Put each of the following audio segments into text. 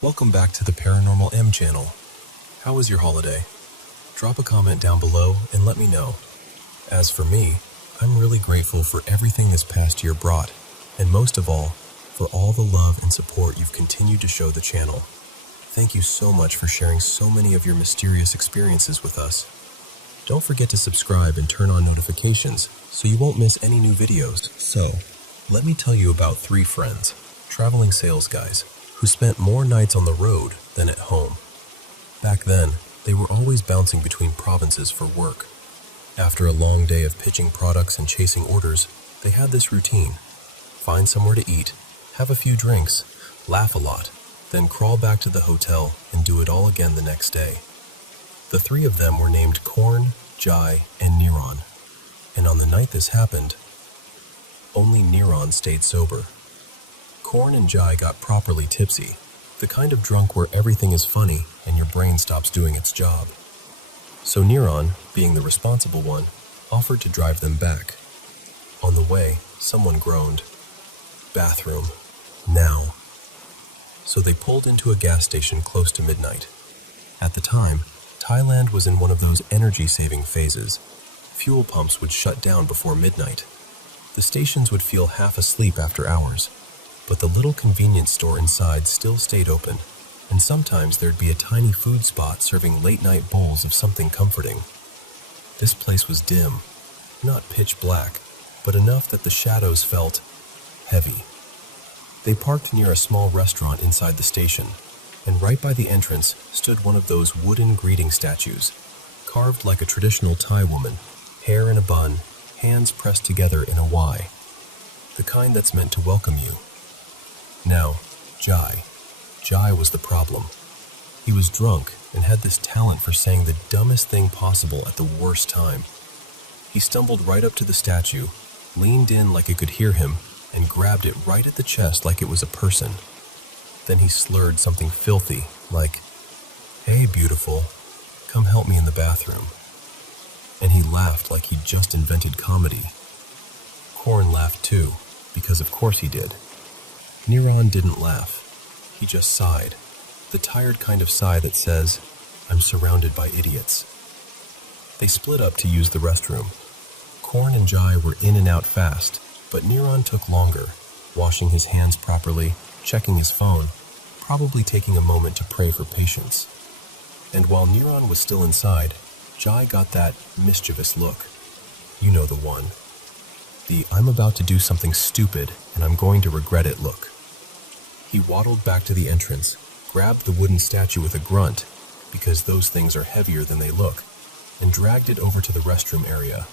Welcome back to the Paranormal M channel. How was your holiday? Drop a comment down below and let me know. As for me, I'm really grateful for everything this past year brought, and most of all, for all the love and support you've continued to show the channel. Thank you so much for sharing so many of your mysterious experiences with us. Don't forget to subscribe and turn on notifications so you won't miss any new videos. So, let me tell you about 3 friends, traveling sales guys, who spent more nights on the road than at home. Back then, they were always bouncing between provinces for work. After a long day of pitching products and chasing orders, they had this routine: find somewhere to eat, have a few drinks, laugh a lot, then crawl back to the hotel and do it all again the next day. The 3 of them were named Korn, Jai, and Neron. And on the night this happened, only Neron stayed sober. Korn and Jai got properly tipsy, the kind of drunk where everything is funny and your brain stops doing its job. So Neron, being the responsible one, offered to drive them back. On the way, someone groaned, "Bathroom, now." So they pulled into a gas station close to midnight. At the time, Thailand was in one of those energy-saving phases. Fuel pumps would shut down before midnight. The stations would feel half asleep after hours, but the little convenience store inside still stayed open, and sometimes there'd be a tiny food spot serving late-night bowls of something comforting. This place was dim, not pitch black, but enough that the shadows felt heavy. They parked near a small restaurant inside the station, and right by the entrance stood one of those wooden greeting statues, carved like a traditional Thai woman, hair in a bun, hands pressed together in a Y, the kind that's meant to welcome you. Now, Jai was the problem. He was drunk and had this talent for saying the dumbest thing possible at the worst time. He stumbled right up to the statue, leaned in like it could hear him, and grabbed it right at the chest like it was a person. Then he slurred something filthy, like, "Hey, beautiful, come help me in the bathroom." And he laughed like he'd just invented comedy. Korn laughed too, because of course he did. Neron didn't laugh. He just sighed, the tired kind of sigh that says, "I'm surrounded by idiots." They split up to use the restroom. Korn and Jai were in and out fast, but Neron took longer, washing his hands properly, checking his phone, probably taking a moment to pray for patience. And while Neron was still inside, Jai got that mischievous look. You know the one. The "I'm about to do something stupid and I'm going to regret it" look. He waddled back to the entrance, grabbed the wooden statue with a grunt, because those things are heavier than they look, and dragged it over to the restroom area.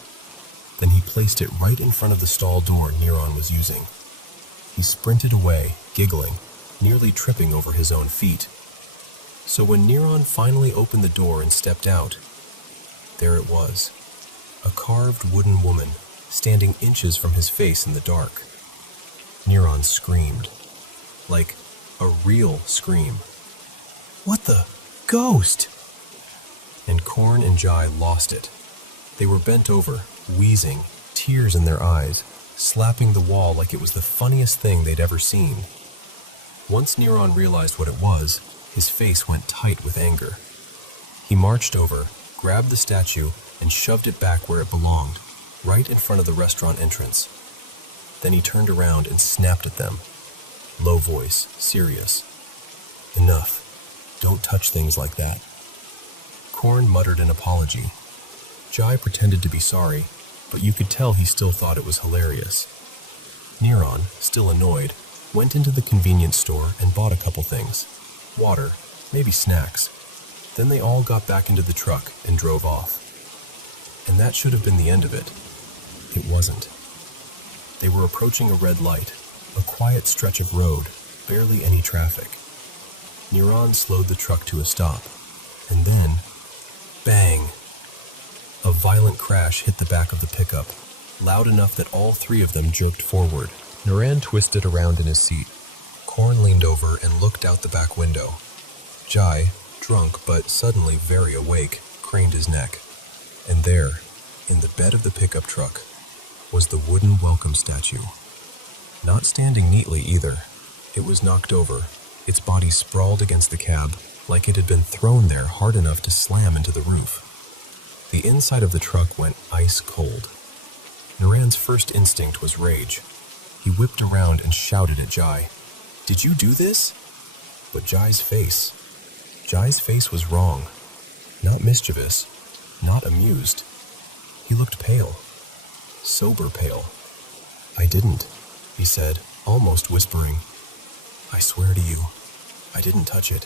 Then he placed it right in front of the stall door Neron was using. He sprinted away, giggling, nearly tripping over his own feet. So when Neron finally opened the door and stepped out, there it was, a carved wooden woman, standing inches from his face in the dark. Neron screamed. Like a real scream. "What the? Ghost!" And Korn and Jai lost it. They were bent over, wheezing, tears in their eyes, slapping the wall like it was the funniest thing they'd ever seen. Once Neron realized what it was, his face went tight with anger. He marched over, grabbed the statue, and shoved it back where it belonged, right in front of the restaurant entrance. Then he turned around and snapped at them. Low voice, serious. "Enough. Don't touch things like that." Korn muttered an apology. Jai pretended to be sorry, but you could tell he still thought it was hilarious. Neron, still annoyed, went into the convenience store and bought a couple things. Water, maybe snacks. Then they all got back into the truck and drove off. And that should have been the end of it. It wasn't. They were approaching a red light, a quiet stretch of road, barely any traffic. Neron slowed the truck to a stop, and then, bang! A violent crash hit the back of the pickup, loud enough that all 3 of them jerked forward. Neron twisted around in his seat. Korn leaned over and looked out the back window. Jai, drunk but suddenly very awake, craned his neck. And there, in the bed of the pickup truck, was the wooden welcome statue. Not standing neatly either. It was knocked over, its body sprawled against the cab like it had been thrown there hard enough to slam into the roof. The inside of the truck went ice cold. Naran's first instinct was rage. He whipped around and shouted at Jai, "Did you do this?" But Jai's face was wrong. Not mischievous, not amused. He looked pale. Sober pale. "I didn't," he said, almost whispering. "I swear to you, I didn't touch it.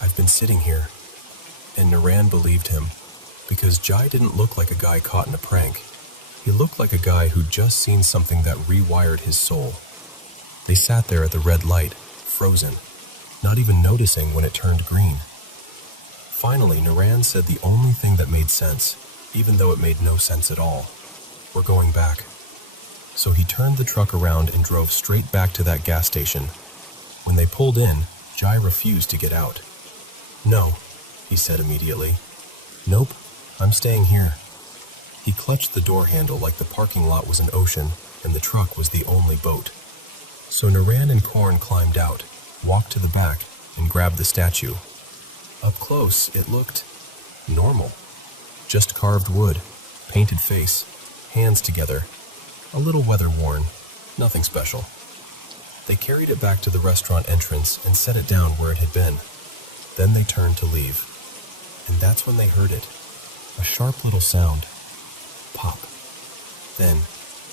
I've been sitting here." And Naran believed him, because Jai didn't look like a guy caught in a prank. He looked like a guy who'd just seen something that rewired his soul. They sat there at the red light, frozen, not even noticing when it turned green. Finally, Naran said the only thing that made sense, even though it made no sense at all. "We're going back." So he turned the truck around and drove straight back to that gas station. When they pulled in, Jai refused to get out. "No," he said immediately. "Nope, I'm staying here." He clutched the door handle like the parking lot was an ocean and the truck was the only boat. So Naran and Korn climbed out, walked to the back, and grabbed the statue. Up close, it looked normal. Just carved wood, painted face, hands together, a little weather-worn, nothing special. They carried it back to the restaurant entrance and set it down where it had been. Then they turned to leave. And that's when they heard it. A sharp little sound. Pop. Then,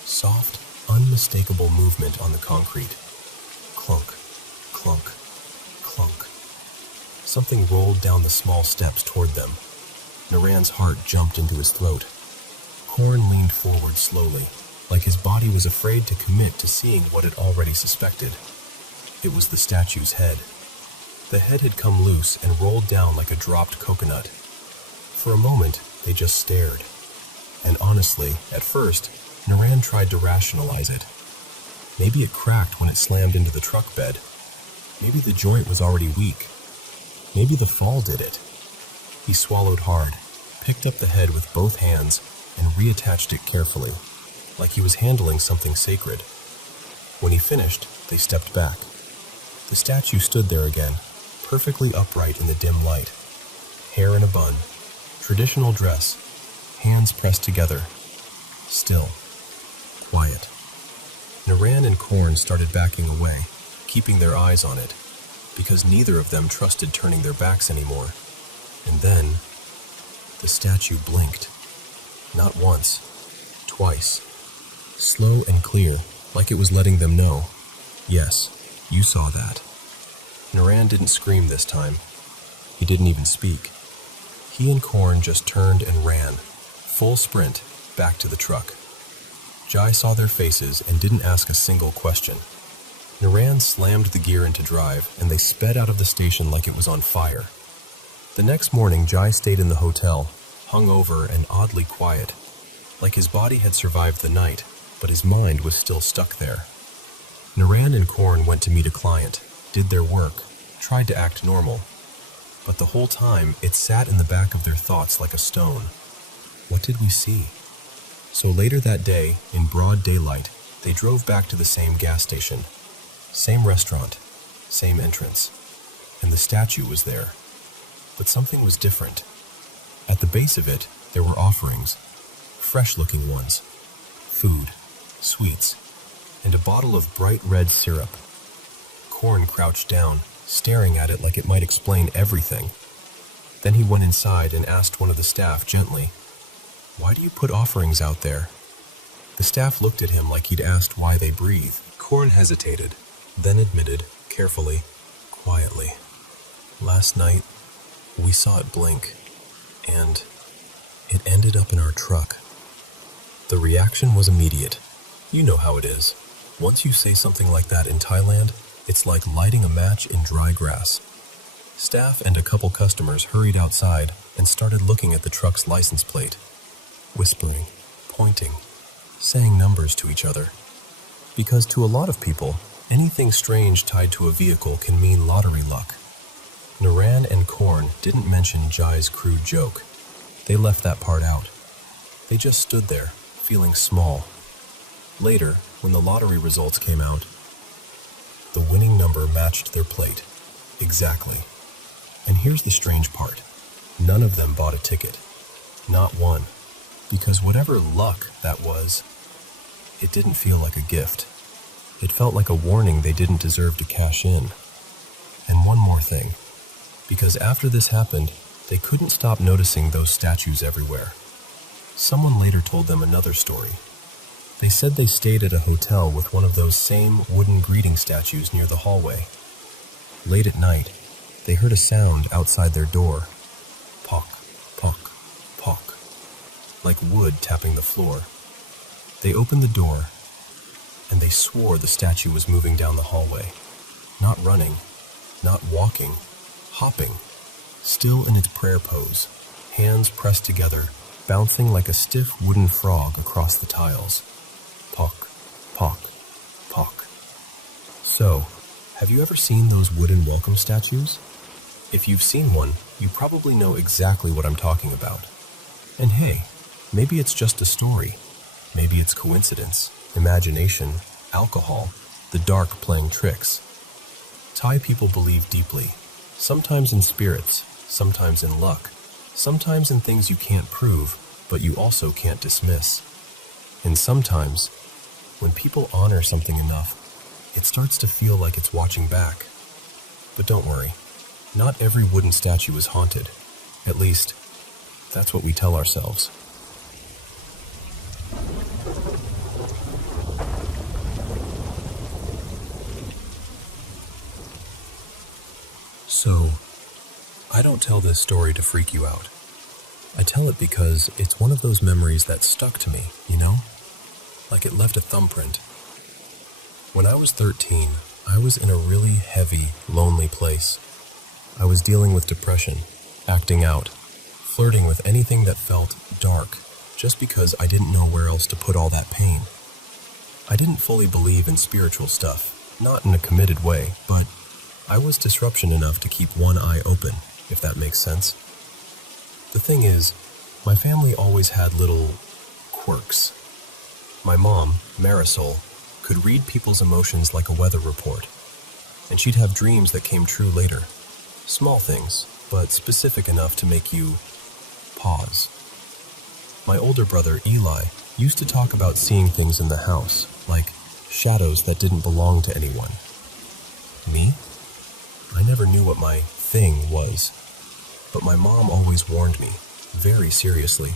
soft, unmistakable movement on the concrete. Clunk, clunk, clunk. Something rolled down the small steps toward them. Naran's heart jumped into his throat. Korn leaned forward slowly, like his body was afraid to commit to seeing what it already suspected. It was the statue's head. The head had come loose and rolled down like a dropped coconut. For a moment, they just stared. And honestly, at first, Naran tried to rationalize it. Maybe it cracked when it slammed into the truck bed. Maybe the joint was already weak. Maybe the fall did it. He swallowed hard, picked up the head with both hands, and reattached it carefully, like he was handling something sacred. When he finished, they stepped back. The statue stood there again, perfectly upright in the dim light. Hair in a bun, traditional dress, hands pressed together. Still. Quiet. Naran and Korn started backing away, keeping their eyes on it, because neither of them trusted turning their backs anymore. And then, the statue blinked. Not once, twice. Slow and clear, like it was letting them know, "Yes, you saw that." Naran didn't scream this time. He didn't even speak. He and Korn just turned and ran, full sprint, back to the truck. Jai saw their faces and didn't ask a single question. Naran slammed the gear into drive, and they sped out of the station like it was on fire. The next morning, Jai stayed in the hotel, hungover and oddly quiet, like his body had survived the night, but his mind was still stuck there. Naran and Korn went to meet a client, did their work, tried to act normal, but the whole time it sat in the back of their thoughts like a stone. What did we see? So later that day, in broad daylight, they drove back to the same gas station, same restaurant, same entrance, and the statue was there. But something was different. At the base of it, there were offerings, fresh-looking ones, food, sweets, and a bottle of bright red syrup. Korn crouched down, staring at it like it might explain everything. Then he went inside and asked one of the staff gently, "Why do you put offerings out there?" The staff looked at him like he'd asked why they breathe. Korn hesitated, then admitted, carefully, quietly, "Last night, we saw it blink, and it ended up in our truck." The reaction was immediate. You know how it is. Once you say something like that in Thailand, it's like lighting a match in dry grass. Staff and a couple customers hurried outside and started looking at the truck's license plate, whispering, pointing, saying numbers to each other. Because to a lot of people, anything strange tied to a vehicle can mean lottery luck. Naran and Korn didn't mention Jai's crude joke. They left that part out. They just stood there, feeling small. Later, when the lottery results came out, the winning number matched their plate. Exactly. And here's the strange part. None of them bought a ticket. Not one. Because whatever luck that was, it didn't feel like a gift. It felt like a warning they didn't deserve to cash in. And one more thing. Because after this happened, they couldn't stop noticing those statues everywhere. Someone later told them another story. They said they stayed at a hotel with one of those same wooden greeting statues near the hallway. Late at night, they heard a sound outside their door. Pock, pock, pock. Like wood tapping the floor. They opened the door, and they swore the statue was moving down the hallway. Not running, not walking, hopping. Still in its prayer pose, hands pressed together, bouncing like a stiff wooden frog across the tiles. Pock, pock, pock. So, have you ever seen those wooden welcome statues? If you've seen one, you probably know exactly what I'm talking about. And hey, maybe it's just a story. Maybe it's coincidence, imagination, alcohol, the dark playing tricks. Thai people believe deeply, sometimes in spirits, sometimes in luck, sometimes in things you can't prove, but you also can't dismiss. And sometimes, when people honor something enough, it starts to feel like it's watching back. But don't worry, not every wooden statue is haunted. At least, that's what we tell ourselves. So, I don't tell this story to freak you out. I tell it because it's one of those memories that stuck to me, you know? Like it left a thumbprint. When I was 13, I was in a really heavy, lonely place. I was dealing with depression, acting out, flirting with anything that felt dark, just because I didn't know where else to put all that pain. I didn't fully believe in spiritual stuff, not in a committed way, but I was disruption enough to keep one eye open, if that makes sense. The thing is, my family always had little quirks. My mom, Marisol, could read people's emotions like a weather report, and she'd have dreams that came true later. Small things, but specific enough to make you pause. My older brother, Eli, used to talk about seeing things in the house, like shadows that didn't belong to anyone. Me? I never knew what my thing was, but my mom always warned me, very seriously,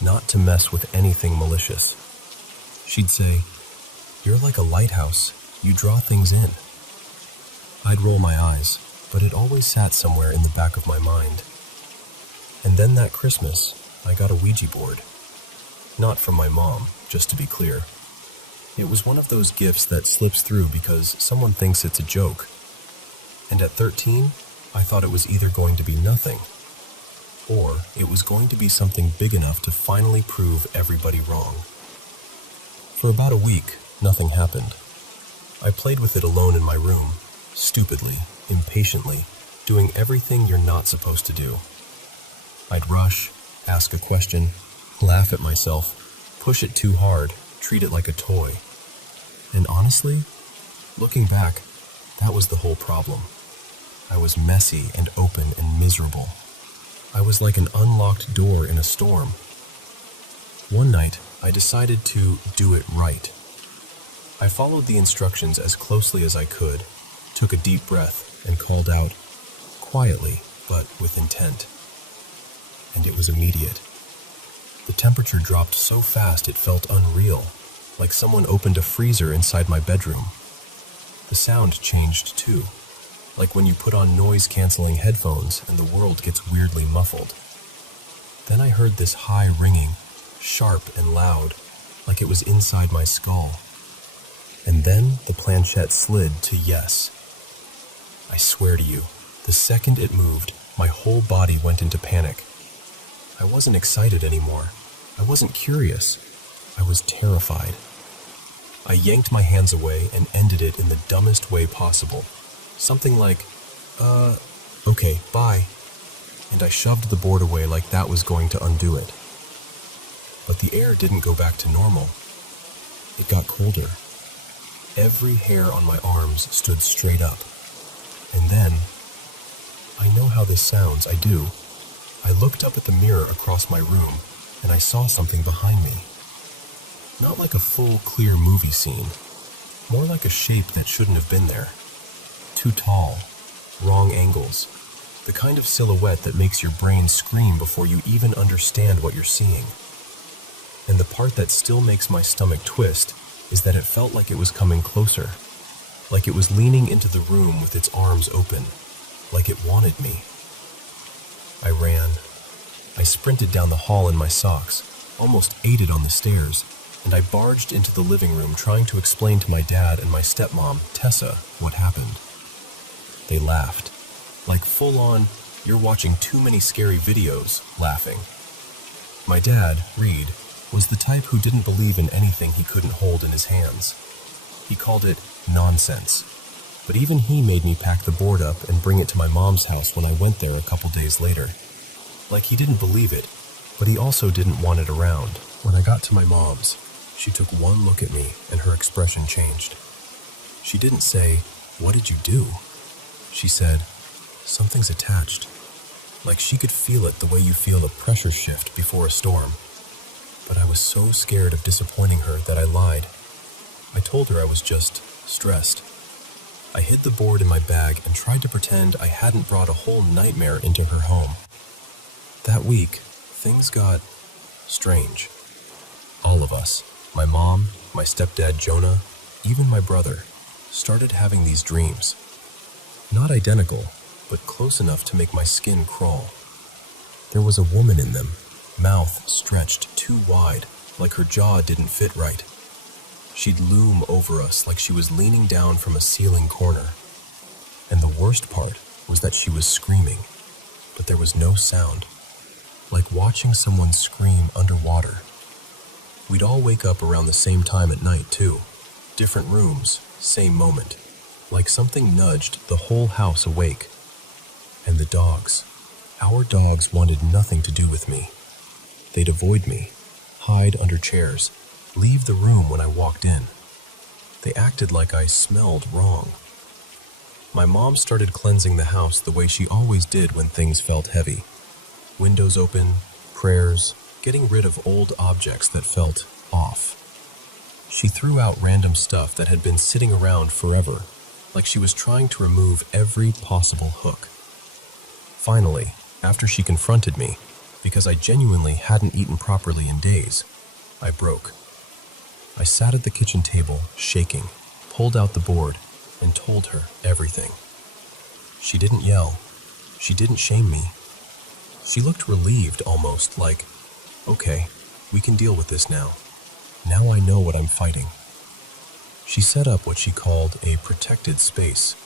not to mess with anything malicious. She'd say, "You're like a lighthouse, you draw things in." I'd roll my eyes, but it always sat somewhere in the back of my mind. And then that Christmas, I got a Ouija board. Not from my mom, just to be clear. It was one of those gifts that slips through because someone thinks it's a joke. And at 13, I thought it was either going to be nothing, or it was going to be something big enough to finally prove everybody wrong. For about a week, nothing happened. I played with it alone in my room, stupidly, impatiently, doing everything you're not supposed to do. I'd rush, ask a question, laugh at myself, push it too hard, treat it like a toy. And honestly, looking back, that was the whole problem. I was messy and open and miserable. I was like an unlocked door in a storm. One night, I decided to do it right. I followed the instructions as closely as I could, took a deep breath, and called out, quietly, but with intent. And it was immediate. The temperature dropped so fast it felt unreal, like someone opened a freezer inside my bedroom. The sound changed too, like when you put on noise-canceling headphones and the world gets weirdly muffled. Then I heard this high ringing, sharp and loud, like it was inside my skull. And then the planchette slid to yes. I swear to you, the second it moved, my whole body went into panic. I wasn't excited anymore. I wasn't curious. I was terrified. I yanked my hands away and ended it in the dumbest way possible. Something like, okay, bye. And I shoved the board away like that was going to undo it. But the air didn't go back to normal. It got colder. Every hair on my arms stood straight up. And then, I know how this sounds, I do. I looked up at the mirror across my room, and I saw something behind me. Not like a full, clear movie scene. More like a shape that shouldn't have been there. Too tall, wrong angles, the kind of silhouette that makes your brain scream before you even understand what you're seeing. And the part that still makes my stomach twist is that it felt like it was coming closer, like it was leaning into the room with its arms open, like it wanted me. I ran. I sprinted down the hall in my socks, almost ate it on the stairs, and I barged into the living room trying to explain to my dad and my stepmom, Tessa, what happened. They laughed, like full-on, "You're watching too many scary videos," laughing. My dad, Reed, was the type who didn't believe in anything he couldn't hold in his hands. He called it nonsense, but even he made me pack the board up and bring it to my mom's house when I went there a couple days later. Like he didn't believe it, but he also didn't want it around. When I got to my mom's, she took one look at me and her expression changed. She didn't say, "What did you do?" She said, "Something's attached." Like she could feel it the way you feel a pressure shift before a storm. But I was so scared of disappointing her that I lied. I told her I was just stressed. I hid the board in my bag and tried to pretend I hadn't brought a whole nightmare into her home. That week, things got strange. All of us, my mom, my stepdad Jonah, even my brother, started having these dreams. Not identical, but close enough to make my skin crawl. There was a woman in them, mouth stretched too wide, like her jaw didn't fit right. She'd loom over us like she was leaning down from a ceiling corner. And the worst part was that she was screaming, but there was no sound, like watching someone scream underwater. We'd all wake up around the same time at night, too. Different rooms, same moment, like something nudged the whole house awake. And the dogs. Our dogs wanted nothing to do with me. They'd avoid me, hide under chairs, leave the room when I walked in. They acted like I smelled wrong. My mom started cleansing the house the way she always did when things felt heavy. Windows open, prayers, getting rid of old objects that felt off. She threw out random stuff that had been sitting around forever, like she was trying to remove every possible hook. Finally, after she confronted me, because I genuinely hadn't eaten properly in days, I broke. I sat at the kitchen table, shaking, pulled out the board, and told her everything. She didn't yell. She didn't shame me. She looked relieved almost, like, "Okay, we can deal with this now. Now I know what I'm fighting." She set up what she called a protected space.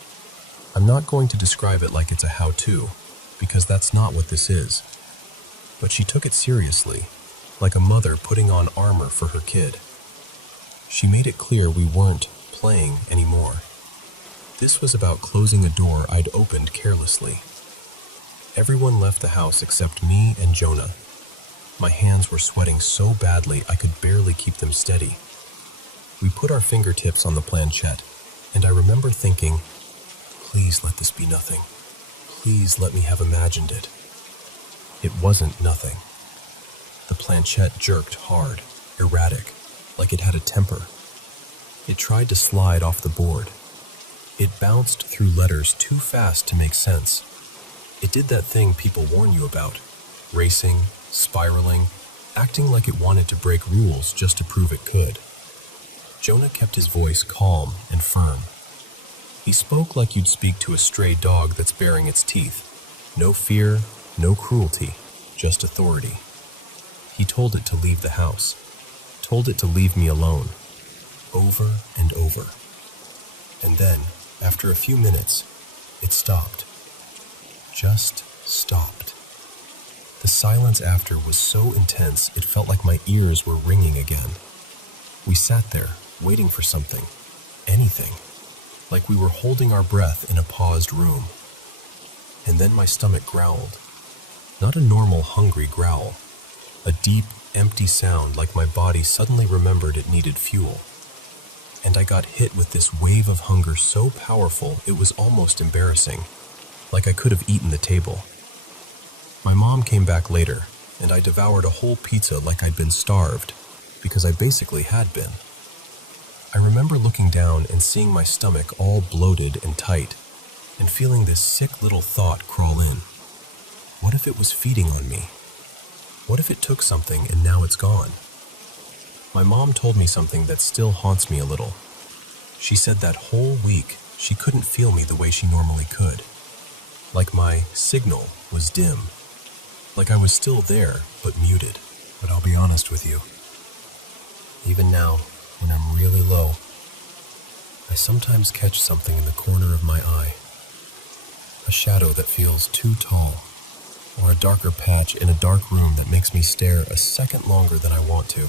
I'm not going to describe it like it's a how-to, because that's not what this is. But she took it seriously, like a mother putting on armor for her kid. She made it clear we weren't playing anymore. This was about closing a door I'd opened carelessly. Everyone left the house except me and Jonah. My hands were sweating so badly I could barely keep them steady. We put our fingertips on the planchette, and I remember thinking, "Please let this be nothing. Please let me have imagined it." It wasn't nothing. The planchette jerked hard, erratic, like it had a temper. It tried to slide off the board. It bounced through letters too fast to make sense. It did that thing people warn you about, racing, spiraling, acting like it wanted to break rules just to prove it could. Jonah kept his voice calm and firm. He spoke like you'd speak to a stray dog that's baring its teeth. No fear, no cruelty, just authority. He told it to leave the house, told it to leave me alone, over and over. And then, after a few minutes, it stopped. Just stopped. The silence after was so intense it felt like my ears were ringing again. We sat there, waiting for something, anything, like we were holding our breath in a paused room. And then my stomach growled. Not a normal hungry growl, a deep, empty sound like my body suddenly remembered it needed fuel. And I got hit with this wave of hunger so powerful it was almost embarrassing, like I could have eaten the table. My mom came back later, and I devoured a whole pizza like I'd been starved, because I basically had been. I remember looking down and seeing my stomach all bloated and tight, and feeling this sick little thought crawl in. What if it was feeding on me? What if it took something and now it's gone? My mom told me something that still haunts me a little. She said that whole week she couldn't feel me the way she normally could. Like my signal was dim. Like I was still there, but muted. But I'll be honest with you. Even now, when I'm really low, I sometimes catch something in the corner of my eye. A shadow that feels too tall, or a darker patch in a dark room that makes me stare a second longer than I want to.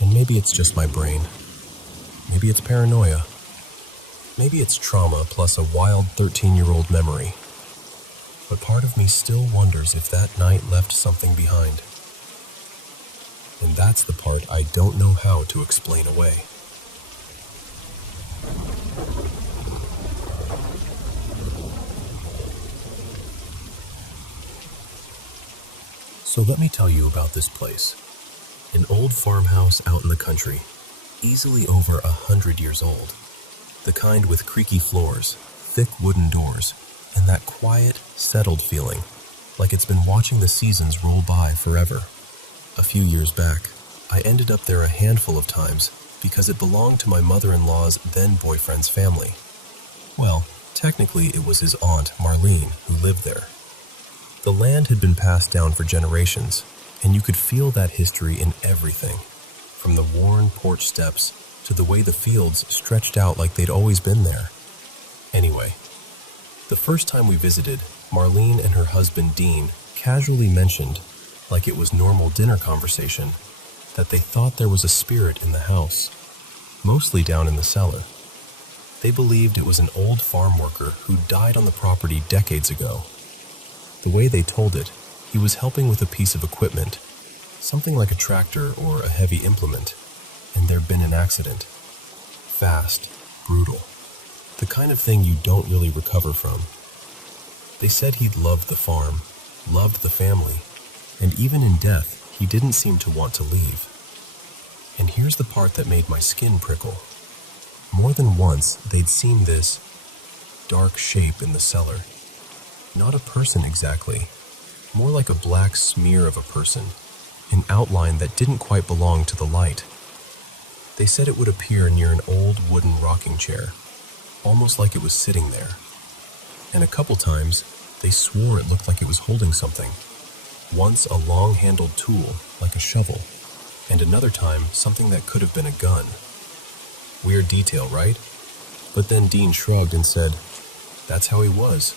And maybe it's just my brain. Maybe it's paranoia. Maybe it's trauma plus a wild 13-year-old memory. But part of me still wonders if that night left something behind. And that's the part I don't know how to explain away. So let me tell you about this place. An old farmhouse out in the country, easily over 100 years old. The kind with creaky floors, thick wooden doors, and that quiet, settled feeling, like it's been watching the seasons roll by forever. A few years back, I ended up there a handful of times because it belonged to my mother-in-law's then-boyfriend's family. Well, technically it was his aunt, Marlene, who lived there. The land had been passed down for generations, and you could feel that history in everything, from the worn porch steps to the way the fields stretched out like they'd always been there. Anyway, the first time we visited, Marlene and her husband Dean casually mentioned, like it was normal dinner conversation, that they thought there was a spirit in the house, mostly down in the cellar. They believed it was an old farm worker who died on the property decades ago. The way they told it, he was helping with a piece of equipment, something like a tractor or a heavy implement, and there'd been an accident. Fast, brutal, the kind of thing you don't really recover from. They said he'd loved the farm, loved the family, and even in death, he didn't seem to want to leave. And here's the part that made my skin prickle. More than once, they'd seen this dark shape in the cellar. Not a person exactly, more like a black smear of a person, an outline that didn't quite belong to the light. They said it would appear near an old wooden rocking chair, almost like it was sitting there. And a couple times, they swore it looked like it was holding something. Once a long-handled tool, like a shovel, and another time something that could have been a gun. Weird detail, right? But then Dean shrugged and said, that's how he was.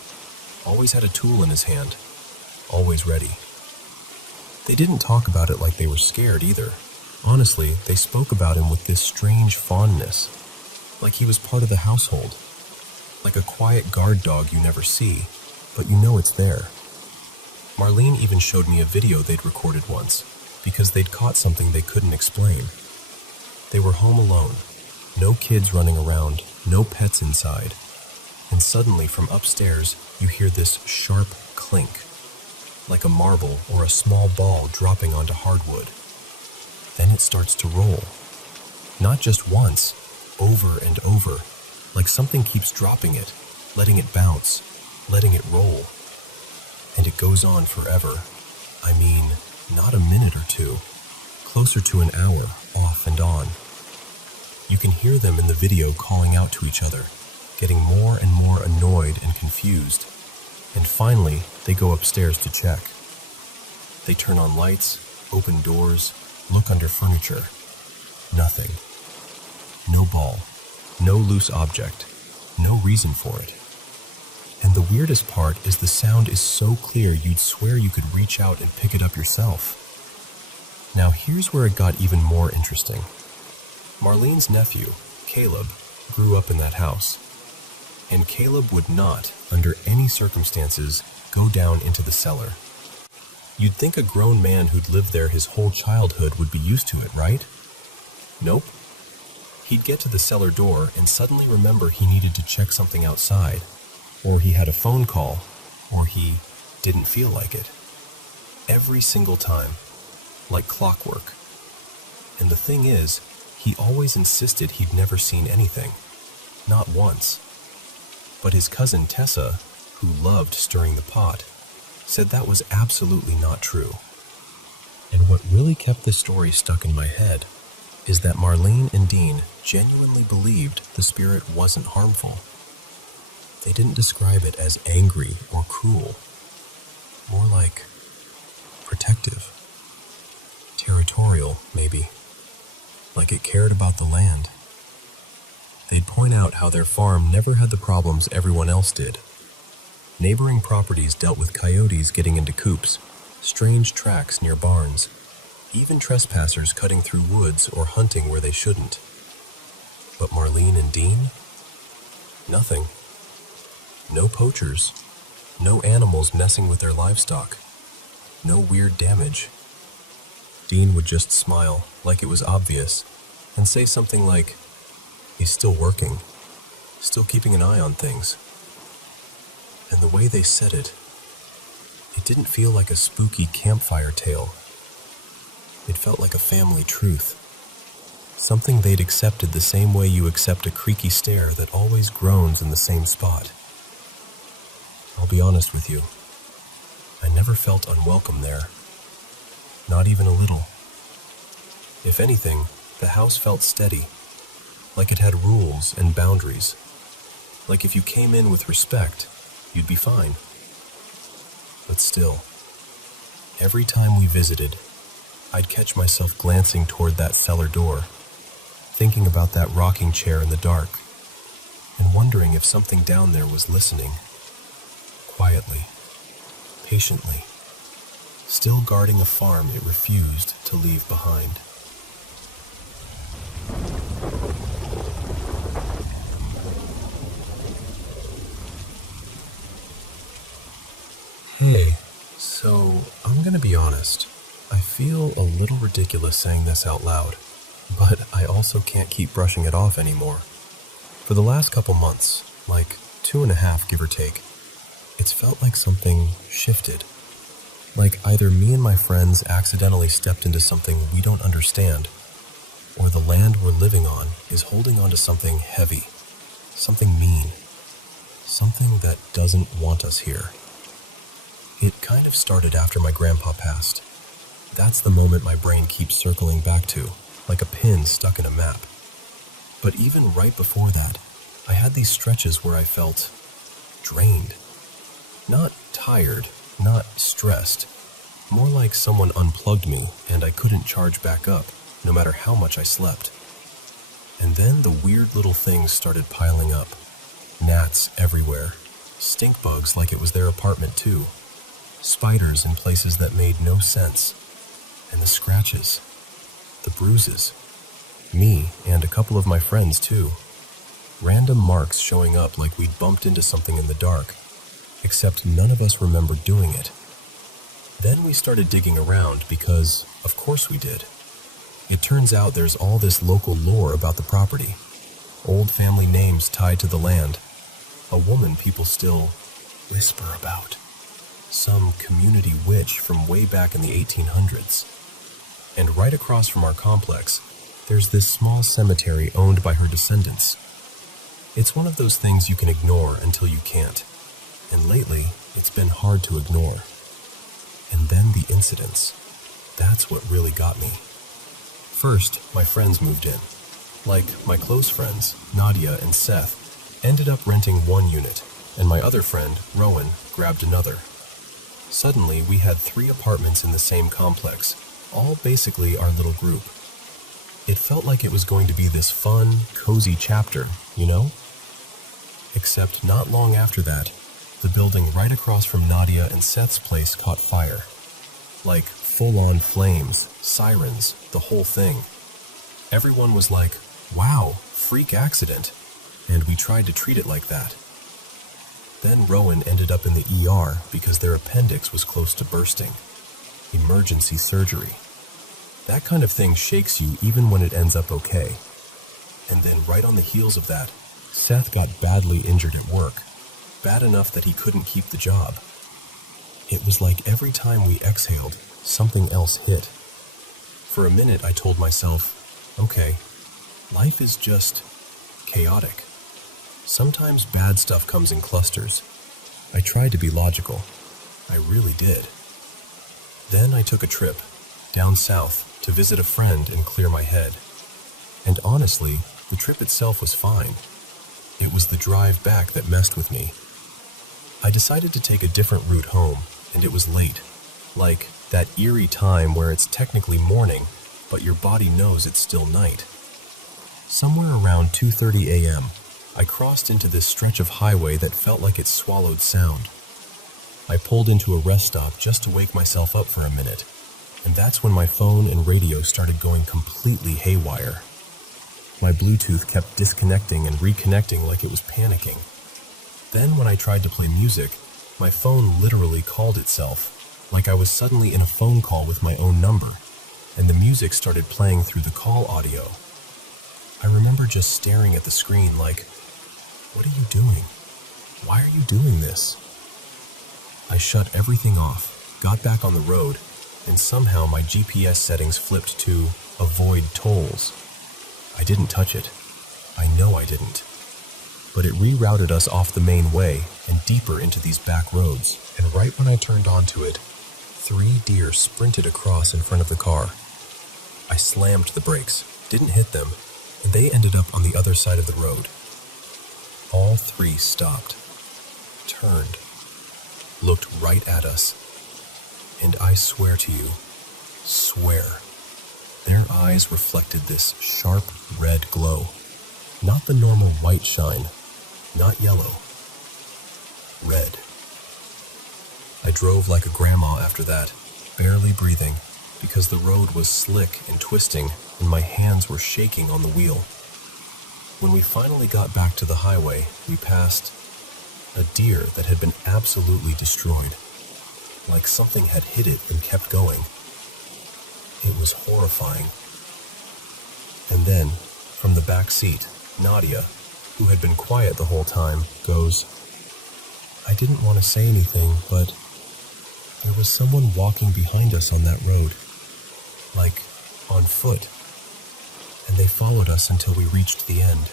Always had a tool in his hand. Always ready. They didn't talk about it like they were scared either. Honestly, they spoke about him with this strange fondness, like he was part of the household. Like a quiet guard dog you never see, but you know it's there. Marlene even showed me a video they'd recorded once, because they'd caught something they couldn't explain. They were home alone, no kids running around, no pets inside, and suddenly from upstairs you hear this sharp clink, like a marble or a small ball dropping onto hardwood. Then it starts to roll. Not just once, over and over, like something keeps dropping it, letting it bounce, letting it roll. And it goes on forever. I mean, not a minute or two, closer to an hour, off and on. You can hear them in the video calling out to each other, getting more and more annoyed and confused. And finally, they go upstairs to check. They turn on lights, open doors, look under furniture. Nothing. No ball. No loose object. No reason for it. And the weirdest part is the sound is so clear you'd swear you could reach out and pick it up yourself. Now here's where it got even more interesting. Marlene's nephew, Caleb, grew up in that house. And Caleb would not, under any circumstances, go down into the cellar. You'd think a grown man who'd lived there his whole childhood would be used to it, right? Nope. He'd get to the cellar door and suddenly remember he needed to check something outside. or he had a phone call, or he didn't feel like it. Every single time, like clockwork. And the thing is, he always insisted he'd never seen anything, not once. But his cousin Tessa, who loved stirring the pot, said that was absolutely not true. And what really kept this story stuck in my head is that Marlene and Dean genuinely believed the spirit wasn't harmful. They didn't describe it as angry or cruel, more like protective, territorial maybe, like it cared about the land. They'd point out how their farm never had the problems everyone else did. Neighboring properties dealt with coyotes getting into coops, strange tracks near barns, even trespassers cutting through woods or hunting where they shouldn't. But Marlene and Dean? Nothing. No poachers. No animals messing with their livestock. No weird damage. Dean would just smile, like it was obvious, and say something like, "He's still working, still keeping an eye on things." And the way they said it didn't feel like a spooky campfire tale. It felt like a family truth. Something they'd accepted the same way you accept a creaky stair that always groans in the same spot. I'll be honest with you. I never felt unwelcome there. Not even a little. If anything, the house felt steady, like it had rules and boundaries. Like if you came in with respect, you'd be fine. But still, every time we visited, I'd catch myself glancing toward that cellar door, thinking about that rocking chair in the dark, and wondering if something down there was listening, quietly, patiently, still guarding a farm it refused to leave behind. Hey, so I'm gonna be honest. I feel a little ridiculous saying this out loud, but I also can't keep brushing it off anymore. For the last couple months, like 2.5 give or take, it's felt like something shifted. Like either me and my friends accidentally stepped into something we don't understand, or the land we're living on is holding on to something heavy, something mean, something that doesn't want us here. It kind of started after my grandpa passed. That's the moment my brain keeps circling back to, like a pin stuck in a map. But even right before that, I had these stretches where I felt drained. Not tired, not stressed. More like someone unplugged me and I couldn't charge back up, no matter how much I slept. And then the weird little things started piling up. Gnats everywhere. Stink bugs like it was their apartment too. Spiders in places that made no sense. And the scratches. The bruises. Me and a couple of my friends too. Random marks showing up like we'd bumped into something in the dark. Except none of us remembered doing it. Then we started digging around because, of course we did. It turns out there's all this local lore about the property. Old family names tied to the land. A woman people still whisper about. Some community witch from way back in the 1800s. And right across from our complex, there's this small cemetery owned by her descendants. It's one of those things you can ignore until you can't. And lately, it's been hard to ignore. And then the incidents. That's what really got me. First, my friends moved in. Like my close friends, Nadia and Seth, ended up renting one unit, and my other friend, Rowan, grabbed another. Suddenly, we had 3 apartments in the same complex, all basically our little group. It felt like it was going to be this fun, cozy chapter, you know? Except not long after that, the building right across from Nadia and Seth's place caught fire. Like full-on flames, sirens, the whole thing. Everyone was like, wow, freak accident. And we tried to treat it like that. Then Rowan ended up in the ER because their appendix was close to bursting. Emergency surgery. That kind of thing shakes you even when it ends up okay. And then right on the heels of that, Seth got badly injured at work. bad enough that he couldn't keep the job. It was like every time we exhaled, something else hit. For a minute, I told myself, okay, life is just chaotic. Sometimes bad stuff comes in clusters. I tried to be logical. I really did. Then I took a trip down south to visit a friend and clear my head. And honestly, the trip itself was fine. It was the drive back that messed with me. I decided to take a different route home, and it was late. Like that eerie time where it's technically morning, but your body knows it's still night. Somewhere around 2:30 a.m., I crossed into this stretch of highway that felt like it swallowed sound. I pulled into a rest stop just to wake myself up for a minute, and that's when my phone and radio started going completely haywire. My Bluetooth kept disconnecting and reconnecting like it was panicking. Then when I tried to play music, my phone literally called itself, like I was suddenly in a phone call with my own number, and the music started playing through the call audio. I remember just staring at the screen like, what are you doing? Why are you doing this? I shut everything off, got back on the road, and somehow my GPS settings flipped to avoid tolls. I didn't touch it. I know I didn't. But it rerouted us off the main way and deeper into these back roads, and right when I turned onto it, 3 deer sprinted across in front of the car. I slammed the brakes, didn't hit them, and they ended up on the other side of the road. All 3 stopped, turned, looked right at us, and I swear to you, swear, their eyes reflected this sharp red glow. Not the normal white shine, not yellow, red. I drove like a grandma after that, barely breathing, because the road was slick and twisting and my hands were shaking on the wheel. When we finally got back to the highway, we passed a deer that had been absolutely destroyed, like something had hit it and kept going. It was horrifying. And then, from the back seat, Nadia, who had been quiet the whole time, goes, I didn't want to say anything, but there was someone walking behind us on that road, like on foot, and they followed us until we reached the end.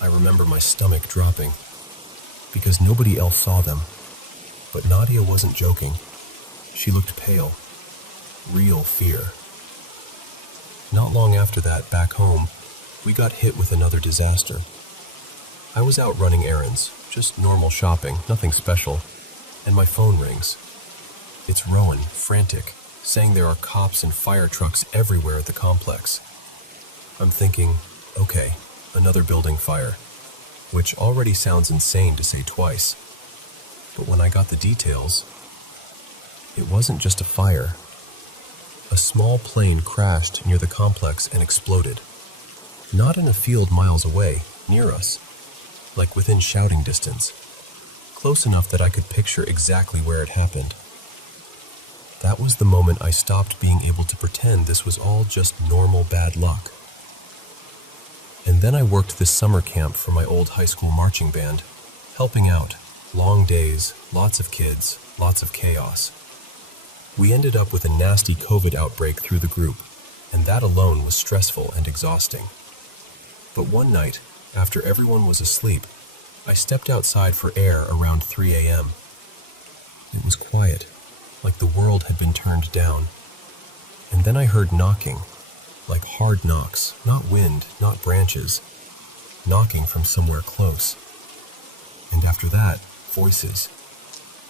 I remember my stomach dropping, because nobody else saw them, but Nadia wasn't joking. She looked pale, real fear. Not long after that, back home, we got hit with another disaster. I was out running errands, just normal shopping, nothing special, and my phone rings. It's Rowan, frantic, saying there are cops and fire trucks everywhere at the complex. I'm thinking, okay, another building fire, which already sounds insane to say twice. But when I got the details, it wasn't just a fire. A small plane crashed near the complex and exploded. Not in a field miles away, near us, like within shouting distance, close enough that I could picture exactly where it happened. That was the moment I stopped being able to pretend this was all just normal bad luck. And then I worked this summer camp for my old high school marching band, helping out, long days, lots of kids, lots of chaos. We ended up with a nasty COVID outbreak through the group, and that alone was stressful and exhausting. But one night, after everyone was asleep, I stepped outside for air around 3 a.m. It was quiet, like the world had been turned down. And then I heard knocking, like hard knocks, not wind, not branches, knocking from somewhere close. And after that, voices,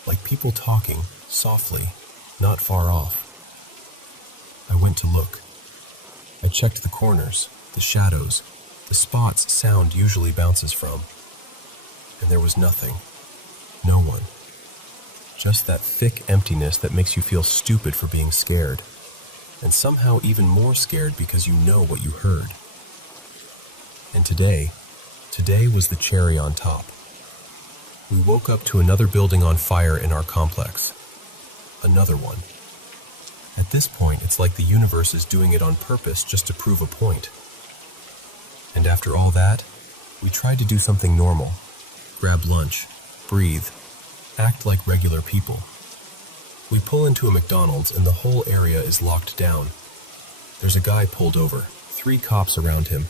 like people talking, softly, not far off. I went to look. I checked the corners, the shadows, the spots sound usually bounces from. And there was nothing. No one. Just that thick emptiness that makes you feel stupid for being scared. And somehow even more scared because you know what you heard. And today was the cherry on top. We woke up to another building on fire in our complex. Another one. At this point, it's like the universe is doing it on purpose just to prove a point. And after all that, we tried to do something normal. grab lunch, breathe, act like regular people. We pull into a McDonald's and the whole area is locked down. There's a guy pulled over, 3 cops around him,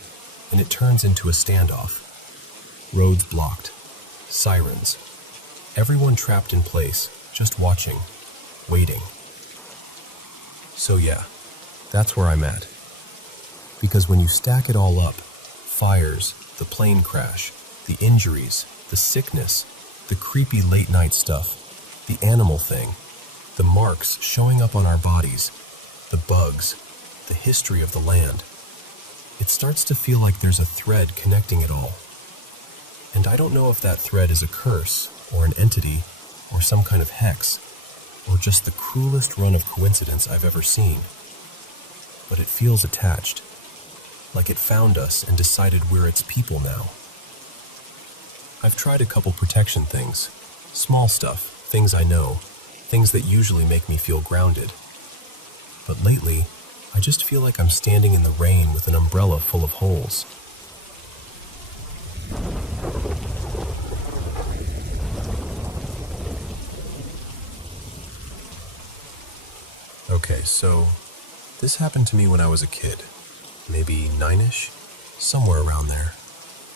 and it turns into a standoff. Roads blocked, sirens, everyone trapped in place, just watching, waiting. So yeah, that's where I'm at. Because when you stack it all up, fires, the plane crash, the injuries, the sickness, the creepy late night stuff, the animal thing, the marks showing up on our bodies, the bugs, the history of the land, it starts to feel like there's a thread connecting it all. And I don't know if that thread is a curse, or an entity, or some kind of hex, or just the cruelest run of coincidence I've ever seen. But it feels attached, like it found us and decided we're its people now. I've tried a couple protection things, small stuff, things I know, things that usually make me feel grounded. But lately, I just feel like I'm standing in the rain with an umbrella full of holes. Okay, so this happened to me when I was a kid, maybe 9-ish, somewhere around there.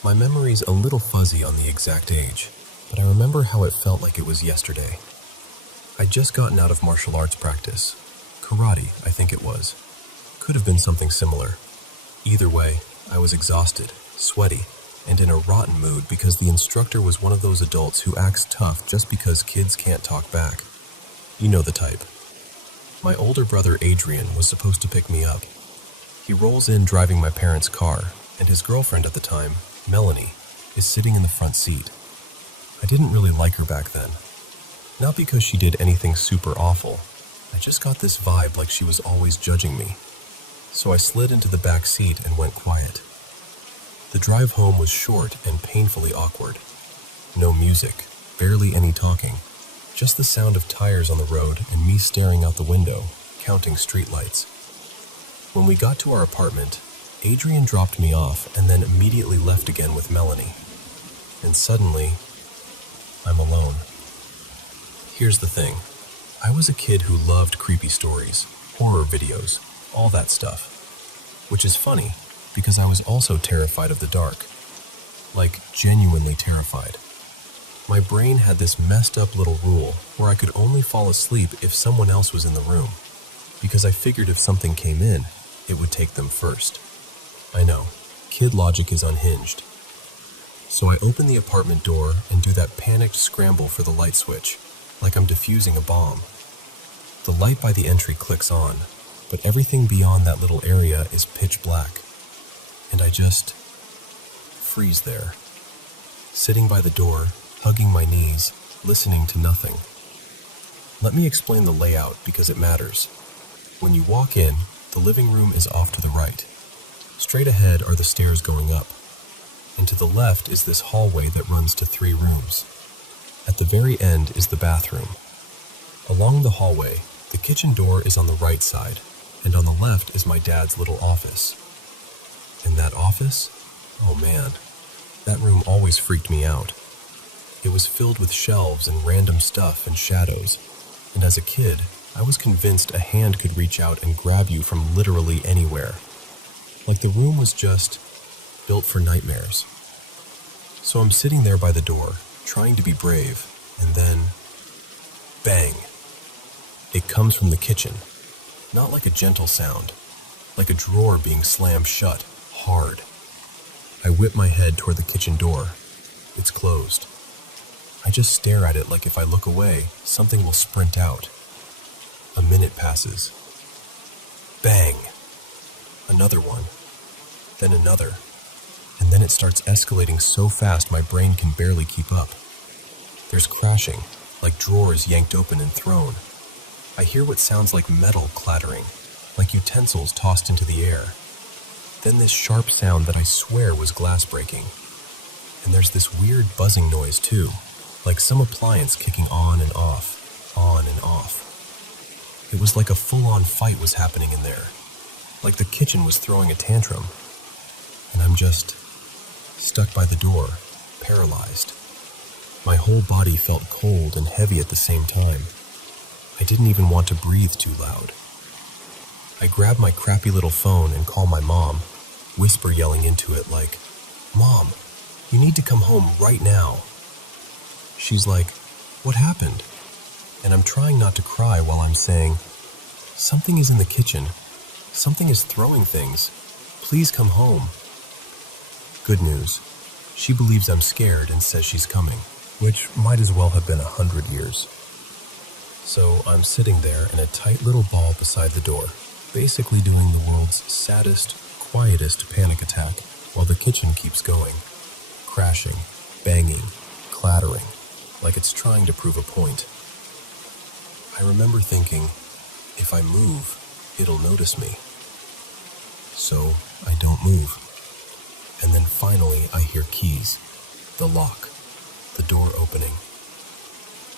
My memory's a little fuzzy on the exact age, but I remember how it felt like it was yesterday. I'd just gotten out of martial arts practice. Karate, I think it was. Could have been something similar. Either way, I was exhausted, sweaty, and in a rotten mood because the instructor was one of those adults who acts tough just because kids can't talk back. You know the type. My older brother Adrian was supposed to pick me up. He rolls in driving my parents' car, and his girlfriend at the time, Melanie, is sitting in the front seat. I didn't really like her back then. Not because she did anything super awful. I just got this vibe like she was always judging me. So I slid into the back seat and went quiet. The drive home was short and painfully awkward. No music, barely any talking. Just the sound of tires on the road and me staring out the window, counting streetlights. When we got to our apartment, Adrian dropped me off and then immediately left again with Melanie. And suddenly, I'm alone. Here's the thing. I was a kid who loved creepy stories, horror videos, all that stuff. Which is funny, because I was also terrified of the dark. Like, genuinely terrified. My brain had this messed up little rule where I could only fall asleep if someone else was in the room, because I figured if something came in, it would take them first. I know, kid logic is unhinged. So I open the apartment door and do that panicked scramble for the light switch, like I'm defusing a bomb. The light by the entry clicks on, but everything beyond that little area is pitch black. And I just freeze there, sitting by the door, hugging my knees, listening to nothing. Let me explain the layout because it matters. When you walk in, the living room is off to the right. Straight ahead are the stairs going up, and to the left is this hallway that runs to 3 rooms. At the very end is the bathroom. Along the hallway, the kitchen door is on the right side, and on the left is my dad's little office. And that office? Oh man, that room always freaked me out. It was filled with shelves and random stuff and shadows, and as a kid, I was convinced a hand could reach out and grab you from literally anywhere. Like the room was just built for nightmares. So I'm sitting there by the door, trying to be brave, and then, bang. It comes from the kitchen, not like a gentle sound, like a drawer being slammed shut, hard. I whip my head toward the kitchen door. It's closed. I just stare at it like if I look away, something will sprint out. A minute passes. Bang! Another one. Then another. And then it starts escalating so fast my brain can barely keep up. There's crashing, like drawers yanked open and thrown. I hear what sounds like metal clattering, like utensils tossed into the air. Then this sharp sound that I swear was glass breaking. And there's this weird buzzing noise too, like some appliance kicking on and off, on and off. It was like a full-on fight was happening in there, like the kitchen was throwing a tantrum. And I'm just stuck by the door, paralyzed. My whole body felt cold and heavy at the same time. I didn't even want to breathe too loud. I grab my crappy little phone and call my mom, whisper yelling into it like, "Mom, you need to come home right now." She's like, "What happened?" And I'm trying not to cry while I'm saying, "Something is in the kitchen. Something is throwing things. Please come home." Good news. She believes I'm scared and says she's coming, which might as well have been 100 years. So I'm sitting there in a tight little ball beside the door, basically doing the world's saddest, quietest panic attack while the kitchen keeps going, crashing, banging, clattering, like it's trying to prove a point. I remember thinking, if I move, it'll notice me. So I don't move. And then finally I hear keys, the lock, the door opening.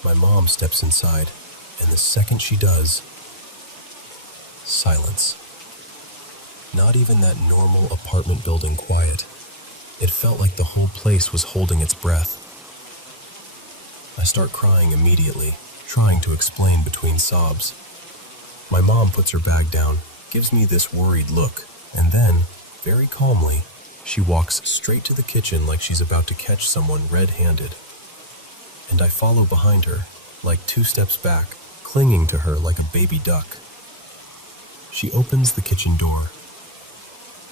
My mom steps inside, and the second she does, silence. Not even that normal apartment building quiet. It felt like the whole place was holding its breath. I start crying immediately, trying to explain between sobs. My mom puts her bag down, gives me this worried look, and then, very calmly, she walks straight to the kitchen like she's about to catch someone red-handed. And I follow behind her, like 2 steps back, clinging to her like a baby duck. She opens the kitchen door,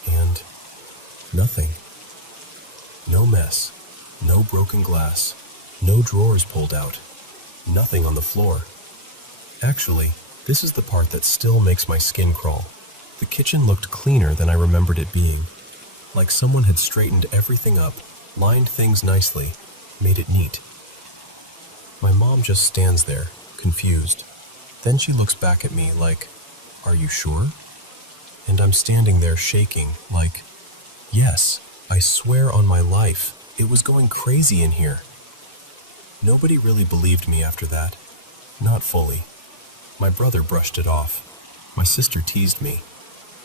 and nothing. No mess, no broken glass, no drawers pulled out, nothing on the floor. Actually, this is the part that still makes my skin crawl. The kitchen looked cleaner than I remembered it being, like someone had straightened everything up, lined things nicely, made it neat. My mom just stands there, confused. Then she looks back at me like, "Are you sure?" And I'm standing there shaking, like, "Yes, I swear on my life, it was going crazy in here." Nobody really believed me after that. Not fully. My brother brushed it off. My sister teased me.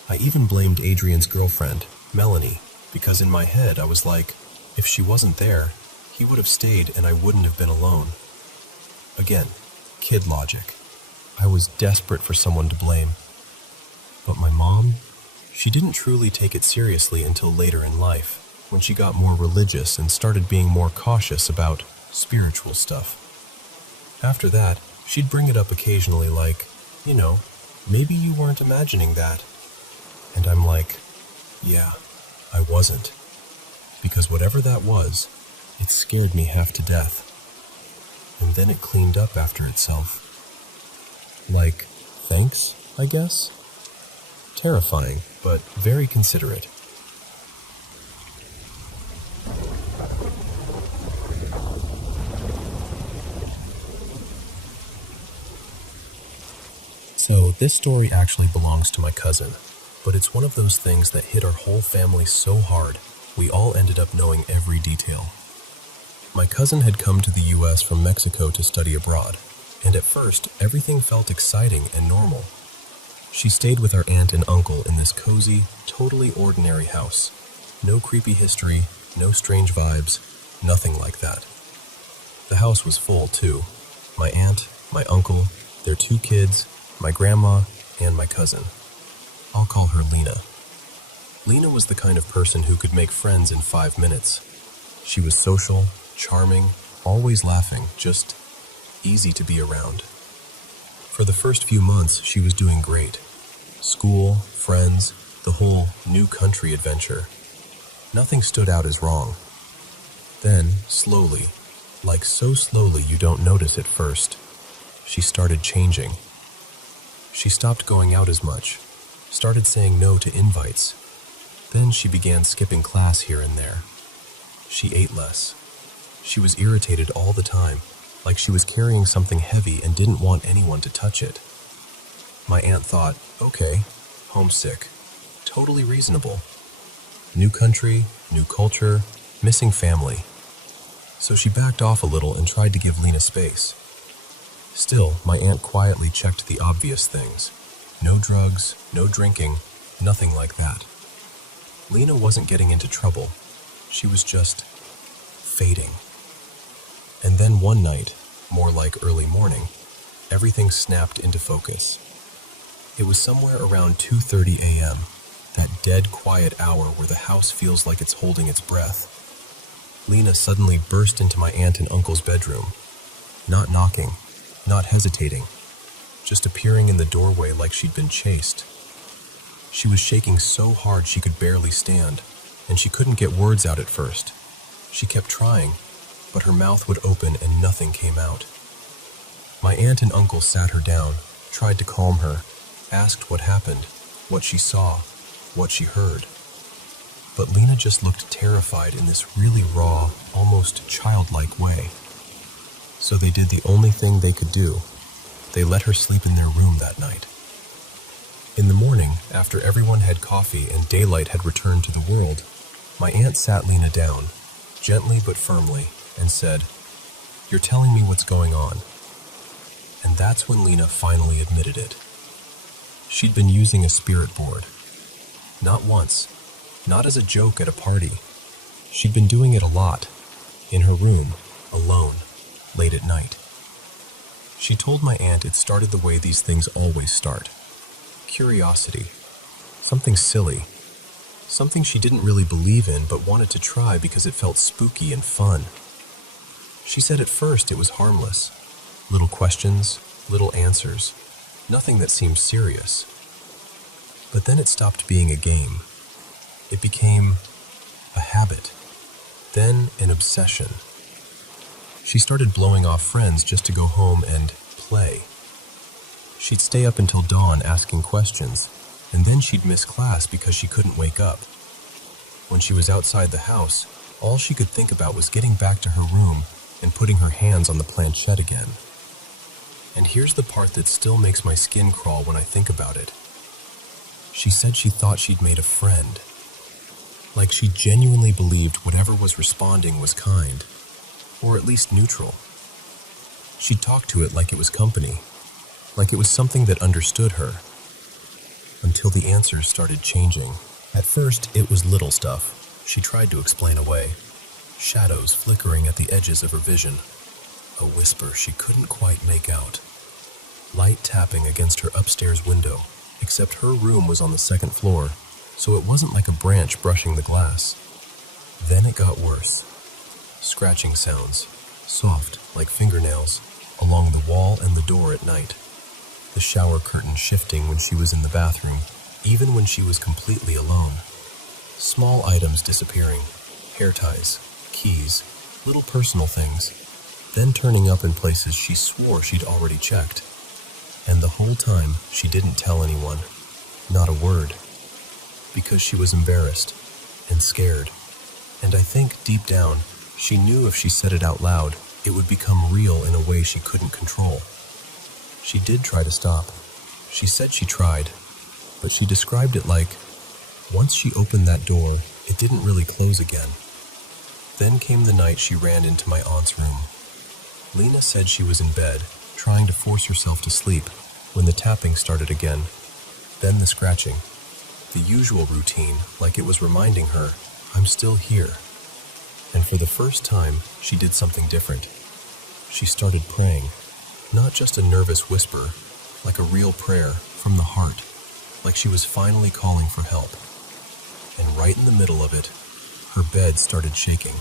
I even blamed Adrian's girlfriend, Melanie, because in my head I was like, if she wasn't there, he would have stayed and I wouldn't have been alone. Again, kid logic. I was desperate for someone to blame. But my mom, she didn't truly take it seriously until later in life, when she got more religious and started being more cautious about spiritual stuff. After that, she'd bring it up occasionally like, maybe you weren't imagining that. And I'm like, yeah, I wasn't. Because whatever that was, it scared me half to death. And then it cleaned up after itself. Like, thanks, I guess? Terrifying, but very considerate. So, this story actually belongs to my cousin, but it's one of those things that hit our whole family so hard, we all ended up knowing every detail. My cousin had come to the US from Mexico to study abroad, and at first, everything felt exciting and normal. She stayed with her aunt and uncle in this cozy, totally ordinary house. No creepy history, no strange vibes, nothing like that. The house was full, too. My aunt, my uncle, their 2 kids, my grandma, and my cousin. I'll call her Lena. Lena was the kind of person who could make friends in 5 minutes. She was social, charming, always laughing, just easy to be around. For the first few months, she was doing great. School, friends, the whole new country adventure. Nothing stood out as wrong. Then, slowly, like so slowly you don't notice at first, she started changing. She stopped going out as much, started saying no to invites. Then she began skipping class here and there. She ate less. She was irritated all the time, like she was carrying something heavy and didn't want anyone to touch it. My aunt thought, okay, homesick. Totally reasonable. New country, new culture, missing family. So she backed off a little and tried to give Lena space. Still, my aunt quietly checked the obvious things. No drugs, no drinking, nothing like that. Lena wasn't getting into trouble. She was just fading. And then one night, more like early morning, everything snapped into focus. It was somewhere around 2:30 a.m., that dead quiet hour where the house feels like it's holding its breath. Lena suddenly burst into my aunt and uncle's bedroom, not knocking, not hesitating, just appearing in the doorway like she'd been chased. She was shaking so hard she could barely stand, and she couldn't get words out at first. She kept trying, but her mouth would open and nothing came out. My aunt and uncle sat her down, tried to calm her, asked what happened, what she saw, what she heard. But Lena just looked terrified in this really raw, almost childlike way. So they did the only thing they could do. They let her sleep in their room that night. In the morning, after everyone had coffee and daylight had returned to the world, my aunt sat Lena down, gently but firmly, and said, "You're telling me what's going on." And that's when Lena finally admitted it. She'd been using a spirit board. Not once, not as a joke at a party. She'd been doing it a lot, in her room, alone, late at night. She told my aunt it started the way these things always start. Curiosity. Something silly. Something she didn't really believe in but wanted to try because it felt spooky and fun. She said at first it was harmless. Little questions, little answers. Nothing that seemed serious. But then it stopped being a game. It became a habit. Then an obsession. She started blowing off friends just to go home and play. She'd stay up until dawn asking questions, and then she'd miss class because she couldn't wake up. When she was outside the house, all she could think about was getting back to her room and putting her hands on the planchette again. And here's the part that still makes my skin crawl when I think about it. She said she thought she'd made a friend. Like she genuinely believed whatever was responding was kind, or at least neutral. She'd talk to it like it was company, like it was something that understood her, until the answers started changing. At first, it was little stuff she tried to explain away. Shadows flickering at the edges of her vision. A whisper she couldn't quite make out. Light tapping against her upstairs window, except her room was on the second floor, so it wasn't like a branch brushing the glass. Then it got worse. Scratching sounds, soft like fingernails, along the wall and the door at night. The shower curtain shifting when she was in the bathroom, even when she was completely alone. Small items disappearing, hair ties, keys, little personal things, then turning up in places she swore she'd already checked. And the whole time, she didn't tell anyone, not a word, because she was embarrassed and scared. And I think, deep down, she knew if she said it out loud, it would become real in a way she couldn't control. She did try to stop. She said she tried, but she described it like, once she opened that door, it didn't really close again. Then came the night she ran into my aunt's room. Lena said she was in bed, trying to force herself to sleep, when the tapping started again. Then the scratching. The usual routine, like it was reminding her, I'm still here. And for the first time, she did something different. She started praying. Not just a nervous whisper, like a real prayer from the heart, like she was finally calling for help. And right in the middle of it, her bed started shaking.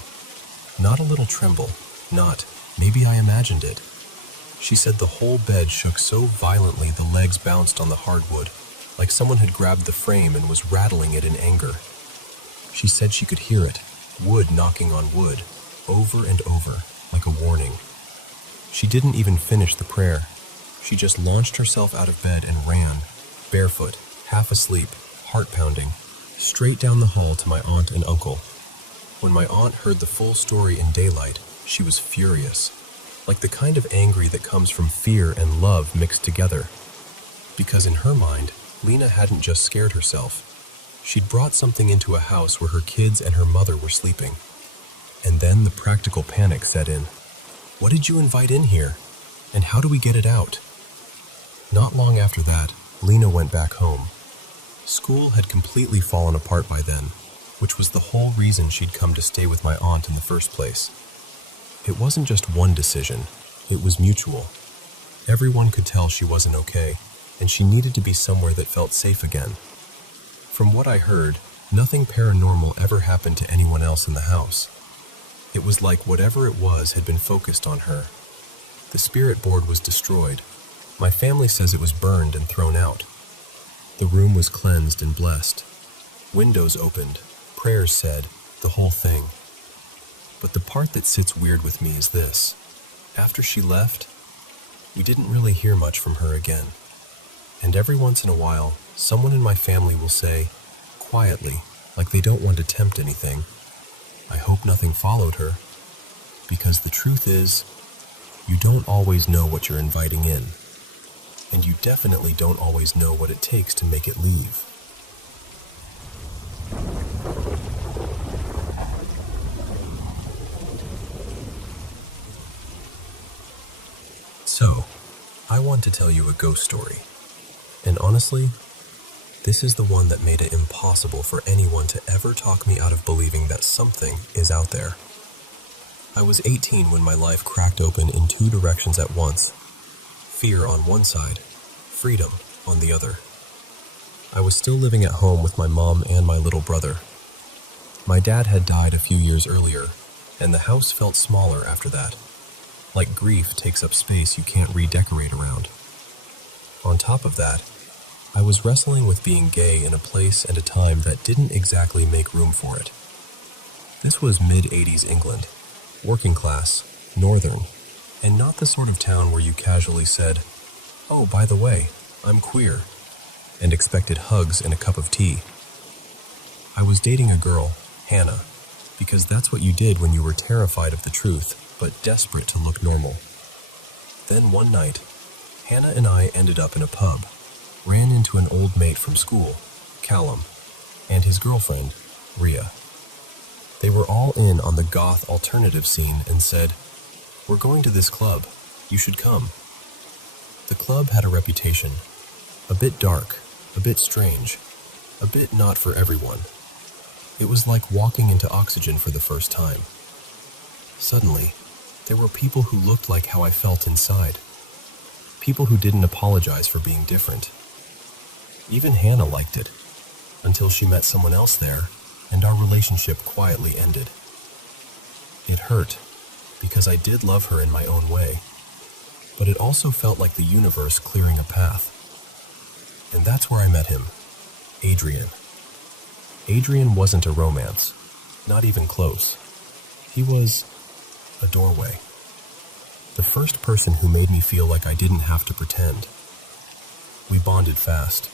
Not a little tremble, not, maybe I imagined it. She said the whole bed shook so violently the legs bounced on the hardwood, like someone had grabbed the frame and was rattling it in anger. She said she could hear it, wood knocking on wood, over and over, like a warning. She didn't even finish the prayer. She just launched herself out of bed and ran, barefoot, half asleep, heart pounding, straight down the hall to my aunt and uncle. When my aunt heard the full story in daylight, she was furious, like the kind of angry that comes from fear and love mixed together. Because in her mind, Lena hadn't just scared herself. She'd brought something into a house where her kids and her mother were sleeping. And then the practical panic set in. What did you invite in here? And how do we get it out? Not long after that, Lena went back home. School had completely fallen apart by then, which was the whole reason she'd come to stay with my aunt in the first place. It wasn't just one decision, it was mutual. Everyone could tell she wasn't okay, and she needed to be somewhere that felt safe again. From what I heard, nothing paranormal ever happened to anyone else in the house. It was like whatever it was had been focused on her. The spirit board was destroyed. My family says it was burned and thrown out. The room was cleansed and blessed. Windows opened, prayers said, the whole thing. But the part that sits weird with me is this. After she left, we didn't really hear much from her again. And every once in a while, someone in my family will say, quietly, like they don't want to tempt anything, "I hope nothing followed her." Because the truth is, you don't always know what you're inviting in. And you definitely don't always know what it takes to make it leave. So, I want to tell you a ghost story. And honestly, this is the one that made it impossible for anyone to ever talk me out of believing that something is out there. I was 18 when my life cracked open in two directions at once. Fear on one side, freedom on the other. I was still living at home with my mom and my little brother. My dad had died a few years earlier, and the house felt smaller after that. Like grief takes up space you can't redecorate around. On top of that, I was wrestling with being gay in a place and a time that didn't exactly make room for it. This was mid-80s England, working class, northern, and not the sort of town where you casually said, "Oh, by the way, I'm queer," and expected hugs and a cup of tea. I was dating a girl, Hannah, because that's what you did when you were terrified of the truth, but desperate to look normal. Then one night, Hannah and I ended up in a pub, ran into an old mate from school, Callum, and his girlfriend, Rhea. They were all in on the goth alternative scene and said, "We're going to this club. You should come." The club had a reputation. A bit dark, a bit strange, a bit not for everyone. It was like walking into oxygen for the first time. Suddenly, there were people who looked like how I felt inside. People who didn't apologize for being different. Even Hannah liked it, until she met someone else there, and our relationship quietly ended. It hurt, because I did love her in my own way, but it also felt like the universe clearing a path. And that's where I met him, Adrian. Adrian wasn't a romance, not even close. He was a doorway. The first person who made me feel like I didn't have to pretend. We bonded fast.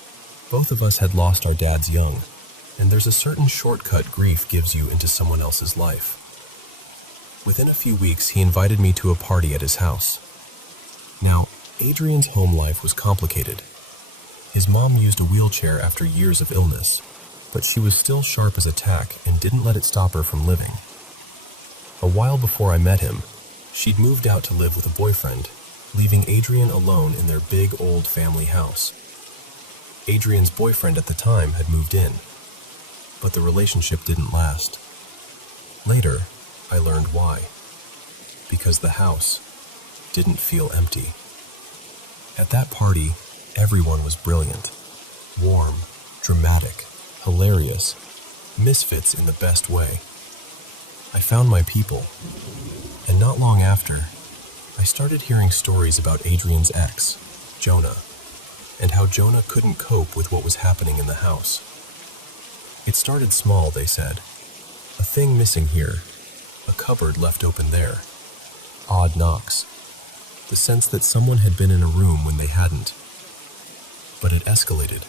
Both of us had lost our dads young, and there's a certain shortcut grief gives you into someone else's life. Within a few weeks, he invited me to a party at his house. Now, Adrian's home life was complicated. His mom used a wheelchair after years of illness, but she was still sharp as a tack and didn't let it stop her from living. A while before I met him, she'd moved out to live with a boyfriend, leaving Adrian alone in their big old family house. Adrian's boyfriend at the time had moved in, but the relationship didn't last. Later, I learned why. Because the house didn't feel empty. At that party, everyone was brilliant, warm, dramatic, hilarious, misfits in the best way. I found my people, and not long after, I started hearing stories about Adrian's ex, Jonah, and how Jonah couldn't cope with what was happening in the house. It started small, they said. A thing missing here, a cupboard left open there, odd knocks, the sense that someone had been in a room when they hadn't. But it escalated,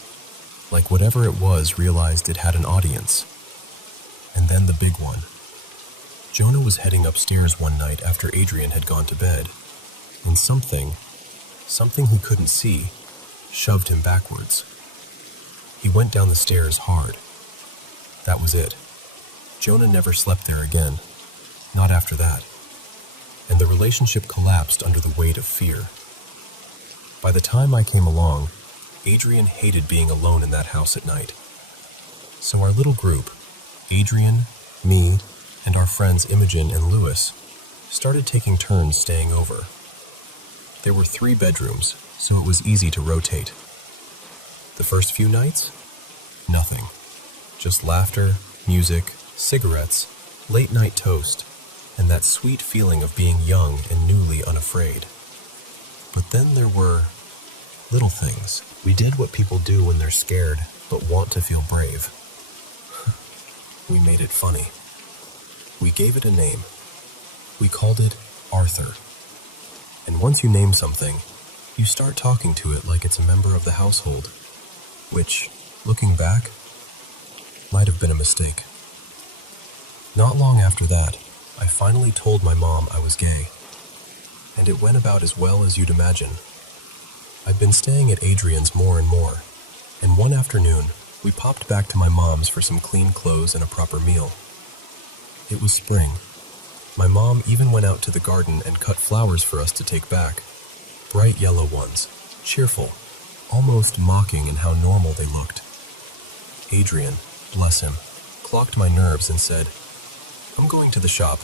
like whatever it was realized it had an audience. And then the big one. Jonah was heading upstairs one night after Adrian had gone to bed, and something he couldn't see, shoved him backwards. He went down the stairs hard. That was it. Jonah never slept there again, not after that, and the relationship collapsed under the weight of fear. By the time I came along, Adrian hated being alone in that house at night. So our little group, Adrian, me, and our friends Imogen and Lewis, started taking turns staying over. There were 3 bedrooms, so it was easy to rotate. The first few nights? Nothing. Just laughter, music, cigarettes, late-night toast, and that sweet feeling of being young and newly unafraid. But then there were little things. We did what people do when they're scared, but want to feel brave. We made it funny. We gave it a name. We called it Arthur. And once you name something, you start talking to it like it's a member of the household, which, looking back, might have been a mistake. Not long after that, I finally told my mom I was gay, and it went about as well as you'd imagine. I'd been staying at Adrian's more and more, and one afternoon, we popped back to my mom's for some clean clothes and a proper meal. It was spring. My mom even went out to the garden and cut flowers for us to take back. Bright yellow ones, cheerful, almost mocking in how normal they looked. Adrian, bless him, clocked my nerves and said, "I'm going to the shop.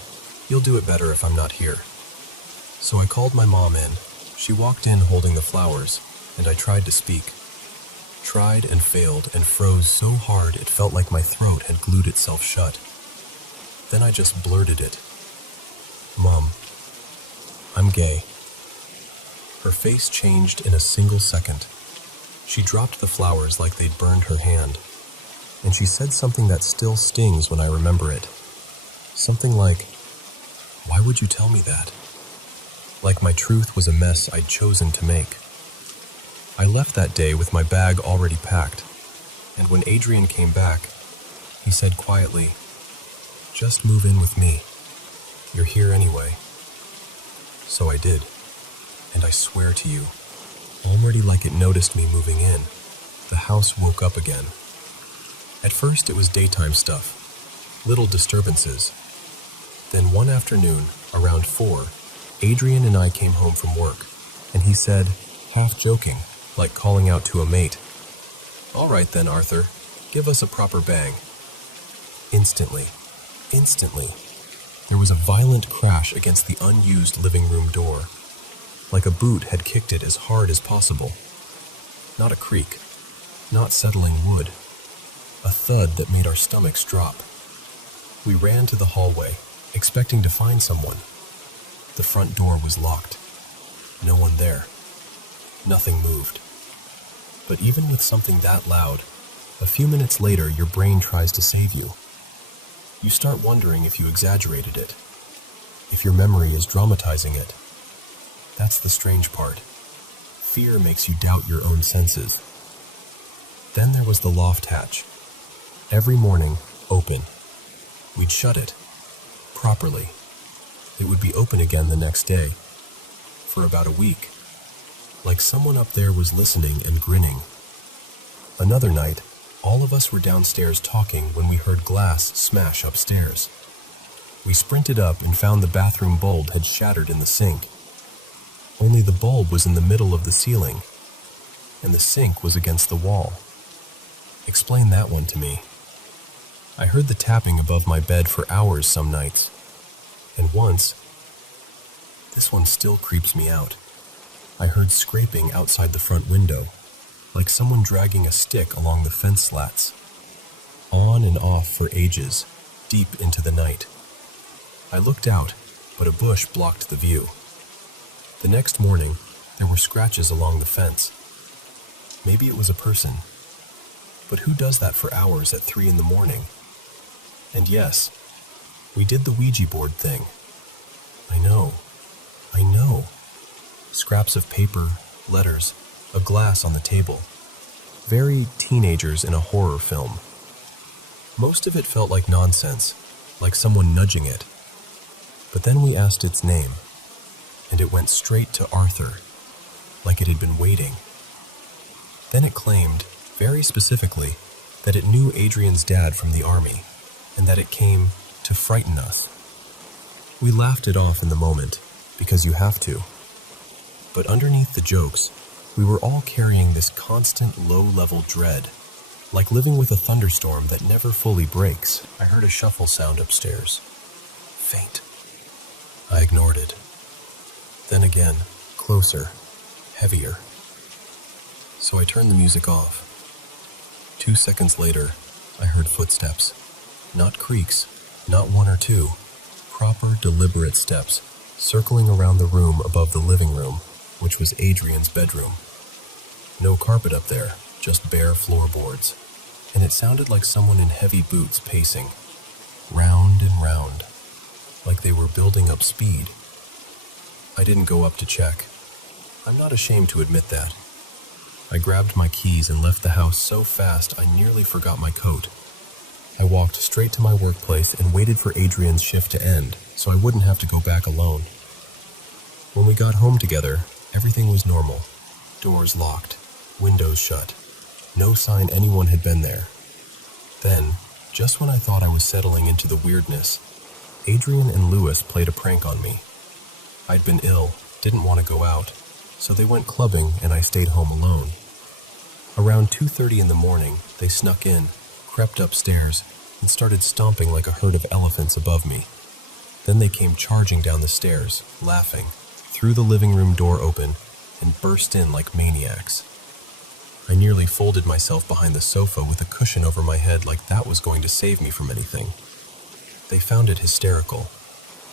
You'll do it better if I'm not here." So I called my mom in. She walked in holding the flowers, and I tried to speak. Tried and failed and froze so hard it felt like my throat had glued itself shut. Then I just blurted it. "Mom, I'm gay." Her face changed in a single second. She dropped the flowers like they'd burned her hand, and she said something that still stings when I remember it. Something like, "Why would you tell me that?" Like my truth was a mess I'd chosen to make. I left that day with my bag already packed, and when Adrian came back, he said quietly, "Just move in with me. You're here anyway." So I did, and I swear to you, already like it noticed me moving in, the house woke up again. At first it was daytime stuff, little disturbances. Then one afternoon, around 4, Adrian and I came home from work, and he said, half joking, like calling out to a mate, "All right then, Arthur, give us a proper bang." Instantly, there was a violent crash against the unused living room door, like a boot had kicked it as hard as possible. Not a creak, not settling wood, a thud that made our stomachs drop. We ran to the hallway, expecting to find someone. The front door was locked. No one there. Nothing moved. But even with something that loud, a few minutes later your brain tries to save you. You start wondering if you exaggerated it, if your memory is dramatizing it. That's the strange part. Fear makes you doubt your own senses. Then there was the loft hatch. Every morning, open. We'd shut it. Properly. It would be open again the next day. For about a week. Like someone up there was listening and grinning. Another night, all of us were downstairs talking when we heard glass smash upstairs. We sprinted up and found the bathroom bulb had shattered in the sink. Only the bulb was in the middle of the ceiling, and the sink was against the wall. Explain that one to me. I heard the tapping above my bed for hours some nights, and once, this one still creeps me out, I heard scraping outside the front window, like someone dragging a stick along the fence slats. On and off for ages, deep into the night. I looked out, but a bush blocked the view. The next morning, there were scratches along the fence. Maybe it was a person. But who does that for hours at 3 in the morning? And yes, we did the Ouija board thing. I know. Scraps of paper, letters, a glass on the table. Very teenagers in a horror film. Most of it felt like nonsense, like someone nudging it. But then we asked its name, and it went straight to Arthur, like it had been waiting. Then it claimed, very specifically, that it knew Adrian's dad from the army, and that it came to frighten us. We laughed it off in the moment, because you have to. But underneath the jokes, we were all carrying this constant low-level dread, like living with a thunderstorm that never fully breaks. I heard a shuffle sound upstairs. Faint. I ignored it. Then again, closer, heavier. So I turned the music off. 2 seconds later, I heard footsteps. Not creaks, not one or two. Proper, deliberate steps, circling around the room above the living room, which was Adrian's bedroom. No carpet up there, just bare floorboards. And it sounded like someone in heavy boots pacing, round and round, like they were building up speed. I didn't go up to check. I'm not ashamed to admit that. I grabbed my keys and left the house so fast I nearly forgot my coat. I walked straight to my workplace and waited for Adrian's shift to end so I wouldn't have to go back alone. When we got home together, everything was normal. Doors locked, windows shut. No sign anyone had been there. Then, just when I thought I was settling into the weirdness, Adrian and Lewis played a prank on me. I'd been ill, didn't want to go out, so they went clubbing and I stayed home alone. Around 2:30 in the morning, they snuck in, crept upstairs, and started stomping like a herd of elephants above me. Then they came charging down the stairs, laughing, threw the living room door open, and burst in like maniacs. I nearly folded myself behind the sofa with a cushion over my head like that was going to save me from anything. They found it hysterical,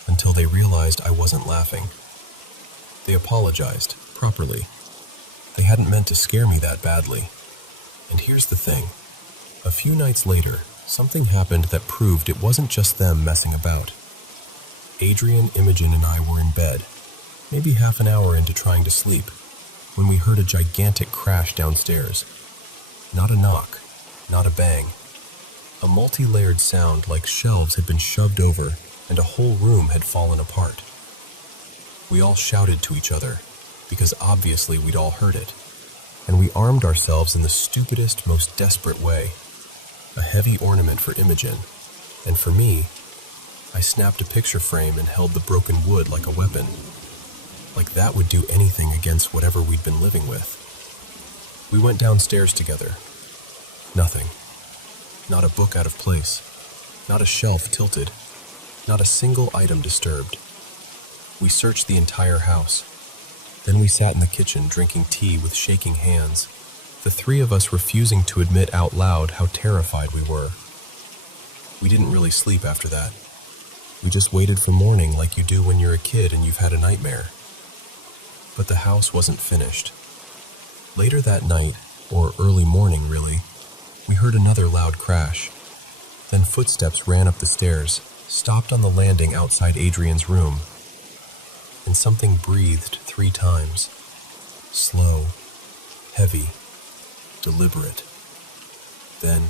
until they realized I wasn't laughing. They apologized, properly. They hadn't meant to scare me that badly. And here's the thing. A few nights later, something happened that proved it wasn't just them messing about. Adrian, Imogen, and I were in bed, maybe half an hour into trying to sleep, when we heard a gigantic crash downstairs. Not a knock, not a bang. A multi-layered sound like shelves had been shoved over and a whole room had fallen apart. We all shouted to each other, because obviously we'd all heard it, and we armed ourselves in the stupidest, most desperate way. A heavy ornament for Imogen, and for me, I snapped a picture frame and held the broken wood like a weapon. Like that would do anything against whatever we'd been living with. We went downstairs together. Nothing. Not a book out of place. Not a shelf tilted. Not a single item disturbed. We searched the entire house. Then we sat in the kitchen drinking tea with shaking hands, the three of us refusing to admit out loud how terrified we were. We didn't really sleep after that. We just waited for morning like you do when you're a kid and you've had a nightmare. But the house wasn't finished. Later that night, or early morning really, we heard another loud crash. Then footsteps ran up the stairs, stopped on the landing outside Adrian's room, and something breathed 3 times. Slow, heavy, deliberate. Then,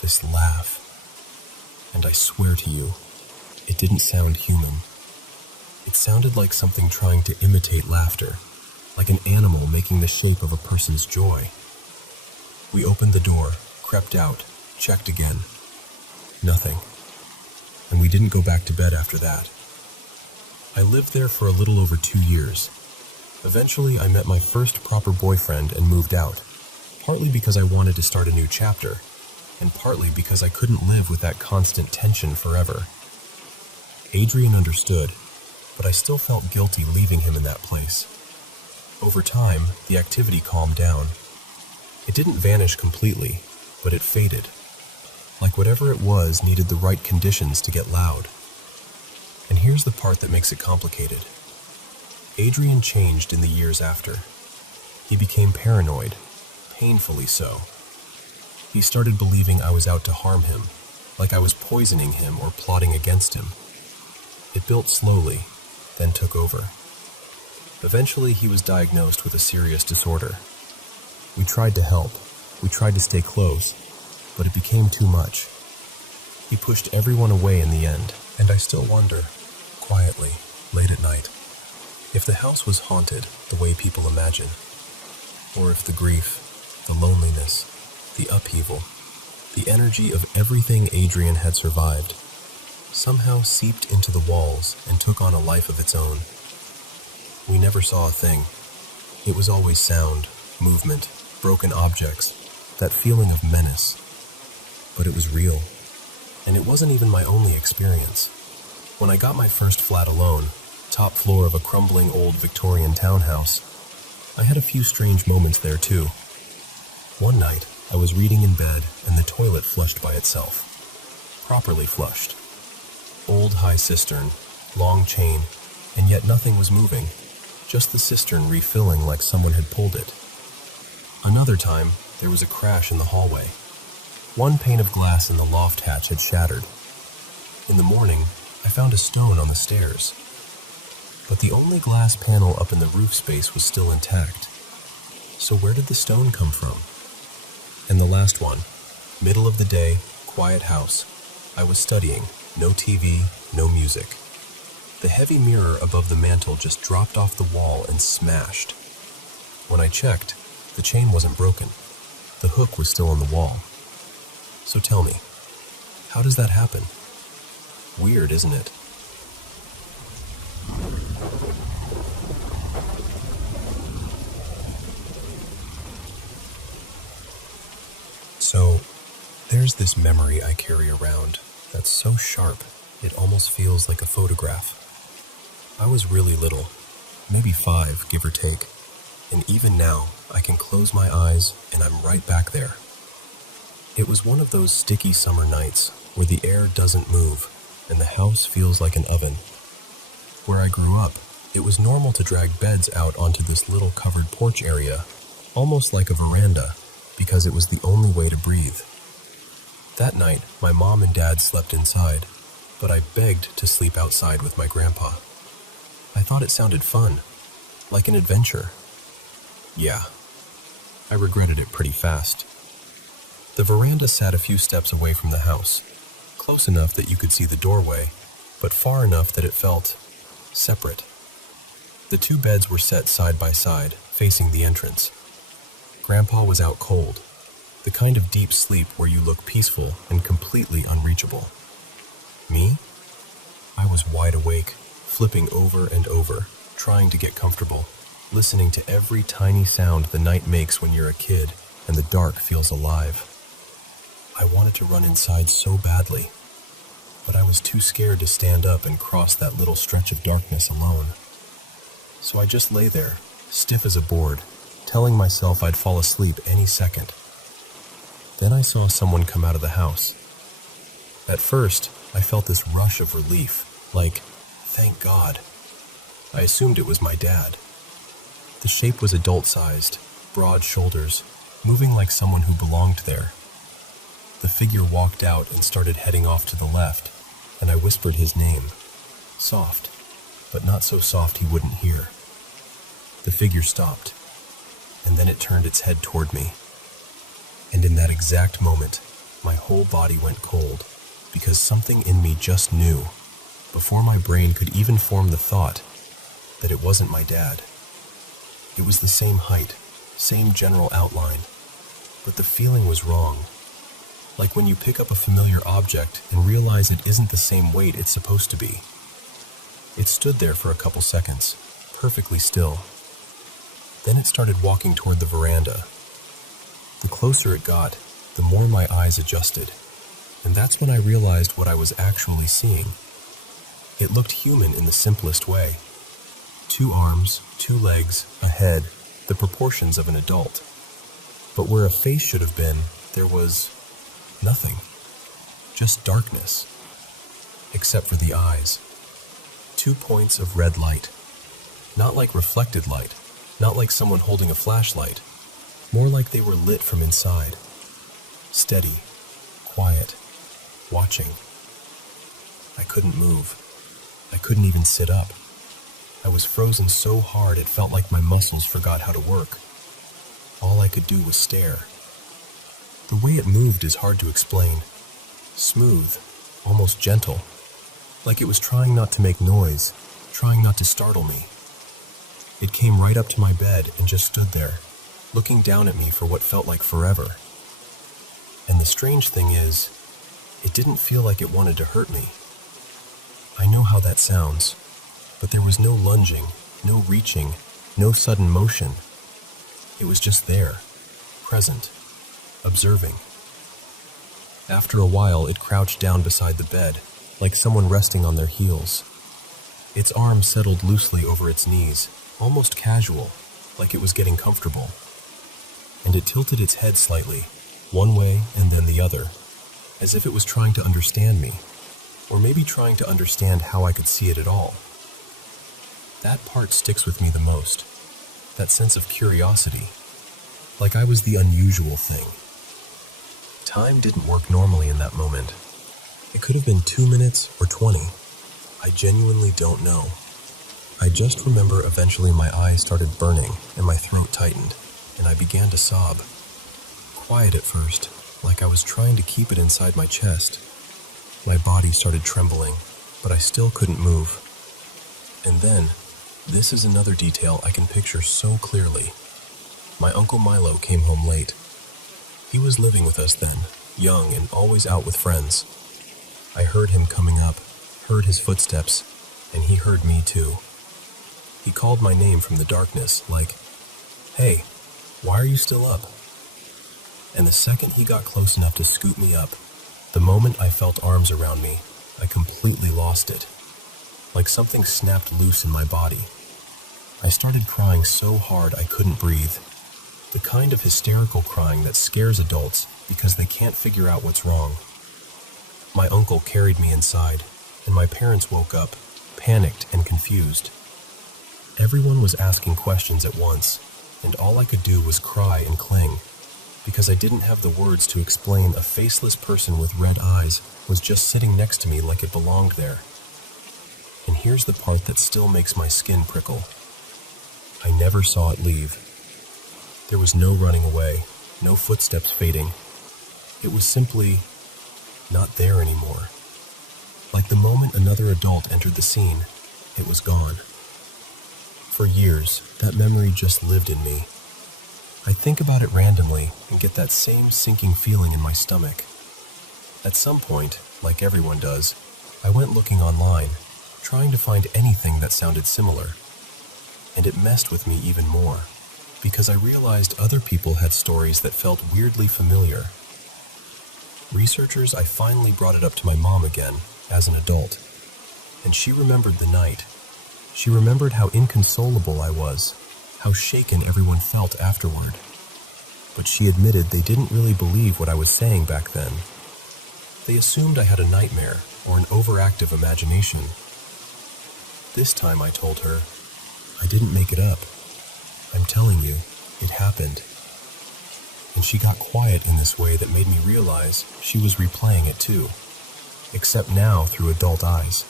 this laugh. And I swear to you, it didn't sound human. It sounded like something trying to imitate laughter, like an animal making the shape of a person's joy. We opened the door, crept out, checked again. Nothing. And we didn't go back to bed after that. I lived there for a little over 2 years. Eventually, I met my first proper boyfriend and moved out, partly because I wanted to start a new chapter, and partly because I couldn't live with that constant tension forever. Adrian understood, but I still felt guilty leaving him in that place. Over time, the activity calmed down. It didn't vanish completely, but it faded. Like whatever it was needed the right conditions to get loud. And here's the part that makes it complicated. Adrian changed in the years after. He became paranoid, painfully so. He started believing I was out to harm him, like I was poisoning him or plotting against him. It built slowly, then took over. Eventually, he was diagnosed with a serious disorder. We tried to help. We tried to stay close, but it became too much. He pushed everyone away in the end, and I still wonder, quietly, late at night, if the house was haunted the way people imagine, or if the grief, the loneliness, the upheaval, the energy of everything Adrian had survived, somehow seeped into the walls and took on a life of its own. We never saw a thing. It was always sound, movement, broken objects, that feeling of menace. But it was real, and it wasn't even my only experience. When I got my first flat alone, top floor of a crumbling old Victorian townhouse, I had a few strange moments there too. One night, I was reading in bed and the toilet flushed by itself. Properly flushed. Old high cistern, long chain, and yet nothing was moving, just the cistern refilling like someone had pulled it. Another time, there was a crash in the hallway. One pane of glass in the loft hatch had shattered. In the morning, I found a stone on the stairs. But the only glass panel up in the roof space was still intact. So where did the stone come from? And the last one, middle of the day, quiet house. I was studying, no TV, no music. The heavy mirror above the mantel just dropped off the wall and smashed. When I checked, the chain wasn't broken. The hook was still on the wall. So tell me, how does that happen? Weird, isn't it? So, there's this memory I carry around that's so sharp, it almost feels like a photograph. I was really little, maybe 5, give or take, and even now, I can close my eyes and I'm right back there. It was one of those sticky summer nights where the air doesn't move and the house feels like an oven. Where I grew up, it was normal to drag beds out onto this little covered porch area, almost like a veranda, because it was the only way to breathe. That night, my mom and dad slept inside, but I begged to sleep outside with my grandpa. I thought it sounded fun, like an adventure. Yeah, I regretted it pretty fast. The veranda sat a few steps away from the house, close enough that you could see the doorway, but far enough that it felt separate. The 2 beds were set side by side, facing the entrance. Grandpa was out cold, the kind of deep sleep where you look peaceful and completely unreachable. Me? I was wide awake, flipping over and over, trying to get comfortable, listening to every tiny sound the night makes when you're a kid and the dark feels alive. I wanted to run inside so badly, but I was too scared to stand up and cross that little stretch of darkness alone. So I just lay there, stiff as a board, telling myself I'd fall asleep any second. Then I saw someone come out of the house. At first, I felt this rush of relief, like, thank God. I assumed it was my dad. The shape was adult-sized, broad shoulders, moving like someone who belonged there. The figure walked out and started heading off to the left, and I whispered his name, soft, but not so soft he wouldn't hear. The figure stopped, and then it turned its head toward me. And in that exact moment, my whole body went cold, because something in me just knew, before my brain could even form the thought, that it wasn't my dad. It was the same height, same general outline, but the feeling was wrong. Like when you pick up a familiar object and realize it isn't the same weight it's supposed to be. It stood there for a couple seconds, perfectly still. Then it started walking toward the veranda. The closer it got, the more my eyes adjusted, and that's when I realized what I was actually seeing. It looked human in the simplest way. 2 arms, 2 legs, a head, the proportions of an adult. But where a face should have been, there was nothing. Just darkness. Except for the eyes. 2 points of red light. Not like reflected light, not like someone holding a flashlight. More like they were lit from inside. Steady, quiet, watching. I couldn't move. I couldn't even sit up. I was frozen so hard it felt like my muscles forgot how to work. All I could do was stare. The way it moved is hard to explain. Smooth, almost gentle, like it was trying not to make noise, trying not to startle me. It came right up to my bed and just stood there, looking down at me for what felt like forever. And the strange thing is, it didn't feel like it wanted to hurt me. I know how that sounds, but there was no lunging, no reaching, no sudden motion. It was just there, present, observing. After a while, it crouched down beside the bed, like someone resting on their heels. Its arms settled loosely over its knees, almost casual, like it was getting comfortable. And it tilted its head slightly, one way and then the other, as if it was trying to understand me, or maybe trying to understand how I could see it at all. That part sticks with me the most, that sense of curiosity, like I was the unusual thing. Time didn't work normally in that moment. It could have been 2 minutes or 20. I genuinely don't know. I just remember eventually my eyes started burning and my throat tightened, and I began to sob. Quiet at first, like I was trying to keep it inside my chest. My body started trembling, but I still couldn't move. And then, this is another detail I can picture so clearly. My Uncle Milo came home late. He was living with us then, young and always out with friends. I heard him coming up, heard his footsteps, and he heard me too. He called my name from the darkness, like, "Hey, why are you still up?" And the second he got close enough to scoop me up, the moment I felt arms around me, I completely lost it. Like something snapped loose in my body. I started crying so hard I couldn't breathe. The kind of hysterical crying that scares adults because they can't figure out what's wrong. My uncle carried me inside, and my parents woke up, panicked and confused. Everyone was asking questions at once, and all I could do was cry and cling, because I didn't have the words to explain a faceless person with red eyes was just sitting next to me like it belonged there. And here's the part that still makes my skin prickle. I never saw it leave. There was no running away, no footsteps fading. It was simply not there anymore. Like the moment another adult entered the scene, it was gone. For years, that memory just lived in me. I think about it randomly and get that same sinking feeling in my stomach. At some point, like everyone does, I went looking online, trying to find anything that sounded similar. And it messed with me even more, because I realized other people had stories that felt weirdly familiar. Researchers, I finally brought it up to my mom again, as an adult, and she remembered the night. She remembered how inconsolable I was, how shaken everyone felt afterward. But she admitted they didn't really believe what I was saying back then. They assumed I had a nightmare or an overactive imagination. This time, I told her, I didn't make it up. I'm telling you, it happened. And she got quiet in this way that made me realize she was replaying it too, except now through adult eyes.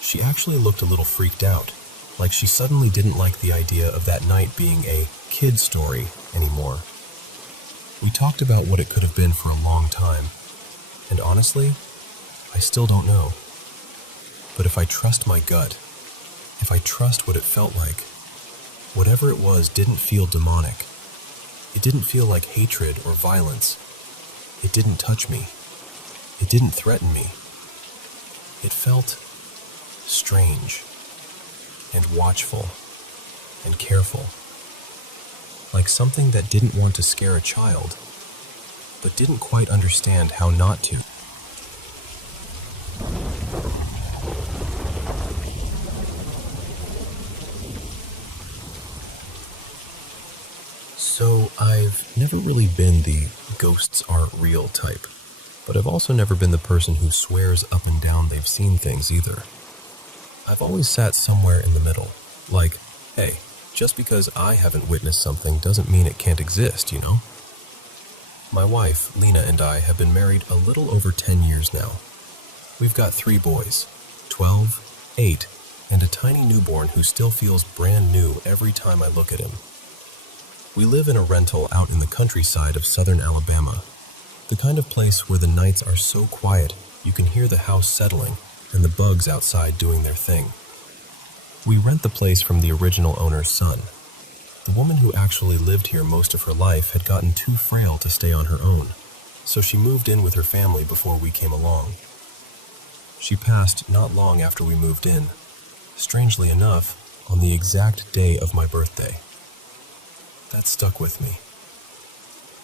She actually looked a little freaked out, like she suddenly didn't like the idea of that night being a kid story anymore. We talked about what it could have been for a long time, and honestly, I still don't know. But if I trust my gut, if I trust what it felt like, whatever it was didn't feel demonic. It didn't feel like hatred or violence. It didn't touch me. It didn't threaten me. It felt strange and watchful and careful, like something that didn't want to scare a child, but didn't quite understand how not to. So I've never really been the ghosts aren't real type, but I've also never been the person who swears up and down they've seen things either. I've always sat somewhere in the middle, like, hey, just because I haven't witnessed something doesn't mean it can't exist, you know? My wife, Lena, and I have been married a little over 10 years now. We've got 3 boys, 12, 8, and a tiny newborn who still feels brand new every time I look at him. We live in a rental out in the countryside of southern Alabama, the kind of place where the nights are so quiet you can hear the house settling and the bugs outside doing their thing. We rent the place from the original owner's son. The woman who actually lived here most of her life had gotten too frail to stay on her own, so she moved in with her family before we came along. She passed not long after we moved in, strangely enough, on the exact day of my birthday. That stuck with me.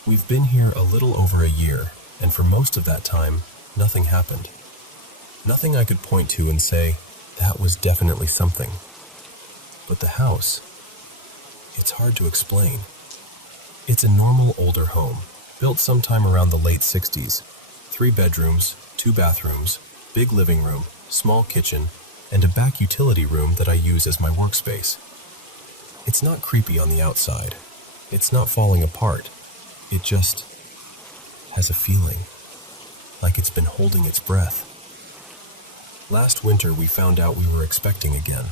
We've been here a little over a year, and for most of that time, nothing happened. Nothing I could point to and say, that was definitely something. But the house, it's hard to explain. It's a normal older home, built sometime around the late 60s. 3 bedrooms, 2 bathrooms, big living room, small kitchen, and a back utility room that I use as my workspace. It's not creepy on the outside. It's not falling apart. It just has a feeling, like it's been holding its breath. Last winter we found out we were expecting again.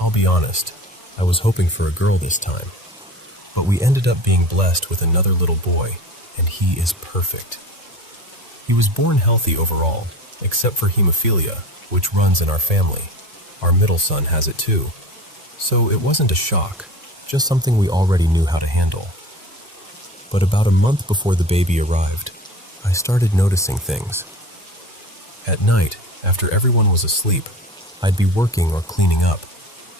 I'll be honest, I was hoping for a girl this time. But we ended up being blessed with another little boy, and he is perfect. He was born healthy overall, except for hemophilia, which runs in our family. Our middle son has it too. So it wasn't a shock, just something we already knew how to handle. But about a month before the baby arrived, I started noticing things. At night, after everyone was asleep, I'd be working or cleaning up,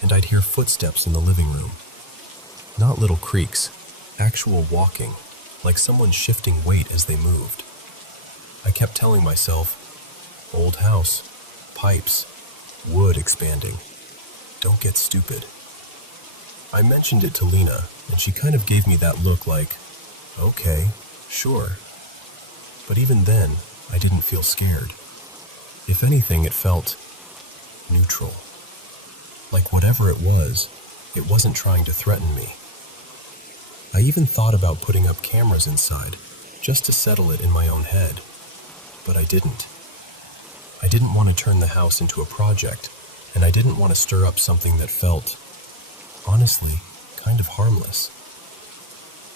and I'd hear footsteps in the living room. Not little creaks, actual walking, like someone shifting weight as they moved. I kept telling myself, old house, pipes, wood expanding. Don't get stupid. I mentioned it to Lena, and she kind of gave me that look like, okay, sure. But even then, I didn't feel scared. If anything, it felt neutral. Like whatever it wasn't trying to threaten me. I even thought about putting up cameras inside, just to settle it in my own head. But I didn't. I didn't want to turn the house into a project, and I didn't want to stir up something that felt, honestly, kind of harmless.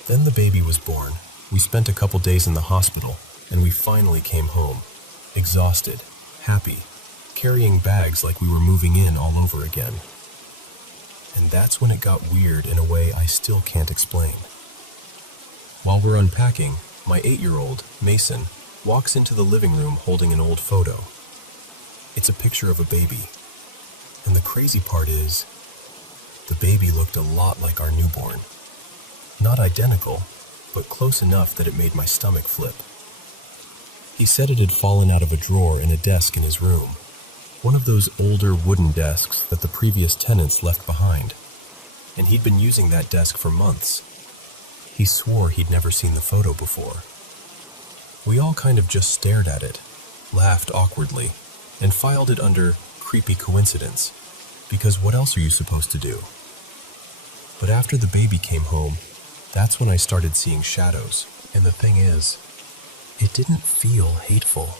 Then the baby was born. We spent a couple days in the hospital, and we finally came home, exhausted, happy, carrying bags like we were moving in all over again. And that's when it got weird in a way I still can't explain. While we're unpacking, my 8-year-old, Mason, walks into the living room holding an old photo. It's a picture of a baby. And the crazy part is, the baby looked a lot like our newborn. Not identical, but close enough that it made my stomach flip. He said it had fallen out of a drawer in a desk in his room. One of those older wooden desks that the previous tenants left behind, and he'd been using that desk for months. He swore he'd never seen the photo before. We all kind of just stared at it, laughed awkwardly, and filed it under creepy coincidence, because what else are you supposed to do? But after the baby came home, that's when I started seeing shadows, and the thing is, it didn't feel hateful.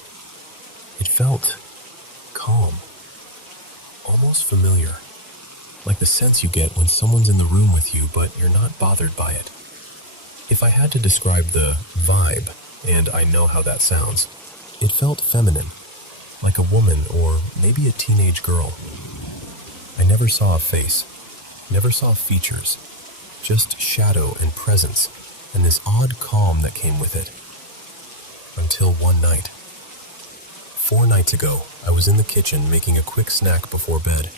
It felt calm, almost familiar, like the sense you get when someone's in the room with you but you're not bothered by it. If I had to describe the vibe, and I know how that sounds, it felt feminine, like a woman or maybe a teenage girl. I never saw a face, never saw features, just shadow and presence and this odd calm that came with it. Until one night. 4 nights ago, I was in the kitchen making a quick snack before bed.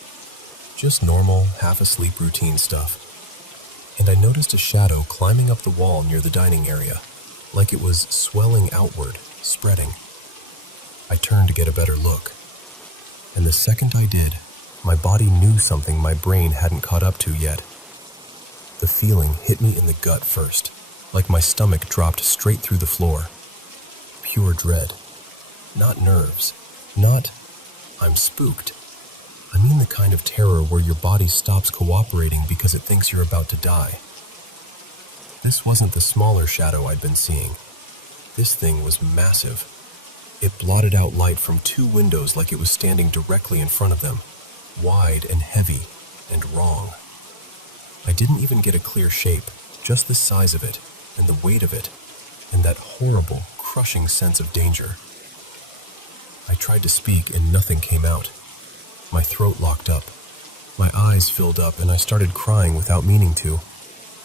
Just normal, half-asleep routine stuff. And I noticed a shadow climbing up the wall near the dining area, like it was swelling outward, spreading. I turned to get a better look. And the second I did, my body knew something my brain hadn't caught up to yet. The feeling hit me in the gut first, like my stomach dropped straight through the floor. Pure dread. Not nerves. Not, I'm spooked. I mean the kind of terror where your body stops cooperating because it thinks you're about to die. This wasn't the smaller shadow I'd been seeing. This thing was massive. It blotted out light from 2 windows like it was standing directly in front of them, wide and heavy and wrong. I didn't even get a clear shape, just the size of it and the weight of it, and that horrible, crushing sense of danger. I tried to speak and nothing came out. My throat locked up. My eyes filled up and I started crying without meaning to,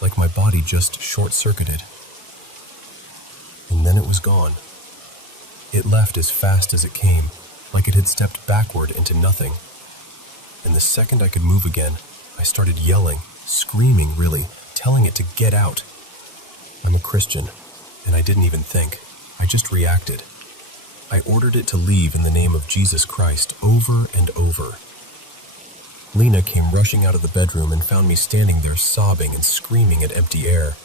like my body just short-circuited. And then it was gone. It left as fast as it came, like it had stepped backward into nothing. And the second I could move again, I started yelling, screaming really, telling it to get out. I'm a Christian, and I didn't even think. I just reacted. I ordered it to leave in the name of Jesus Christ over and over. Lena came rushing out of the bedroom and found me standing there sobbing and screaming at empty air.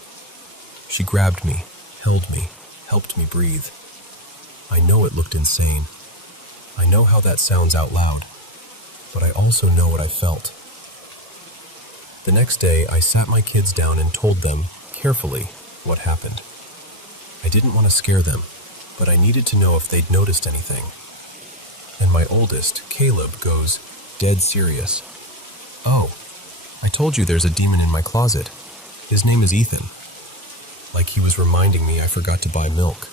She grabbed me, held me, helped me breathe. I know it looked insane. I know how that sounds out loud, but I also know what I felt. The next day, I sat my kids down and told them, carefully, what happened. I didn't want to scare them, but I needed to know if they'd noticed anything. And my oldest, Caleb, goes, dead serious. "Oh, I told you there's a demon in my closet. His name is Ethan." Like he was reminding me I forgot to buy milk.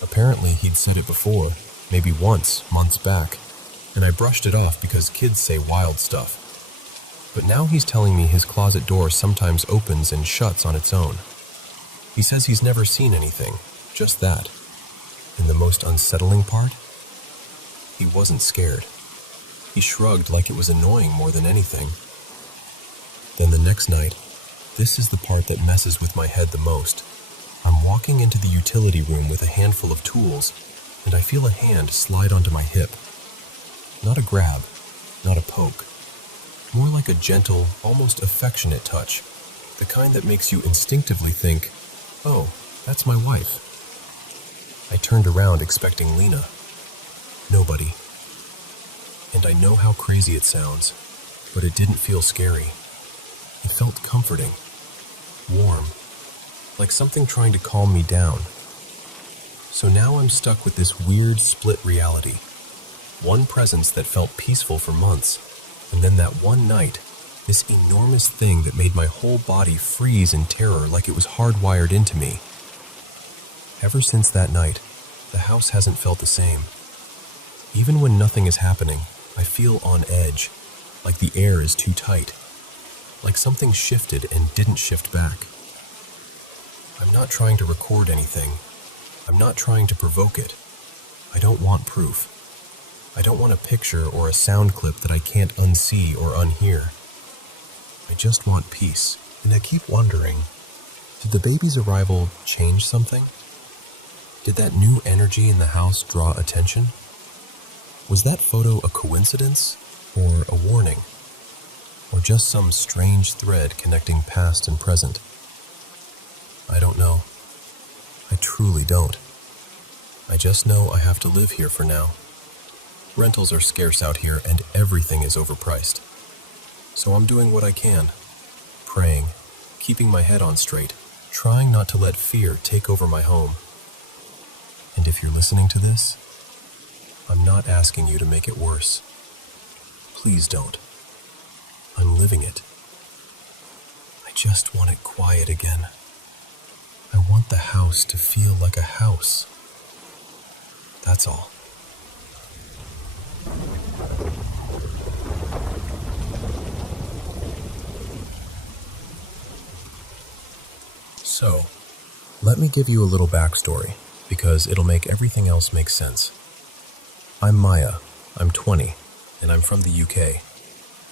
Apparently he'd said it before, maybe once, months back, and I brushed it off because kids say wild stuff. But now he's telling me his closet door sometimes opens and shuts on its own. He says he's never seen anything, just that. And the most unsettling part? He wasn't scared. He shrugged like it was annoying more than anything. Then the next night, this is the part that messes with my head the most. I'm walking into the utility room with a handful of tools, and I feel a hand slide onto my hip. Not a grab, not a poke. More like a gentle, almost affectionate touch, the kind that makes you instinctively think, "Oh, that's my wife." I turned around expecting Lena. Nobody. And I know how crazy it sounds, but it didn't feel scary. It felt comforting, warm, like something trying to calm me down. So now I'm stuck with this weird split reality. One presence that felt peaceful for months, and then that one night, this enormous thing that made my whole body freeze in terror like it was hardwired into me. Ever since that night, the house hasn't felt the same. Even when nothing is happening, I feel on edge, like the air is too tight, like something shifted and didn't shift back. I'm not trying to record anything. I'm not trying to provoke it. I don't want proof. I don't want a picture or a sound clip that I can't unsee or unhear. I just want peace, and I keep wondering, did the baby's arrival change something? Did that new energy in the house draw attention? Was that photo a coincidence or a warning? Or just some strange thread connecting past and present? I don't know. I truly don't. I just know I have to live here for now. Rentals are scarce out here and everything is overpriced. So I'm doing what I can. Praying, keeping my head on straight, trying not to let fear take over my home. And if you're listening to this, I'm not asking you to make it worse. Please don't. I'm living it. I just want it quiet again. I want the house to feel like a house. That's all. So, let me give you a little backstory, because it'll make everything else make sense. I'm Maya, I'm 20, and I'm from the UK.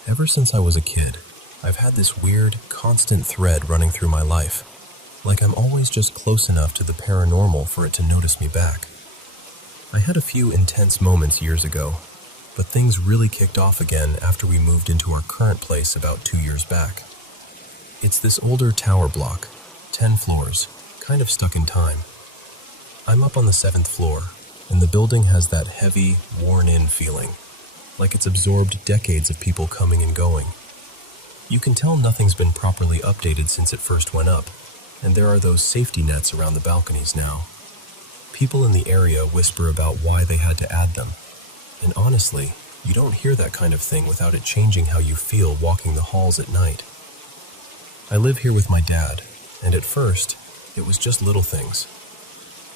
Ever since I was a kid, I've had this weird, constant thread running through my life, like I'm always just close enough to the paranormal for it to notice me back. I had a few intense moments years ago, but things really kicked off again after we moved into our current place about 2 years back. It's this older tower block, 10 floors, kind of stuck in time. I'm up on the 7th floor, and the building has that heavy, worn-in feeling, like it's absorbed decades of people coming and going. You can tell nothing's been properly updated since it first went up, and there are those safety nets around the balconies now. People in the area whisper about why they had to add them, and honestly, you don't hear that kind of thing without it changing how you feel walking the halls at night. I live here with my dad, and at first, it was just little things.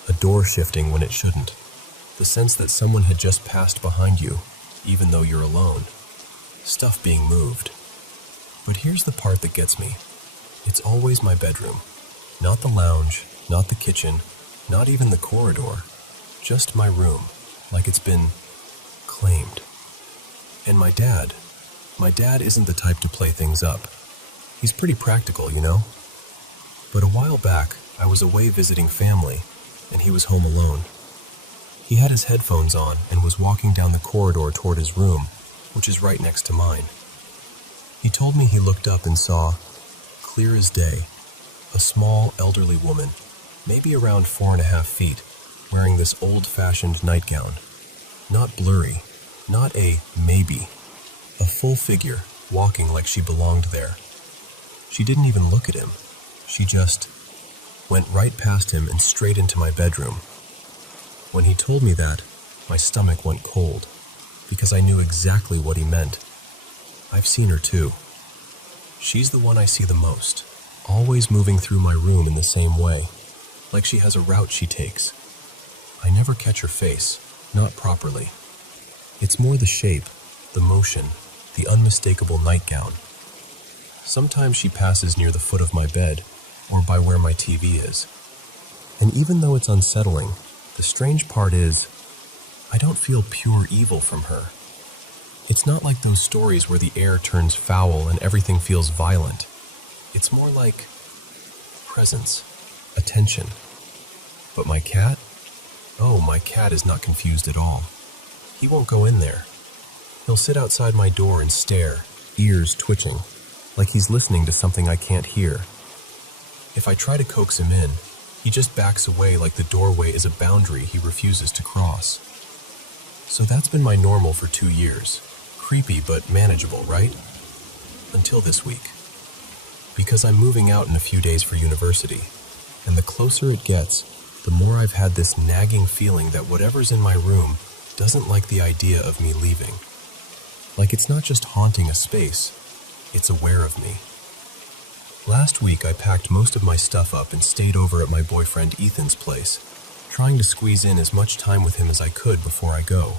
A door shifting when it shouldn't. The sense that someone had just passed behind you, even though you're alone. Stuff being moved. But here's the part that gets me. It's always my bedroom. Not the lounge, not the kitchen, not even the corridor. Just my room, like it's been claimed. And my dad isn't the type to play things up. He's pretty practical, you know? But a while back, I was away visiting family, and he was home alone. He had his headphones on and was walking down the corridor toward his room, which is right next to mine. He told me he looked up and saw, clear as day, a small, elderly woman, maybe around 4.5 feet, wearing this old-fashioned nightgown. Not blurry, not a maybe, a full figure, walking like she belonged there. She didn't even look at him. She just went right past him and straight into my bedroom. When he told me that, my stomach went cold, because I knew exactly what he meant. I've seen her too. She's the one I see the most, always moving through my room in the same way, like she has a route she takes. I never catch her face, not properly. It's more the shape, the motion, the unmistakable nightgown. Sometimes she passes near the foot of my bed, or by where my TV is. And even though it's unsettling, the strange part is, I don't feel pure evil from her. It's not like those stories where the air turns foul and everything feels violent. It's more like presence, attention. But my cat? Oh, my cat is not confused at all. He won't go in there. He'll sit outside my door and stare, ears twitching, like he's listening to something I can't hear. If I try to coax him in, he just backs away like the doorway is a boundary he refuses to cross. So that's been my normal for 2 years. Creepy but manageable, right? Until this week. Because I'm moving out in a few days for university, and the closer it gets, the more I've had this nagging feeling that whatever's in my room doesn't like the idea of me leaving. Like it's not just haunting a space, it's aware of me. Last week I packed most of my stuff up and stayed over at my boyfriend Ethan's place, trying to squeeze in as much time with him as I could before I go.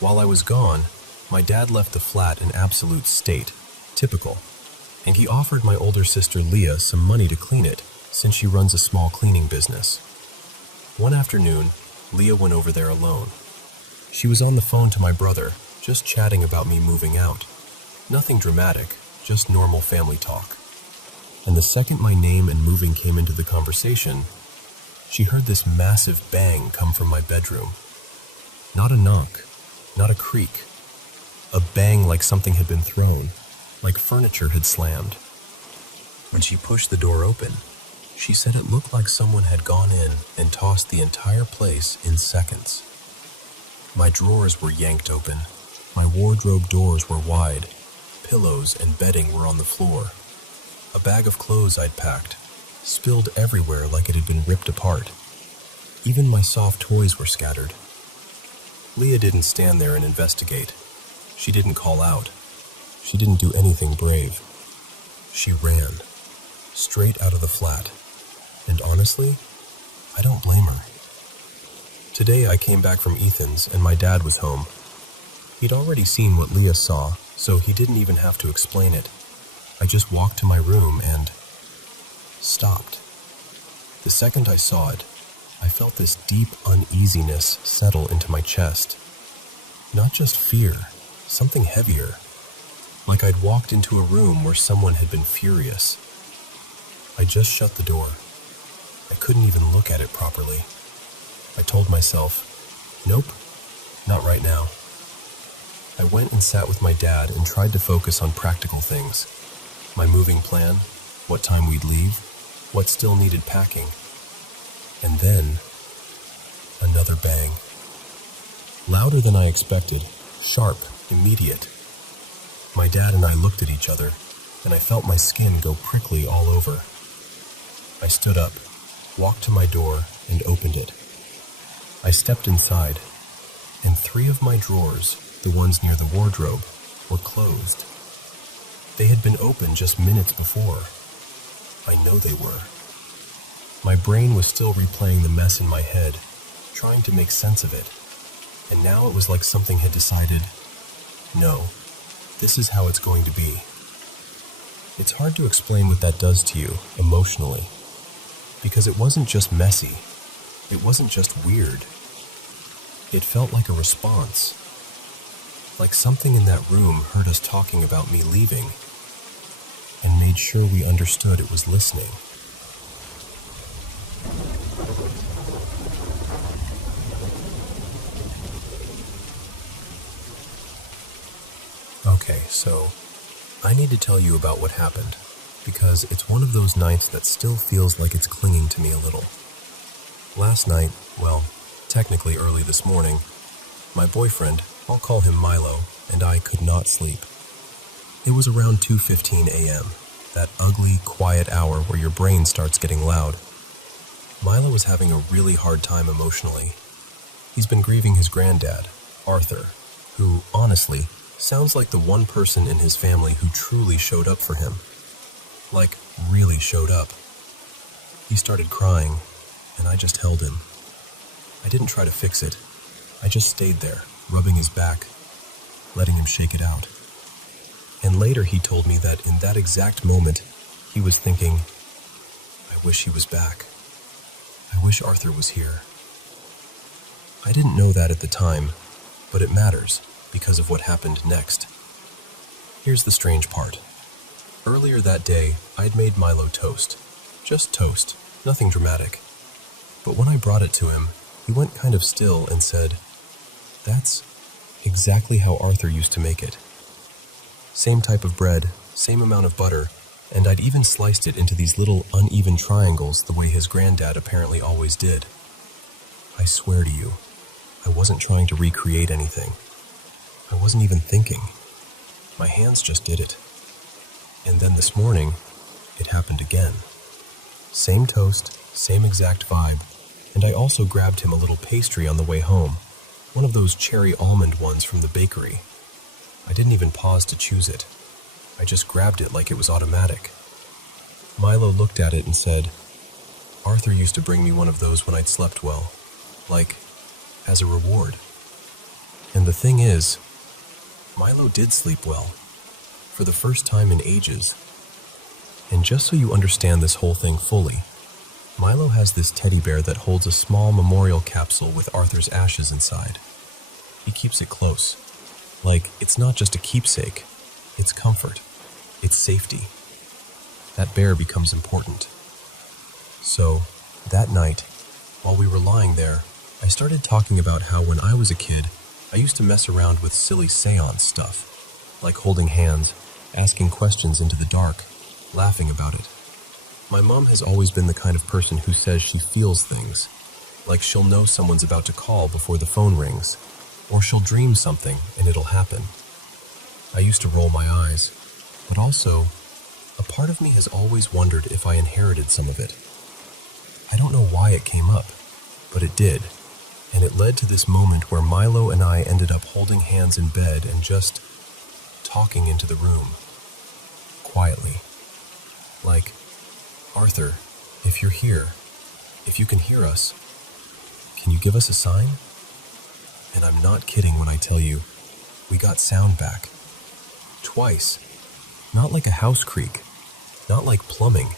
While I was gone, my dad left the flat in absolute state, typical, and he offered my older sister Leah some money to clean it, since she runs a small cleaning business. One afternoon, Leah went over there alone. She was on the phone to my brother, just chatting about me moving out. Nothing dramatic, just normal family talk. And the second my name and moving came into the conversation, she heard this massive bang come from my bedroom. Not a knock, not a creak. A bang like something had been thrown, like furniture had slammed. When she pushed the door open, she said it looked like someone had gone in and tossed the entire place in seconds. My drawers were yanked open. My wardrobe doors were wide. Pillows and bedding were on the floor. A bag of clothes I'd packed, spilled everywhere like it had been ripped apart. Even my soft toys were scattered. Leah didn't stand there and investigate. She didn't call out. She didn't do anything brave. She ran, straight out of the flat. And honestly, I don't blame her. Today I came back from Ethan's and my dad was home. He'd already seen what Leah saw, so he didn't even have to explain it. I just walked to my room and stopped. The second I saw it, I felt this deep uneasiness settle into my chest. Not just fear, something heavier. Like I'd walked into a room where someone had been furious. I just shut the door. I couldn't even look at it properly. I told myself, nope, not right now. I went and sat with my dad and tried to focus on practical things. My moving plan, what time we'd leave, what still needed packing. And then, another bang. Louder than I expected, sharp, immediate. My dad and I looked at each other, and I felt my skin go prickly all over. I stood up, walked to my door, and opened it. I stepped inside, and 3 of my drawers, the ones near the wardrobe, were closed. They had been open just minutes before. I know they were. My brain was still replaying the mess in my head, trying to make sense of it. And now it was like something had decided, no, this is how it's going to be. It's hard to explain what that does to you, emotionally. Because it wasn't just messy. It wasn't just weird. It felt like a response. Like something in that room heard us talking about me leaving and made sure we understood it was listening. Okay, so I need to tell you about what happened, because it's one of those nights that still feels like it's clinging to me a little. Last night, well, technically early this morning, my boyfriend, I'll call him Milo, and I could not sleep. It was around 2:15 a.m., that ugly, quiet hour where your brain starts getting loud. Milo was having a really hard time emotionally. He's been grieving his granddad, Arthur, who, honestly, sounds like the one person in his family who truly showed up for him. Like, really showed up. He started crying, and I just held him. I didn't try to fix it. I just stayed there, rubbing his back, letting him shake it out. And later he told me that in that exact moment, he was thinking, I wish he was back. I wish Arthur was here. I didn't know that at the time, but it matters because of what happened next. Here's the strange part. Earlier that day, I'd made Milo toast. Just toast, nothing dramatic. But when I brought it to him, he went kind of still and said, "That's exactly how Arthur used to make it. Same type of bread, same amount of butter, and I'd even sliced it into these little uneven triangles the way his granddad apparently always did. I swear to you, I wasn't trying to recreate anything. I wasn't even thinking. My hands just did it. And then this morning, it happened again. Same toast, same exact vibe, and I also grabbed him a little pastry on the way home, one of those cherry almond ones from the bakery. I didn't even pause to choose it. I just grabbed it like it was automatic. Milo looked at it and said, Arthur used to bring me one of those when I'd slept well, like, as a reward. And the thing is, Milo did sleep well, for the first time in ages. And just so you understand this whole thing fully, Milo has this teddy bear that holds a small memorial capsule with Arthur's ashes inside. He keeps it close. Like, it's not just a keepsake, it's comfort, it's safety. That bear becomes important. So, that night, while we were lying there, I started talking about how when I was a kid, I used to mess around with silly seance stuff, like holding hands, asking questions into the dark, laughing about it. My mom has always been the kind of person who says she feels things, like she'll know someone's about to call before the phone rings, or she'll dream something and it'll happen. I used to roll my eyes, but also, a part of me has always wondered if I inherited some of it. I don't know why it came up, but it did, and it led to this moment where Milo and I ended up holding hands in bed and just talking into the room, quietly. Like, Arthur, if you're here, if you can hear us, can you give us a sign? And I'm not kidding when I tell you, we got sound back. Twice. Not like a house creak, not like plumbing.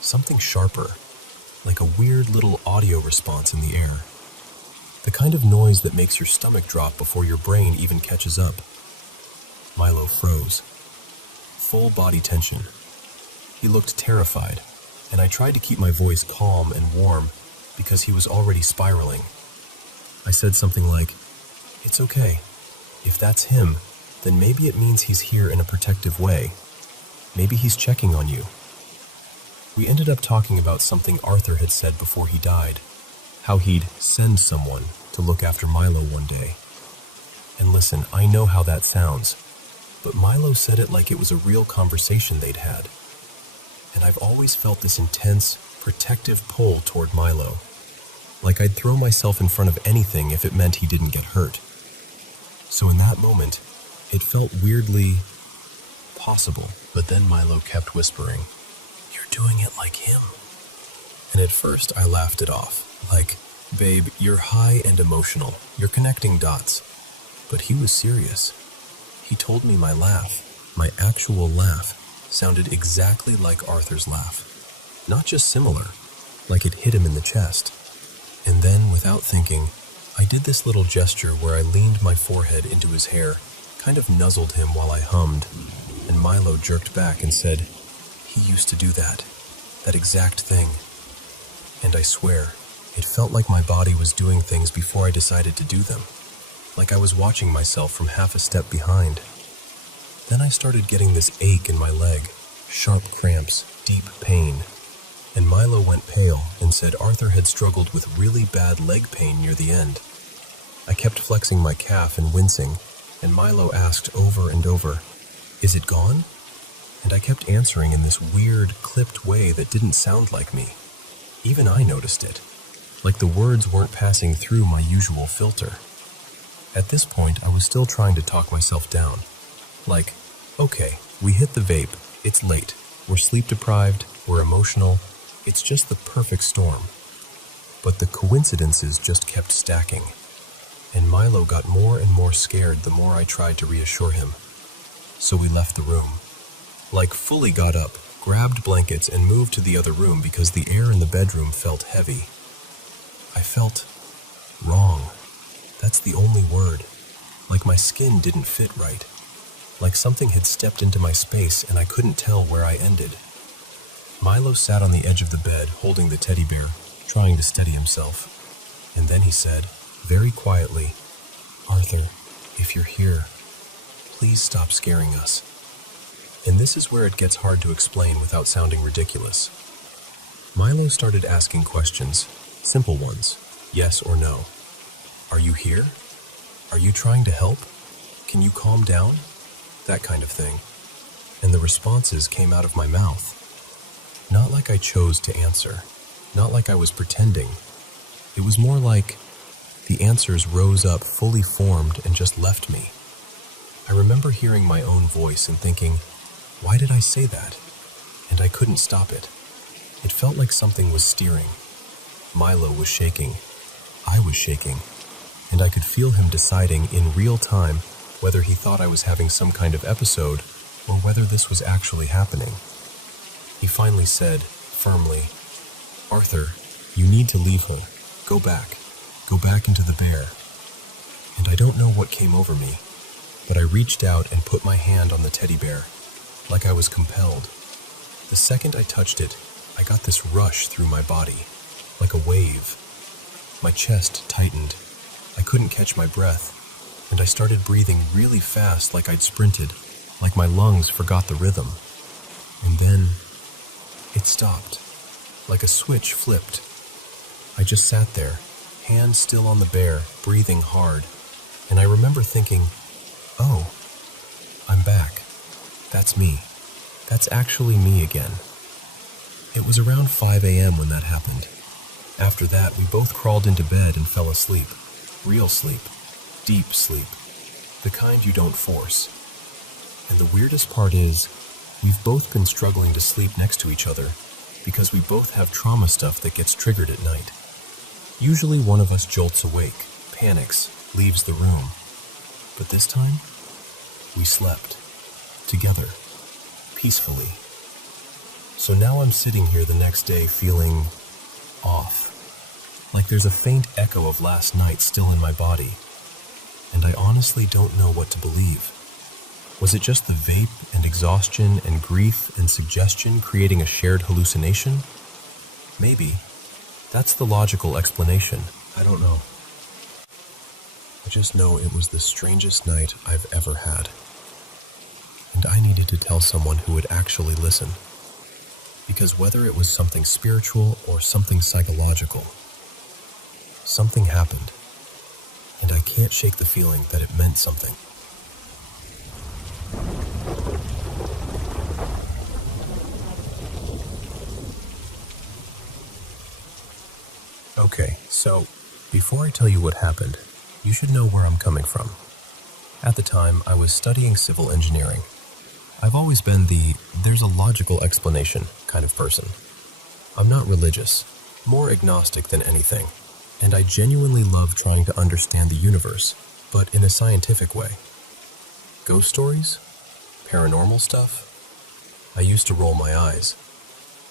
Something sharper, like a weird little audio response in the air. The kind of noise that makes your stomach drop before your brain even catches up. Milo froze. Full body tension. He looked terrified, and I tried to keep my voice calm and warm because he was already spiraling. I said something like, "It's okay. If that's him, then maybe it means he's here in a protective way. Maybe he's checking on you." We ended up talking about something Arthur had said before he died, how he'd send someone to look after Milo one day. And listen, I know how that sounds, but Milo said it like it was a real conversation they'd had. And I've always felt this intense, protective pull toward Milo. Like I'd throw myself in front of anything if it meant he didn't get hurt. So in that moment, it felt weirdly possible. But then Milo kept whispering, "You're doing it like him." And at first I laughed it off, like, "Babe, you're high and emotional. You're connecting dots." But he was serious. He told me my laugh, my actual laugh, sounded exactly like Arthur's laugh. Not just similar, like it hit him in the chest. And then, without thinking, I did this little gesture where I leaned my forehead into his hair, kind of nuzzled him while I hummed, and Milo jerked back and said, "He used to do that exact thing." And I swear, it felt like my body was doing things before I decided to do them, like I was watching myself from half a step behind. Then I started getting this ache in my leg, sharp cramps, deep pain. And Milo went pale and said Arthur had struggled with really bad leg pain near the end. I kept flexing my calf and wincing, and Milo asked over and over, "Is it gone?" And I kept answering in this weird, clipped way that didn't sound like me. Even I noticed it, like the words weren't passing through my usual filter. At this point, I was still trying to talk myself down. Like, okay, we hit the vape, it's late, we're sleep deprived, we're emotional, it's just the perfect storm. But the coincidences just kept stacking, and Milo got more and more scared the more I tried to reassure him. So we left the room. Like, fully got up, grabbed blankets, and moved to the other room because the air in the bedroom felt heavy. I felt wrong. That's the only word. Like my skin didn't fit right. Like something had stepped into my space and I couldn't tell where I ended. Milo sat on the edge of the bed, holding the teddy bear, trying to steady himself. And then he said, very quietly, "Arthur, if you're here, please stop scaring us." And this is where it gets hard to explain without sounding ridiculous. Milo started asking questions, simple ones, yes or no. Are you here? Are you trying to help? Can you calm down? That kind of thing. And the responses came out of my mouth. Not like I chose to answer. Not like I was pretending. It was more like the answers rose up fully formed and just left me. I remember hearing my own voice and thinking, why did I say that? And I couldn't stop it. It felt like something was steering. Milo was shaking. I was shaking. And I could feel him deciding in real time whether he thought I was having some kind of episode or whether this was actually happening. He finally said, firmly, "Arthur, you need to leave her. Go back. Go back into the bear." And I don't know what came over me, but I reached out and put my hand on the teddy bear, like I was compelled. The second I touched it, I got this rush through my body, like a wave. My chest tightened. I couldn't catch my breath, and I started breathing really fast like I'd sprinted, like my lungs forgot the rhythm. And then it stopped, like a switch flipped. I just sat there, hands still on the bear, breathing hard, and I remember thinking, oh, I'm back. That's me. That's actually me again. It was around 5 a.m. when that happened. After that, we both crawled into bed and fell asleep. Real sleep. Deep sleep. The kind you don't force. And the weirdest part is, we've both been struggling to sleep next to each other because we both have trauma stuff that gets triggered at night. Usually one of us jolts awake, panics, leaves the room. But this time, we slept. Together. Peacefully. So now I'm sitting here the next day feeling off. Like there's a faint echo of last night still in my body. And I honestly don't know what to believe. Was it just the vape and exhaustion and grief and suggestion creating a shared hallucination? Maybe. That's the logical explanation. I don't know. I just know it was the strangest night I've ever had. And I needed to tell someone who would actually listen. Because whether it was something spiritual or something psychological, something happened. And I can't shake the feeling that it meant something. Okay, so before I tell you what happened, you should know where I'm coming from. At the time, I was studying civil engineering. I've always been the there's a logical explanation kind of person. I'm not religious, more agnostic than anything, and I genuinely love trying to understand the universe, but in a scientific way. Ghost stories? Paranormal stuff? I used to roll my eyes.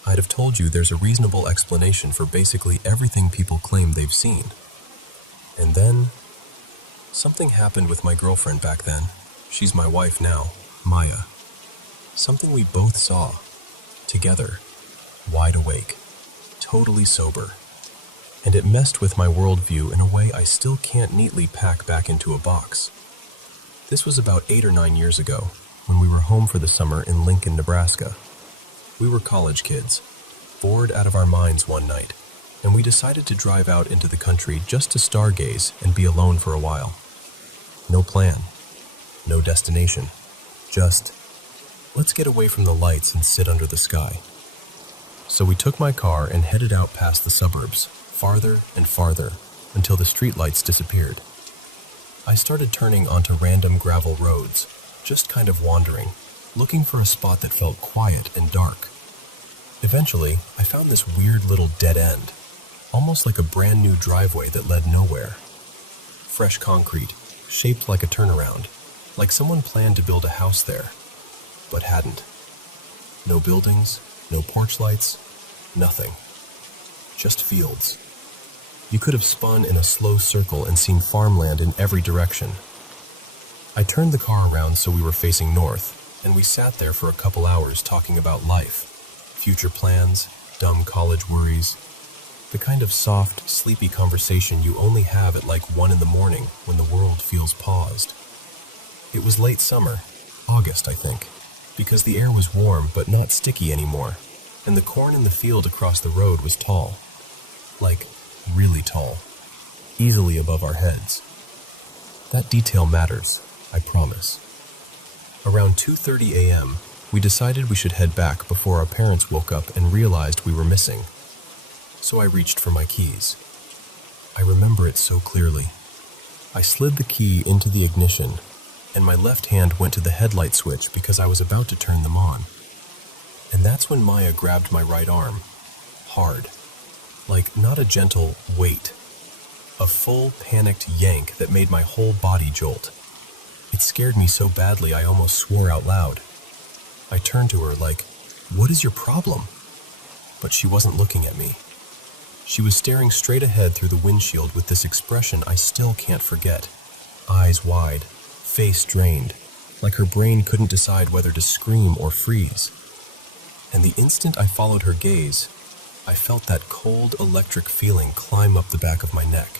I'd have told you there's a reasonable explanation for basically everything people claim they've seen. And then, something happened with my girlfriend back then. She's my wife now, Maya. Something we both saw, together, wide awake, totally sober. And it messed with my worldview in a way I still can't neatly pack back into a box. This was about 8 or 9 years ago, when we were home for the summer in Lincoln, Nebraska. We were college kids, bored out of our minds one night, and we decided to drive out into the country just to stargaze and be alone for a while. No plan, no destination, just, let's get away from the lights and sit under the sky. So we took my car and headed out past the suburbs, farther and farther, until the streetlights disappeared. I started turning onto random gravel roads, just kind of wandering, looking for a spot that felt quiet and dark. Eventually, I found this weird little dead end, almost like a brand new driveway that led nowhere. Fresh concrete, shaped like a turnaround, like someone planned to build a house there, but hadn't. No buildings, no porch lights, nothing. Just fields. You could have spun in a slow circle and seen farmland in every direction. I turned the car around so we were facing north, and we sat there for a couple hours talking about life, future plans, dumb college worries, the kind of soft, sleepy conversation you only have at like 1 in the morning when the world feels paused. It was late summer, August I think, because the air was warm but not sticky anymore, and the corn in the field across the road was tall. Like, really tall, easily above our heads. That detail matters, I promise. Around 2:30 a.m., we decided we should head back before our parents woke up and realized we were missing. So I reached for my keys. I remember it so clearly. I slid the key into the ignition, and my left hand went to the headlight switch because I was about to turn them on. And that's when Maya grabbed my right arm, hard. Like, not a gentle wait. A full, panicked yank that made my whole body jolt. It scared me so badly I almost swore out loud. I turned to her like, "What is your problem?" But she wasn't looking at me. She was staring straight ahead through the windshield with this expression I still can't forget. Eyes wide, face drained, like her brain couldn't decide whether to scream or freeze. And the instant I followed her gaze, I felt that cold, electric feeling climb up the back of my neck.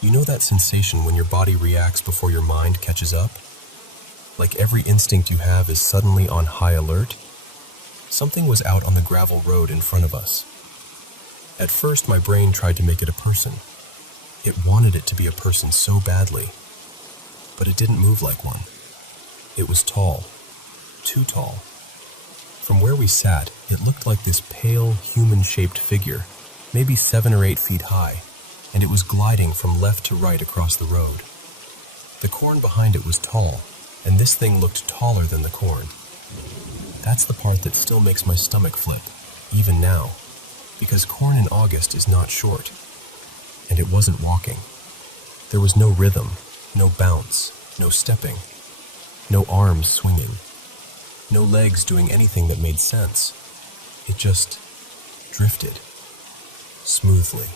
You know that sensation when your body reacts before your mind catches up? Like every instinct you have is suddenly on high alert? Something was out on the gravel road in front of us. At first, my brain tried to make it a person. It wanted it to be a person so badly. But it didn't move like one. It was tall. Too tall. From where we sat, it looked like this pale, human-shaped figure, maybe 7 or 8 feet high, and it was gliding from left to right across the road. The corn behind it was tall, and this thing looked taller than the corn. That's the part that still makes my stomach flip, even now, because corn in August is not short. And it wasn't walking. There was no rhythm, no bounce, no stepping, no arms swinging. No legs doing anything that made sense. It just drifted. Smoothly.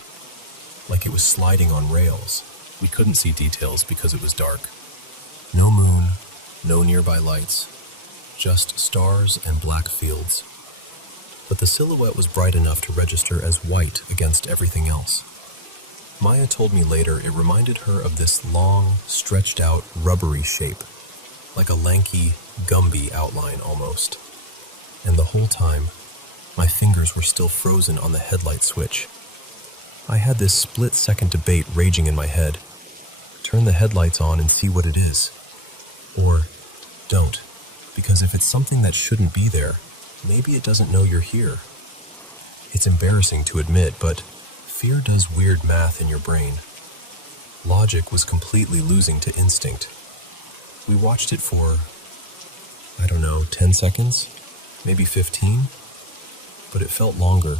Like it was sliding on rails. We couldn't see details because it was dark. No moon, no nearby lights. Just stars and black fields. But the silhouette was bright enough to register as white against everything else. Maya told me later it reminded her of this long, stretched out, rubbery shape. Like a lanky, Gumby outline almost. And the whole time, my fingers were still frozen on the headlight switch. I had this split-second debate raging in my head. Turn the headlights on and see what it is. Or don't, because if it's something that shouldn't be there, maybe it doesn't know you're here. It's embarrassing to admit, but fear does weird math in your brain. Logic was completely losing to instinct. We watched it for, 10 seconds, maybe 15, but it felt longer,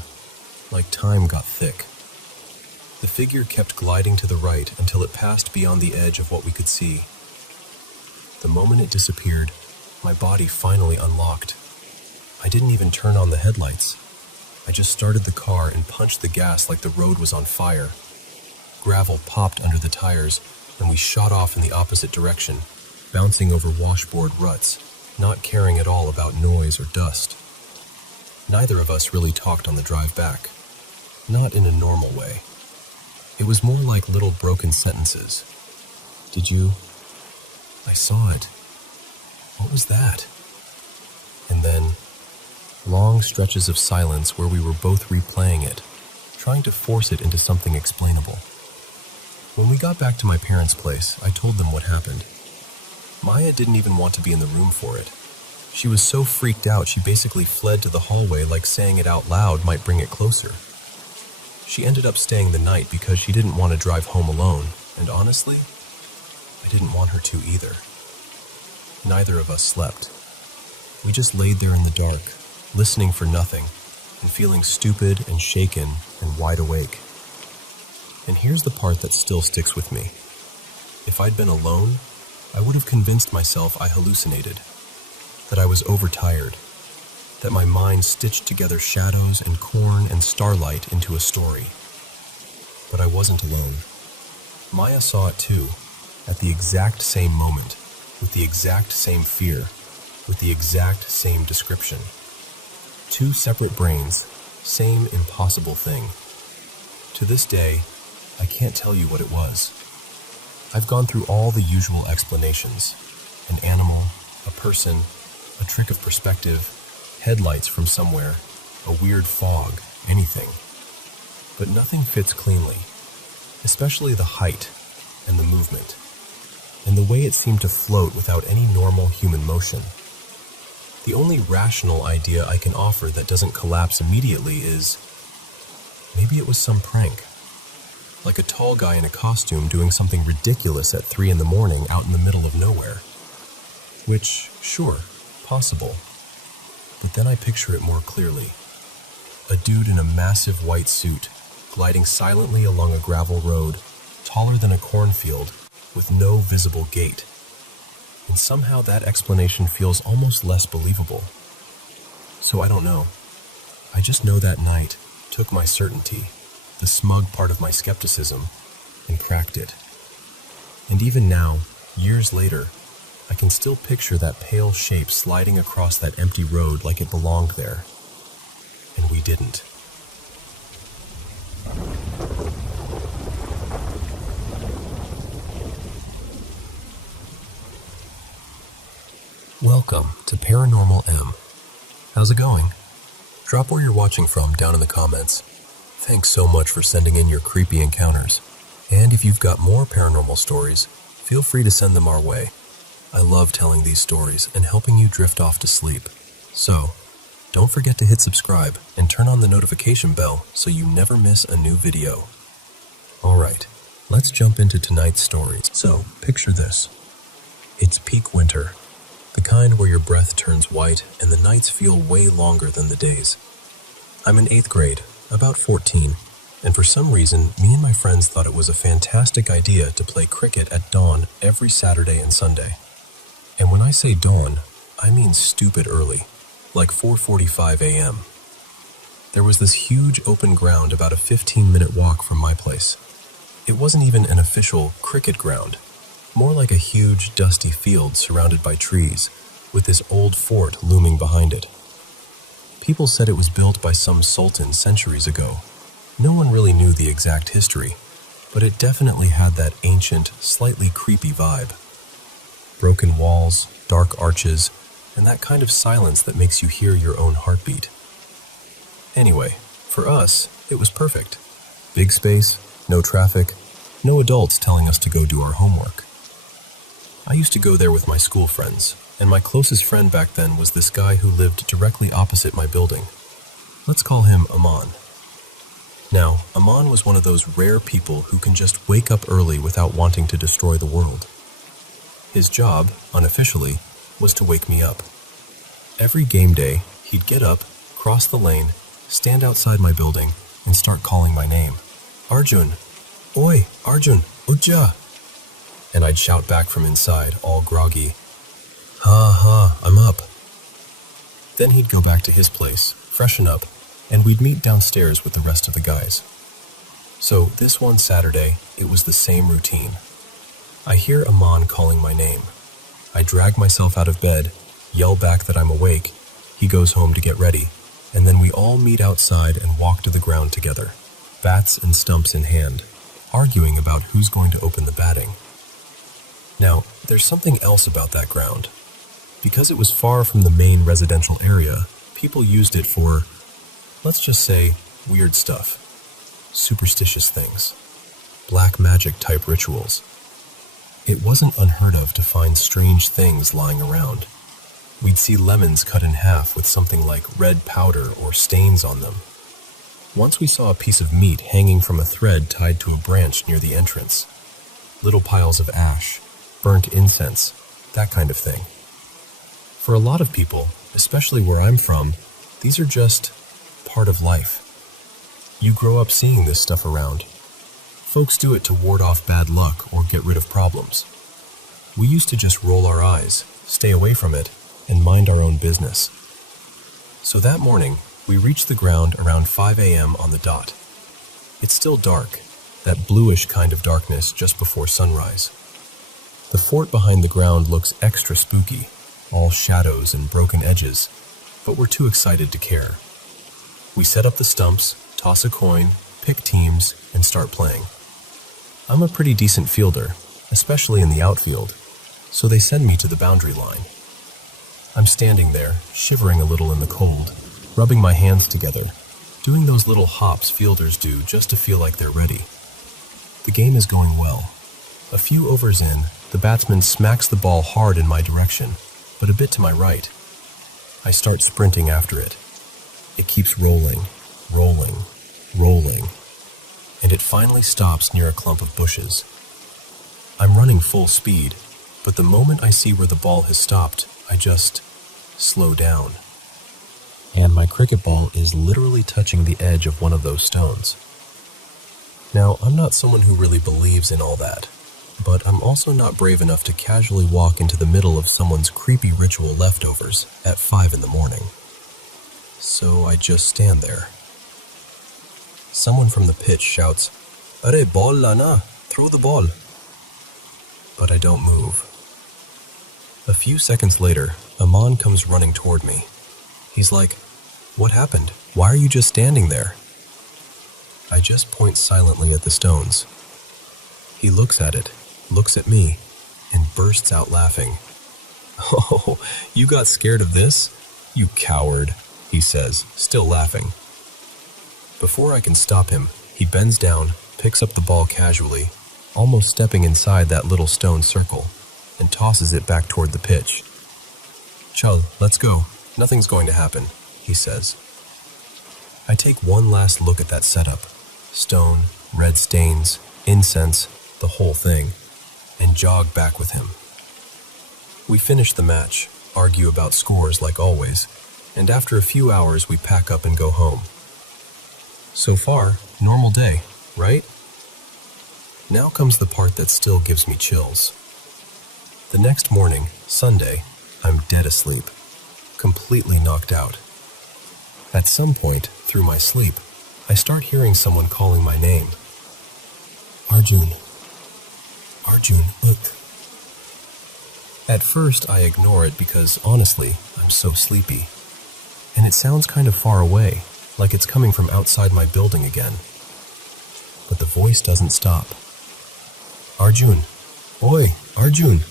like time got thick. The figure kept gliding to the right until it passed beyond the edge of what we could see. The moment it disappeared, my body finally unlocked. I didn't even turn on the headlights. I just started the car and punched the gas like the road was on fire. Gravel popped under the tires, and we shot off in the opposite direction, bouncing over washboard ruts, not caring at all about noise or dust. Neither of us really talked on the drive back. Not in a normal way. It was more like little broken sentences. Did you? I saw it. What What was that? And then, long stretches of silence where we were both replaying it, trying to force it into something explainable. When we got back to my parents' place, I told them what happened. Maya didn't even want to be in the room for it. She was so freaked out she basically fled to the hallway like saying it out loud might bring it closer. She ended up staying the night because she didn't want to drive home alone, and honestly, I didn't want her to either. Neither of us slept. We just laid there in the dark, listening for nothing, and feeling stupid and shaken and wide awake. And here's the part that still sticks with me. If I'd been alone, I would have convinced myself I hallucinated, that I was overtired, that my mind stitched together shadows and corn and starlight into a story. But I wasn't alone. Maya saw it too, at the exact same moment, with the exact same fear, with the exact same description. Two separate brains, same impossible thing. To this day, I can't tell you what it was. I've gone through all the usual explanations. An animal, a person, a trick of perspective, headlights from somewhere, a weird fog, anything. But nothing fits cleanly, especially the height and the movement, and the way it seemed to float without any normal human motion. The only rational idea I can offer that doesn't collapse immediately is, maybe it was some prank. Like a tall guy in a costume doing something ridiculous at 3 a.m. out in the middle of nowhere. Which, sure, possible. But then I picture it more clearly. A dude in a massive white suit, gliding silently along a gravel road, taller than a cornfield, with no visible gait. And somehow that explanation feels almost less believable. So I don't know. I just know that night took my certainty, the smug part of my skepticism, and cracked it. And even now, years later, I can still picture that pale shape sliding across that empty road like it belonged there. And we didn't. Welcome to Paranormal M. How's it going? Drop where you're watching from down in the comments. Thanks so much for sending in your creepy encounters. And if you've got more paranormal stories, feel free to send them our way. I love telling these stories and helping you drift off to sleep. So, don't forget to hit subscribe and turn on the notification bell so you never miss a new video. Alright, let's jump into tonight's stories. So, picture this. It's peak winter. The kind where your breath turns white and the nights feel way longer than the days. I'm in 8th grade, about 14, and for some reason, me and my friends thought it was a fantastic idea to play cricket at dawn every Saturday and Sunday. And when I say dawn, I mean stupid early, like 4:45 a.m. There was this huge open ground about a 15-minute walk from my place. It wasn't even an official cricket ground, more like a huge, dusty field surrounded by trees, with this old fort looming behind it. People said it was built by some sultan centuries ago. No one really knew the exact history, but it definitely had that ancient, slightly creepy vibe. Broken walls, dark arches, and that kind of silence that makes you hear your own heartbeat. Anyway, for us, it was perfect. Big space, no traffic, no adults telling us to go do our homework. I used to go there with my school friends, and my closest friend back then was this guy who lived directly opposite my building. Let's call him Aman. Now, Aman was one of those rare people who can just wake up early without wanting to destroy the world. His job, unofficially, was to wake me up. Every game day, he'd get up, cross the lane, stand outside my building, and start calling my name. Arjun! Oi, Arjun! Ujja! And I'd shout back from inside, all groggy, "Ha, I'm up." Then he'd go back to his place, freshen up, and we'd meet downstairs with the rest of the guys. So this one Saturday, it was the same routine. I hear Aman calling my name. I drag myself out of bed, yell back that I'm awake. He goes home to get ready, and then we all meet outside and walk to the ground together, bats and stumps in hand, arguing about who's going to open the batting. Now, there's something else about that ground. Because it was far from the main residential area, people used it for, let's just say, weird stuff. Superstitious things. Black magic type rituals. It wasn't unheard of to find strange things lying around. We'd see lemons cut in half with something like red powder or stains on them. Once we saw a piece of meat hanging from a thread tied to a branch near the entrance. Little piles of ash, burnt incense, that kind of thing. For a lot of people, especially where I'm from, these are just part of life. You grow up seeing this stuff around. Folks do it to ward off bad luck or get rid of problems. We used to just roll our eyes, stay away from it, and mind our own business. So that morning, we reached the ground around 5 a.m. on the dot. It's still dark, that bluish kind of darkness just before sunrise. The fort behind the ground looks extra spooky, all shadows and broken edges, but we're too excited to care. We set up the stumps, toss a coin, pick teams, and start playing. I'm a pretty decent fielder, especially in the outfield, so they send me to the boundary line. I'm standing there, shivering a little in the cold, rubbing my hands together, doing those little hops fielders do just to feel like they're ready. The game is going well. A few overs in, the batsman smacks the ball hard in my direction, but a bit to my right. I start sprinting after it. It keeps rolling, rolling, rolling, and it finally stops near a clump of bushes. I'm running full speed, but the moment I see where the ball has stopped, I just slow down. And my cricket ball is literally touching the edge of one of those stones. Now, I'm not someone who really believes in all that, but I'm also not brave enough to casually walk into the middle of someone's creepy ritual leftovers at 5 in the morning. So I just stand there. Someone from the pitch shouts, "Arey ball la na, throw the ball." But I don't move. A few seconds later, Aman comes running toward me. He's like, "What happened? Why are you just standing there?" I just point silently at the stones. He looks at it, looks at me, and bursts out laughing. "Oh, you got scared of this? You coward," he says, still laughing. Before I can stop him, he bends down, picks up the ball casually, almost stepping inside that little stone circle, and tosses it back toward the pitch. "Chal, let's go. Nothing's going to happen," he says. I take one last look at that setup. Stone, red stains, incense, the whole thing, and jog back with him. We finish the match, argue about scores like always, and after a few hours we pack up and go home. So far, normal day, right? Now comes the part that still gives me chills. The next morning, Sunday, I'm dead asleep, completely knocked out. At some point, through my sleep, I start hearing someone calling my name. "Arjun. Arjun, look." At first, I ignore it because, honestly, I'm so sleepy. And it sounds kind of far away, like it's coming from outside my building again. But the voice doesn't stop. "Arjun. Oi, Arjun."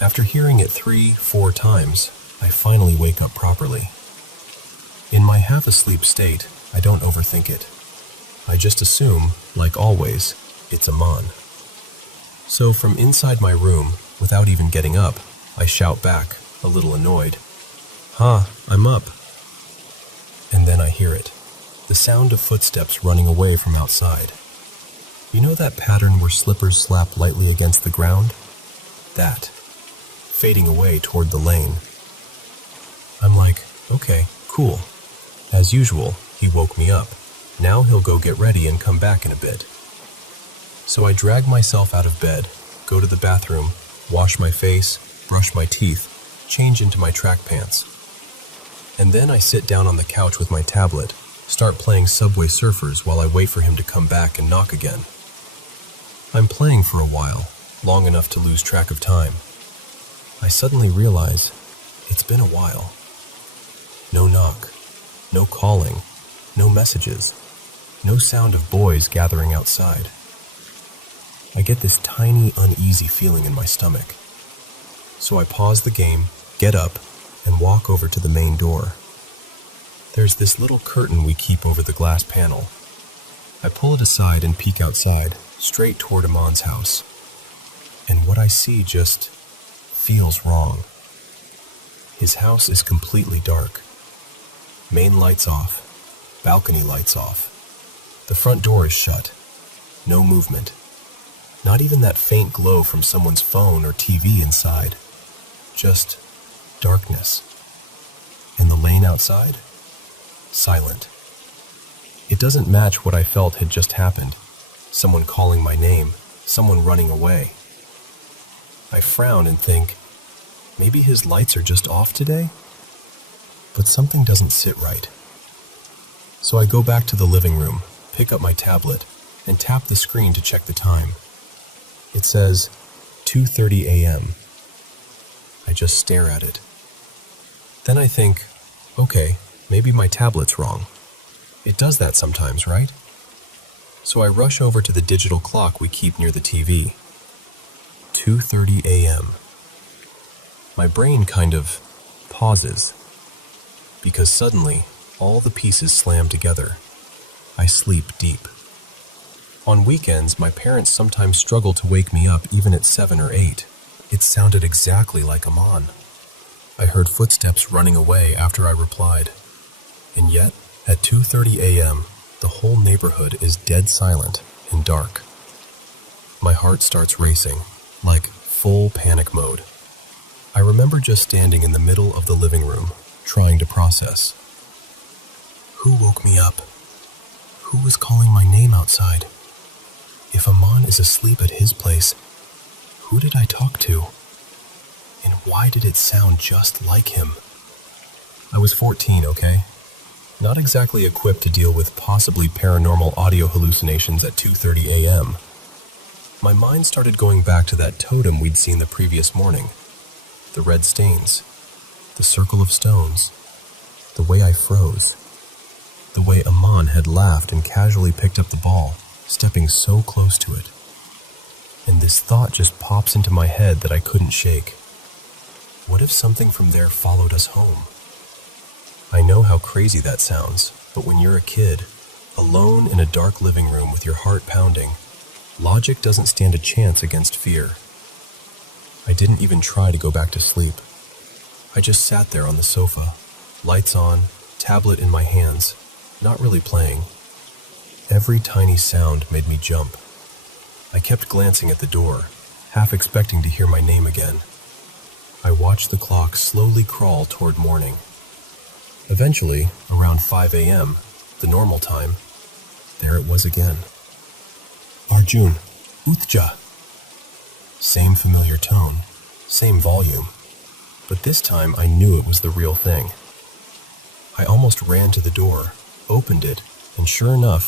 After hearing it 3-4 times, I finally wake up properly. In my half-asleep state, I don't overthink it. I just assume, like always, it's Aman. So from inside my room, without even getting up, I shout back, a little annoyed, "Ha, I'm up." And then I hear it, the sound of footsteps running away from outside. You know that pattern where slippers slap lightly against the ground? That, fading away toward the lane. I'm like, okay, cool. As usual, he woke me up. Now he'll go get ready and come back in a bit. So I drag myself out of bed, go to the bathroom, wash my face, brush my teeth, change into my track pants. And then I sit down on the couch with my tablet, start playing Subway Surfers while I wait for him to come back and knock again. I'm playing for a while, long enough to lose track of time. I suddenly realize it's been a while. No knock, no calling, no messages, no sound of boys gathering outside. I get this tiny, uneasy feeling in my stomach. So I pause the game, get up, and walk over to the main door. There's this little curtain we keep over the glass panel. I pull it aside and peek outside, straight toward Amon's house. And what I see just feels wrong. His house is completely dark. Main lights off, balcony lights off. The front door is shut. No movement. Not even that faint glow from someone's phone or TV inside. Just darkness. In the lane outside, silent. It doesn't match what I felt had just happened. Someone calling my name, someone running away. I frown and think, maybe his lights are just off today? But something doesn't sit right. So I go back to the living room, pick up my tablet, and tap the screen to check the time. It says 2:30 a.m. I just stare at it. Then I think, okay, maybe my tablet's wrong. It does that sometimes, right? So I rush over to the digital clock we keep near the TV. 2:30 a.m. My brain kind of pauses, because suddenly all the pieces slam together. I sleep deep. On weekends, my parents sometimes struggle to wake me up even at 7 or 8. It sounded exactly like Amon. I heard footsteps running away after I replied. And yet, at 2:30 a.m., the whole neighborhood is dead silent and dark. My heart starts racing, like full panic mode. I remember just standing in the middle of the living room, trying to process. Who woke me up? Who was calling my name outside? If Amon is asleep at his place, who did I talk to? And why did it sound just like him? I was 14, okay? Not exactly equipped to deal with possibly paranormal audio hallucinations at 2:30 a.m. My mind started going back to that totem we'd seen the previous morning. The red stains, the circle of stones, the way I froze, the way Amon had laughed and casually picked up the ball, stepping so close to it. And this thought just pops into my head that I couldn't shake. What if something from there followed us home? I know how crazy that sounds, but when you're a kid, alone in a dark living room with your heart pounding, logic doesn't stand a chance against fear. I didn't even try to go back to sleep. I just sat there on the sofa, lights on, tablet in my hands, not really playing. Every tiny sound made me jump. I kept glancing at the door, half expecting to hear my name again. I watched the clock slowly crawl toward morning. Eventually, around 5 a.m., the normal time, there it was again. Arjun, Uthja. Same familiar tone, same volume, but this time I knew it was the real thing. I almost ran to the door, opened it, and sure enough,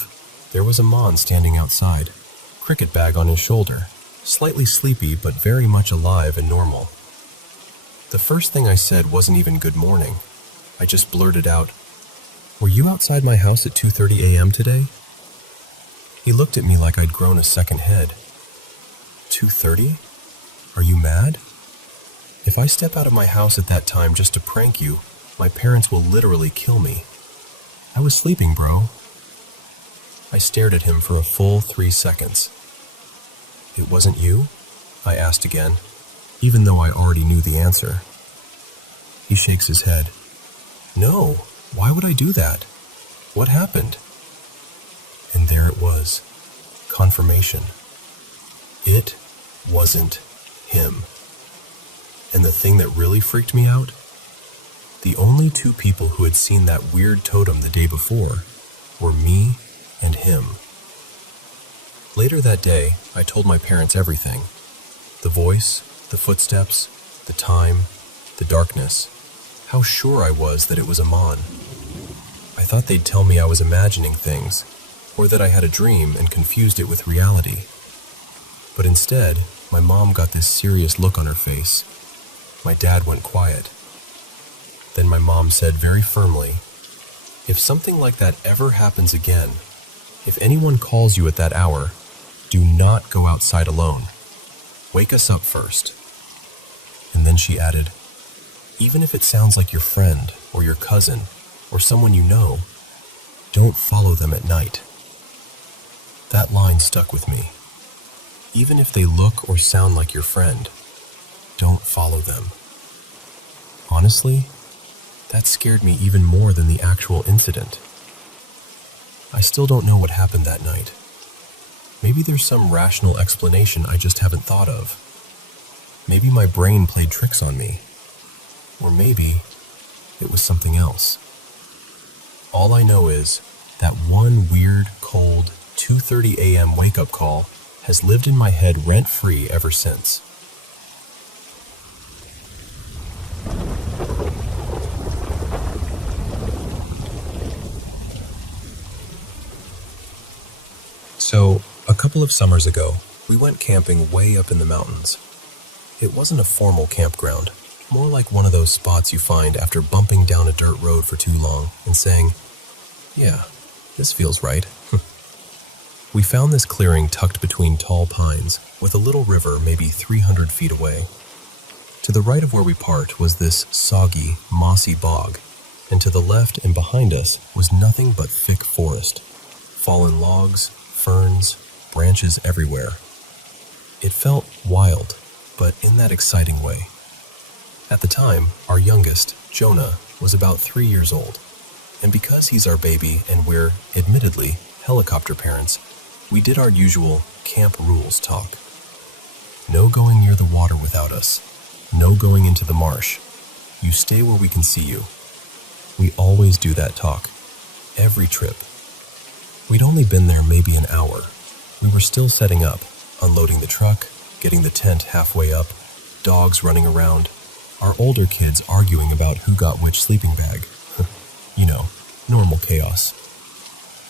there was Amon standing outside, cricket bag on his shoulder, slightly sleepy but very much alive and normal. The first thing I said wasn't even good morning. I just blurted out, "Were you outside my house at 2:30 a.m. today?" He looked at me like I'd grown a second head. 2:30? Are you mad? If I step out of my house at that time just to prank you, my parents will literally kill me. I was sleeping, bro. I stared at him for a full 3 seconds. It wasn't you? I asked again, even though I already knew the answer. He shakes his head. No, why would I do that? What happened? And there it was, confirmation. It wasn't him. And the thing that really freaked me out? The only two people who had seen that weird totem the day before were me and him. Later that day, I told my parents everything. The voice, the footsteps, the time, the darkness. How sure I was that it was Amon. I thought they'd tell me I was imagining things, or that I had a dream and confused it with reality. But instead, my mom got this serious look on her face. My dad went quiet. Then my mom said very firmly, "If something like that ever happens again, if anyone calls you at that hour, do not go outside alone. Wake us up first." And then she added, "Even if it sounds like your friend or your cousin or someone you know, don't follow them at night." That line stuck with me. Even if they look or sound like your friend, don't follow them. Honestly, that scared me even more than the actual incident. I still don't know what happened that night. Maybe there's some rational explanation I just haven't thought of. Maybe my brain played tricks on me. Or maybe it was something else. All I know is that one weird, cold, 2:30 a.m. wake-up call has lived in my head rent-free ever since. So, a couple of summers ago, we went camping way up in the mountains. It wasn't a formal campground, more like one of those spots you find after bumping down a dirt road for too long and saying, "Yeah, this feels right." We found this clearing tucked between tall pines, with a little river maybe 300 feet away. To the right of where we parked was this soggy, mossy bog, and to the left and behind us was nothing but thick forest. Fallen logs, ferns, branches everywhere. It felt wild, but in that exciting way. At the time, our youngest, Jonah, was about 3 years old, and because he's our baby and we're, admittedly, helicopter parents, we did our usual camp rules talk. No going near the water without us. No going into the marsh. You stay where we can see you. We always do that talk. Every trip. We'd only been there maybe an hour. We were still setting up, unloading the truck, getting the tent halfway up, dogs running around, our older kids arguing about who got which sleeping bag. You know, normal chaos.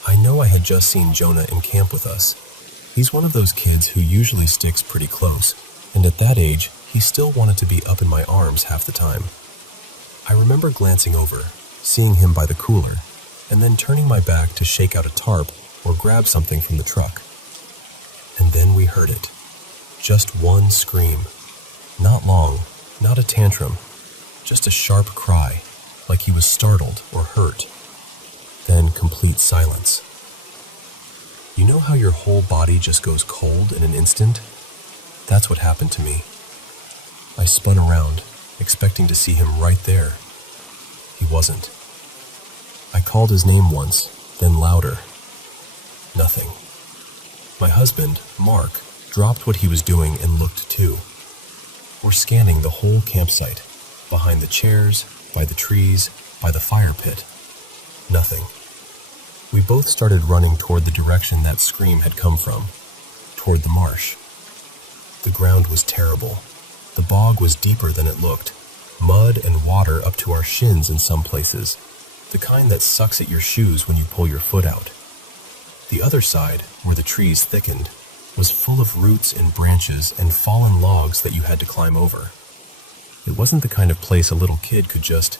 I know I had just seen Jonah in camp with us. He's one of those kids who usually sticks pretty close, and at that age, he still wanted to be up in my arms half the time. I remember glancing over, seeing him by the cooler, and then turning my back to shake out a tarp or grab something from the truck. And then we heard it. Just one scream. Not long, not a tantrum, just a sharp cry, like he was startled or hurt. Then complete silence. You know how your whole body just goes cold in an instant? That's what happened to me. I spun around, expecting to see him right there. He wasn't. I called his name once, then louder. Nothing. My husband, Mark, dropped what he was doing and looked too. We're scanning the whole campsite, behind the chairs, by the trees, by the fire pit. Nothing. We both started running toward the direction that scream had come from, toward the marsh. The ground was terrible. The bog was deeper than it looked, mud and water up to our shins in some places, the kind that sucks at your shoes when you pull your foot out. The other side, where the trees thickened, was full of roots and branches and fallen logs that you had to climb over. It wasn't the kind of place a little kid could just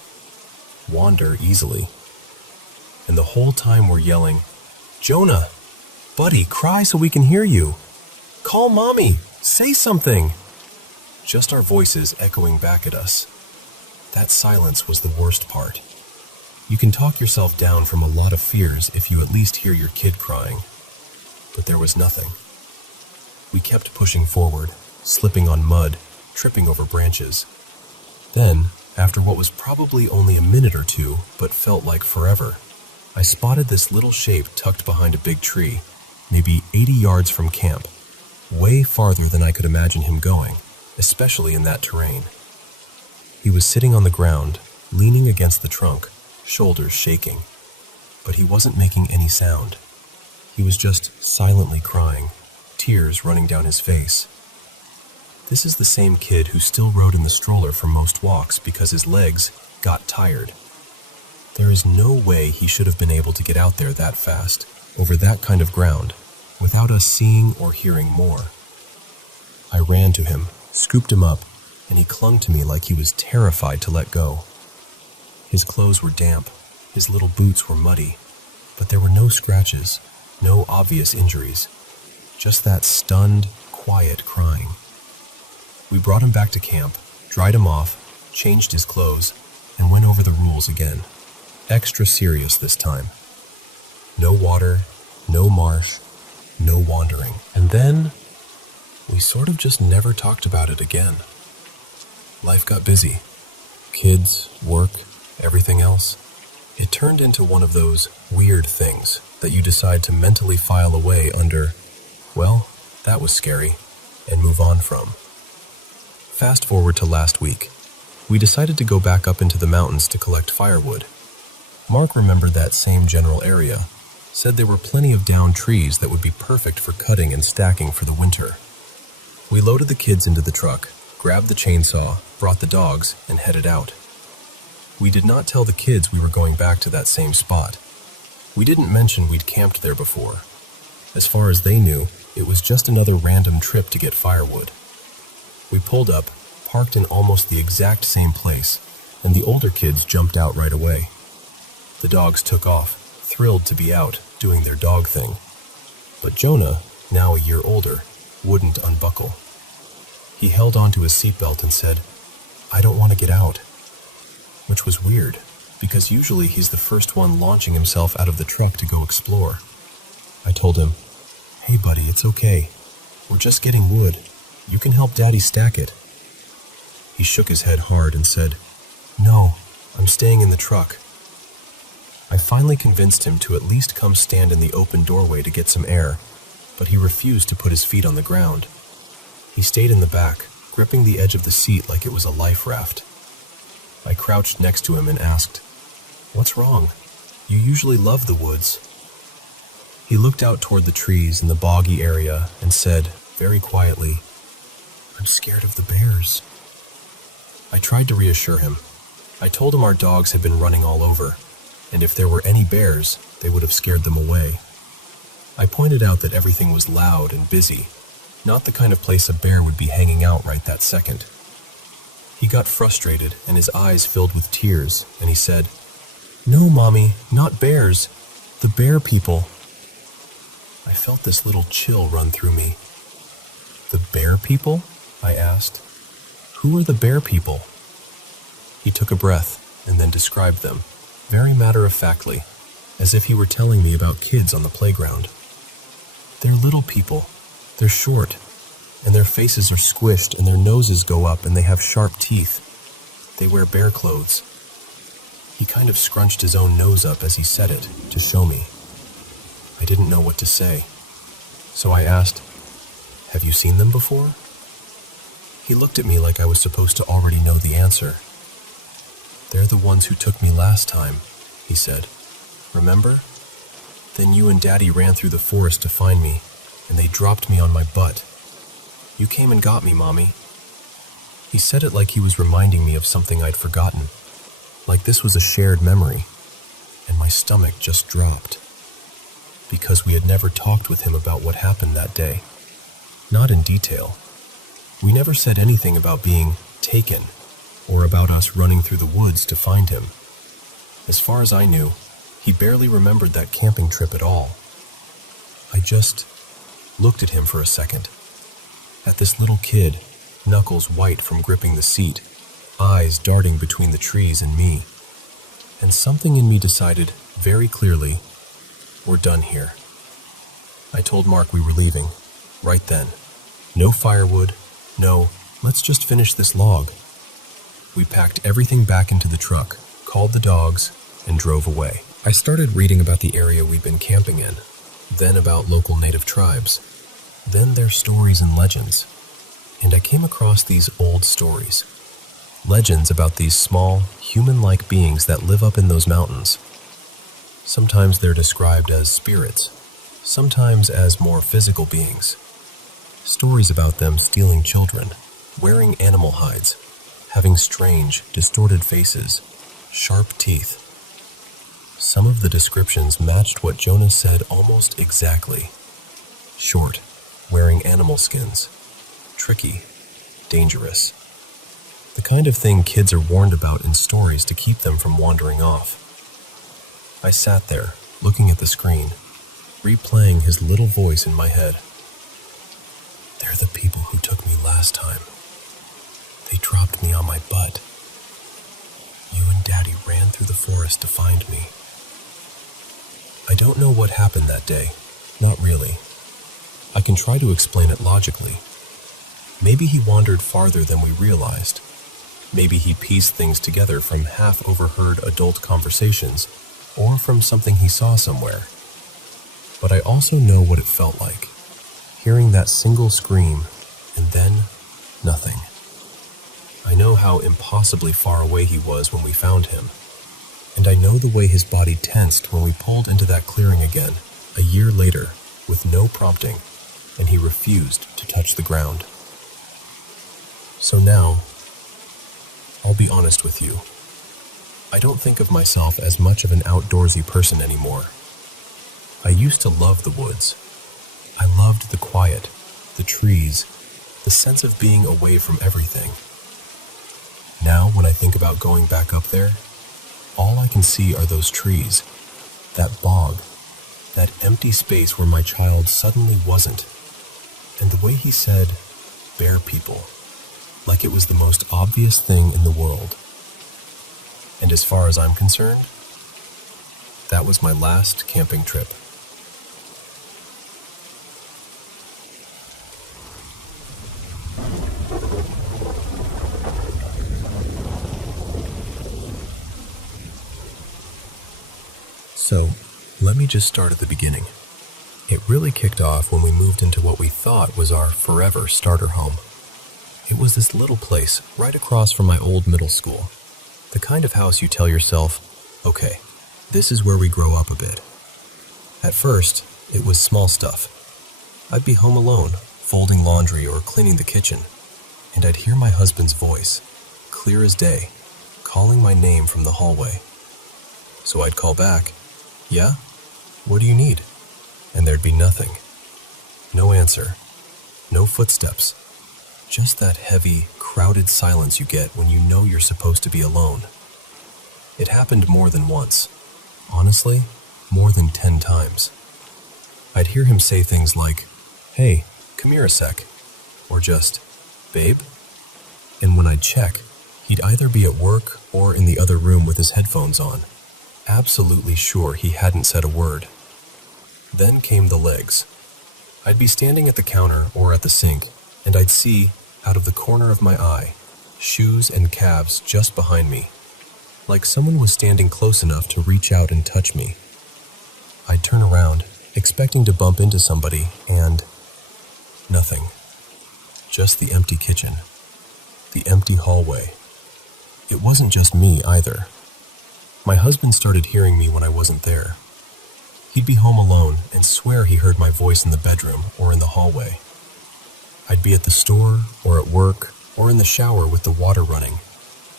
wander easily. And the whole time we're yelling, "Jonah, buddy, cry so we can hear you. Call mommy, say something." Just our voices echoing back at us. That silence was the worst part. You can talk yourself down from a lot of fears if you at least hear your kid crying. But there was nothing. We kept pushing forward, slipping on mud, tripping over branches. Then, after what was probably only a minute or two, but felt like forever, I spotted this little shape tucked behind a big tree, maybe 80 yards from camp, way farther than I could imagine him going, especially in that terrain. He was sitting on the ground, leaning against the trunk, shoulders shaking, but he wasn't making any sound. He was just silently crying, tears running down his face. This is the same kid who still rode in the stroller for most walks because his legs got tired. There is no way he should have been able to get out there that fast, over that kind of ground, without us seeing or hearing more. I ran to him, scooped him up, and he clung to me like he was terrified to let go. His clothes were damp, his little boots were muddy, but there were no scratches, no obvious injuries, just that stunned, quiet crying. We brought him back to camp, dried him off, changed his clothes, and went over the rules again. Extra serious this time. No water, no marsh, no wandering. And then, we sort of just never talked about it again. Life got busy. Kids, work, everything else. It turned into one of those weird things that you decide to mentally file away under, well, that was scary, and move on from. Fast forward to last week. We decided to go back up into the mountains to collect firewood. Mark remembered that same general area, said there were plenty of downed trees that would be perfect for cutting and stacking for the winter. We loaded the kids into the truck, grabbed the chainsaw, brought the dogs, and headed out. We did not tell the kids we were going back to that same spot. We didn't mention we'd camped there before. As far as they knew, it was just another random trip to get firewood. We pulled up, parked in almost the exact same place, and the older kids jumped out right away. The dogs took off, thrilled to be out, doing their dog thing. But Jonah, now a year older, wouldn't unbuckle. He held onto his seatbelt and said, "I don't want to get out." Which was weird, because usually he's the first one launching himself out of the truck to go explore. I told him, "Hey buddy, it's okay. We're just getting wood. You can help Daddy stack it." He shook his head hard and said, "No, I'm staying in the truck." I finally convinced him to at least come stand in the open doorway to get some air, but he refused to put his feet on the ground. He stayed in the back, gripping the edge of the seat like it was a life raft. I crouched next to him and asked, "What's wrong? You usually love the woods." He looked out toward the trees in the boggy area and said, very quietly, "I'm scared of the bears." I tried to reassure him. I told him our dogs had been running all over, and if there were any bears, they would have scared them away. I pointed out that everything was loud and busy, not the kind of place a bear would be hanging out right that second. He got frustrated and his eyes filled with tears, and he said, "No, Mommy, not bears. The bear people." I felt this little chill run through me. "The bear people?" I asked. "Who are the bear people?" He took a breath and then described them, very matter-of-factly, as if he were telling me about kids on the playground. "They're little people. They're short, and their faces are squished and their noses go up and they have sharp teeth. They wear bear clothes." He kind of scrunched his own nose up as he said it, to show me. I didn't know what to say, so I asked, "Have you seen them before?" He looked at me like I was supposed to already know the answer. "They're the ones who took me last time," he said. "Remember? Then you and Daddy ran through the forest to find me, and they dropped me on my butt. You came and got me, Mommy." He said it like he was reminding me of something I'd forgotten, like this was a shared memory, and my stomach just dropped. Because we had never talked with him about what happened that day. Not in detail. We never said anything about being taken, or about us running through the woods to find him. As far as I knew, he barely remembered that camping trip at all. I just looked at him for a second. At this little kid, knuckles white from gripping the seat, eyes darting between the trees and me. And something in me decided, very clearly, we're done here. I told Mark we were leaving, right then. No firewood, no, let's just finish this log. We packed everything back into the truck, called the dogs, and drove away. I started reading about the area we'd been camping in, then about local native tribes, then their stories and legends. And I came across these old stories. Legends about these small, human-like beings that live up in those mountains. Sometimes they're described as spirits, sometimes as more physical beings. Stories about them stealing children, wearing animal hides, having strange, distorted faces, sharp teeth. Some of the descriptions matched what Jonah said almost exactly. Short, wearing animal skins. Tricky, dangerous. The kind of thing kids are warned about in stories to keep them from wandering off. I sat there, looking at the screen, replaying his little voice in my head. They're the people who took me last time. They dropped me on my butt. You and Daddy ran through the forest to find me. I don't know what happened that day. Not really. I can try to explain it logically. Maybe he wandered farther than we realized. Maybe he pieced things together from half-overheard adult conversations or from something he saw somewhere. But I also know what it felt like, hearing that single scream and then nothing. I know how impossibly far away he was when we found him, and I know the way his body tensed when we pulled into that clearing again, a year later, with no prompting, and he refused to touch the ground. So now, I'll be honest with you. I don't think of myself as much of an outdoorsy person anymore. I used to love the woods. I loved the quiet, the trees, the sense of being away from everything. Now, when I think about going back up there, all I can see are those trees, that bog, that empty space where my child suddenly wasn't, and the way he said, "bear people," like it was the most obvious thing in the world. And as far as I'm concerned, that was my last camping trip. So, let me just start at the beginning. It really kicked off when we moved into what we thought was our forever starter home. It was this little place right across from my old middle school. The kind of house you tell yourself, okay, this is where we grow up a bit. At first, it was small stuff. I'd be home alone, folding laundry or cleaning the kitchen, and I'd hear my husband's voice, clear as day, calling my name from the hallway. So I'd call back, "Yeah? What do you need?" And there'd be nothing. No answer. No footsteps. Just that heavy, crowded silence you get when you know you're supposed to be alone. It happened more than once. Honestly, more than 10 times. I'd hear him say things like, "Hey, come here a sec," or just, "Babe?" And when I'd check, he'd either be at work or in the other room with his headphones on, absolutely sure he hadn't said a word. Then came the legs. I'd be standing at the counter or at the sink, and I'd see, out of the corner of my eye, shoes and calves just behind me, like someone was standing close enough to reach out and touch me. I'd turn around, expecting to bump into somebody, and nothing. Just the empty kitchen, the empty hallway. It wasn't just me either. My husband started hearing me when I wasn't there. He'd be home alone and swear he heard my voice in the bedroom or in the hallway. I'd be at the store or at work or in the shower with the water running,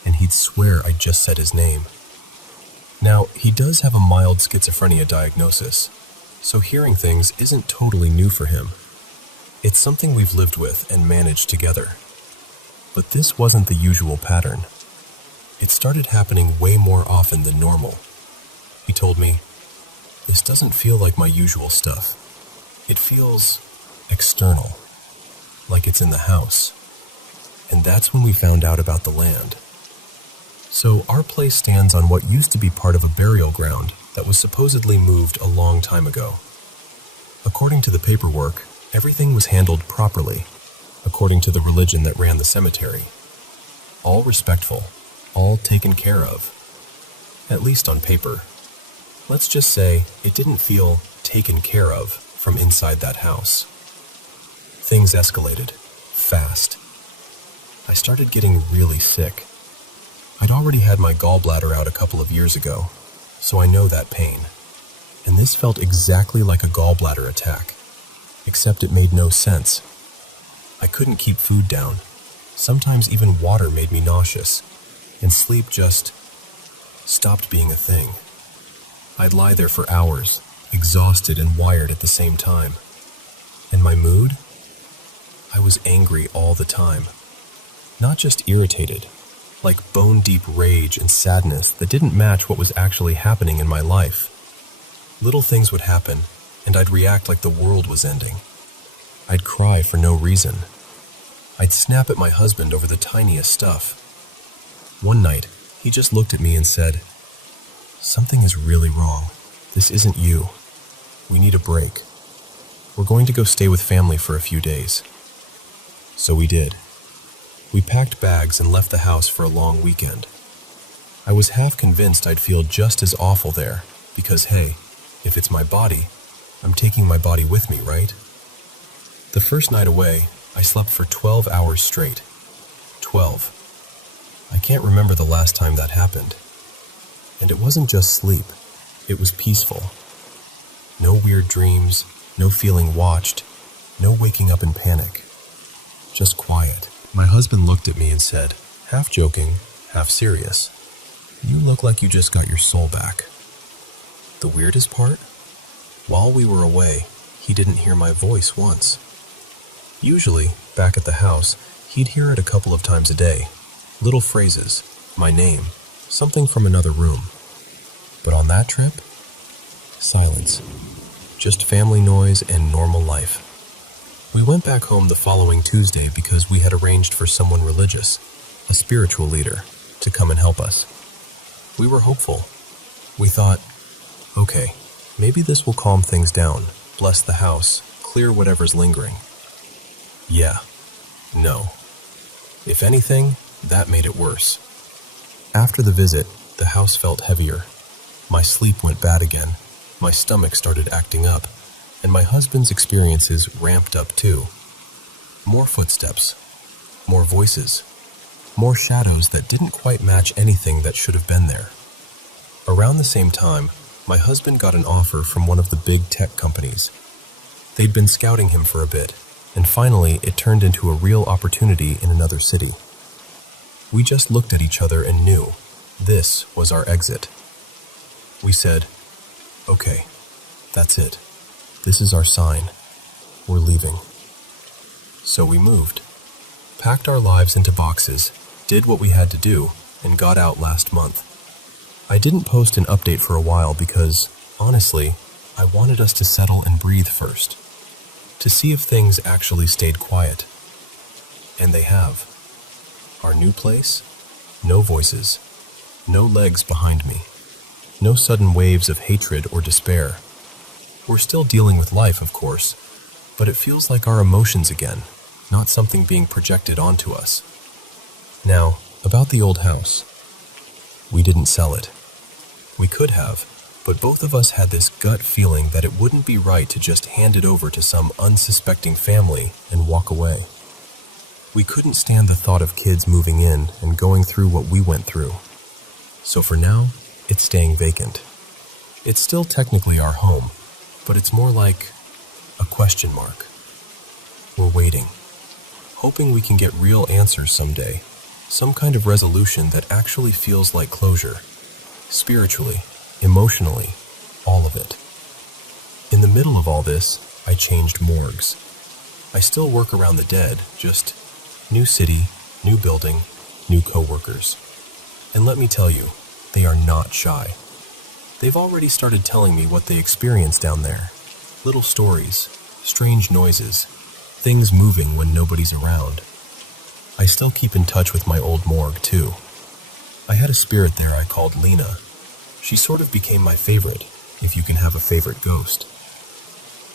and he'd swear I'd just said his name. Now, he does have a mild schizophrenia diagnosis, so hearing things isn't totally new for him. It's something we've lived with and managed together. But this wasn't the usual pattern. It started happening way more often than normal. He told me, "This doesn't feel like my usual stuff. It feels external, like it's in the house." And that's when we found out about the land. So our place stands on what used to be part of a burial ground that was supposedly moved a long time ago. According to the paperwork, everything was handled properly, according to the religion that ran the cemetery. All respectful, all taken care of, at least on paper. Let's just say it didn't feel taken care of from inside that house. Things escalated, fast. I started getting really sick. I'd already had my gallbladder out a couple of years ago, so I know that pain. And this felt exactly like a gallbladder attack, except it made no sense. I couldn't keep food down. Sometimes even water made me nauseous, and sleep just stopped being a thing. I'd lie there for hours, exhausted and wired at the same time. And my mood? I was angry all the time. Not just irritated, like bone-deep rage and sadness that didn't match what was actually happening in my life. Little things would happen, and I'd react like the world was ending. I'd cry for no reason. I'd snap at my husband over the tiniest stuff. One night, he just looked at me and said, "Something is really wrong. This isn't you. We need a break. We're going to go stay with family for a few days." So we did. We packed bags and left the house for a long weekend. I was half convinced I'd feel just as awful there, because hey, if it's my body, I'm taking my body with me, right? The first night away, I slept for 12 hours straight. 12. I can't remember the last time that happened. And it wasn't just sleep, it was peaceful. No weird dreams, no feeling watched, no waking up in panic. Just quiet. My husband looked at me and said, half joking, half serious, "You look like you just got your soul back." The weirdest part? While we were away, he didn't hear my voice once. Usually, back at the house, he'd hear it a couple of times a day. Little phrases, my name, something from another room. But on that trip, silence. Just family noise and normal life. We went back home the following Tuesday because we had arranged for someone religious, a spiritual leader, to come and help us. We were hopeful. We thought, okay, maybe this will calm things down, bless the house, clear whatever's lingering. Yeah. No. If anything, that made it worse. After the visit, the house felt heavier. My sleep went bad again. My stomach started acting up, and my husband's experiences ramped up too. More footsteps, more voices, more shadows that didn't quite match anything that should have been there. Around the same time, my husband got an offer from one of the big tech companies. They'd been scouting him for a bit, and finally it turned into a real opportunity in another city. We just looked at each other and knew this was our exit. We said, okay, that's it. This is our sign. We're leaving. So we moved, packed our lives into boxes, did what we had to do, and got out last month. I didn't post an update for a while because, honestly, I wanted us to settle and breathe first, to see if things actually stayed quiet. And they have. Our new place? No voices. No legs behind me. No sudden waves of hatred or despair. We're still dealing with life, of course, but it feels like our emotions again, not something being projected onto us. Now, about the old house. We didn't sell it. We could have, but both of us had this gut feeling that it wouldn't be right to just hand it over to some unsuspecting family and walk away. We couldn't stand the thought of kids moving in and going through what we went through. So for now, it's staying vacant. It's still technically our home, but it's more like a question mark. We're waiting, hoping we can get real answers someday, some kind of resolution that actually feels like closure. Spiritually, emotionally, all of it. In the middle of all this, I changed morgues. I still work around the dead, just new city, new building, new coworkers. And let me tell you, they are not shy. They've already started telling me what they experienced down there. Little stories, strange noises, things moving when nobody's around. I still keep in touch with my old morgue, too. I had a spirit there I called Lena. She sort of became my favorite, if you can have a favorite ghost.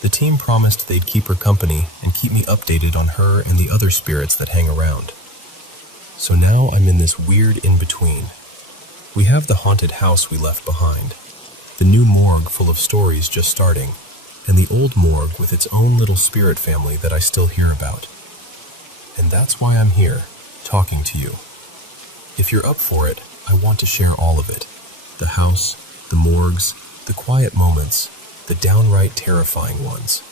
The team promised they'd keep her company and keep me updated on her and the other spirits that hang around. So now I'm in this weird in-between. We have the haunted house we left behind, the new morgue full of stories just starting, and the old morgue with its own little spirit family that I still hear about. And that's why I'm here, talking to you. If you're up for it, I want to share all of it. The house, the morgues, the quiet moments, the downright terrifying ones.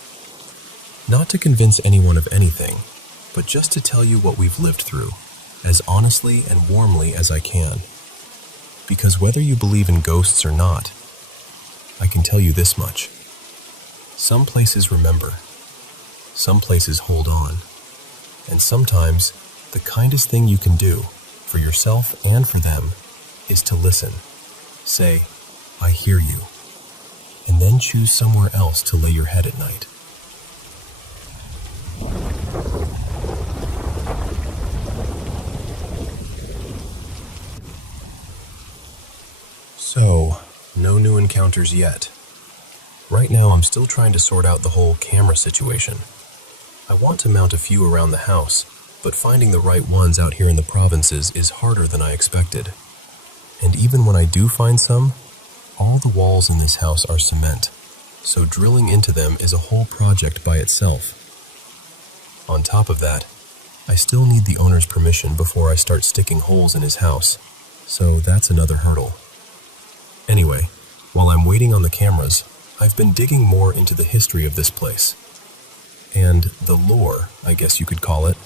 Not to convince anyone of anything, but just to tell you what we've lived through, as honestly and warmly as I can. Because whether you believe in ghosts or not, I can tell you this much. Some places remember, some places hold on, and sometimes the kindest thing you can do, for yourself and for them, is to listen. Say, I hear you, and then choose somewhere else to lay your head at night. So, no new encounters yet. Right now I'm still trying to sort out the whole camera situation. I want to mount a few around the house, but finding the right ones out here in the provinces is harder than I expected. And even when I do find some, all the walls in this house are cement, so drilling into them is a whole project by itself. On top of that, I still need the owner's permission before I start sticking holes in his house, so that's another hurdle. Anyway, while I'm waiting on the cameras, I've been digging more into the history of this place. And the lore, I guess you could call it.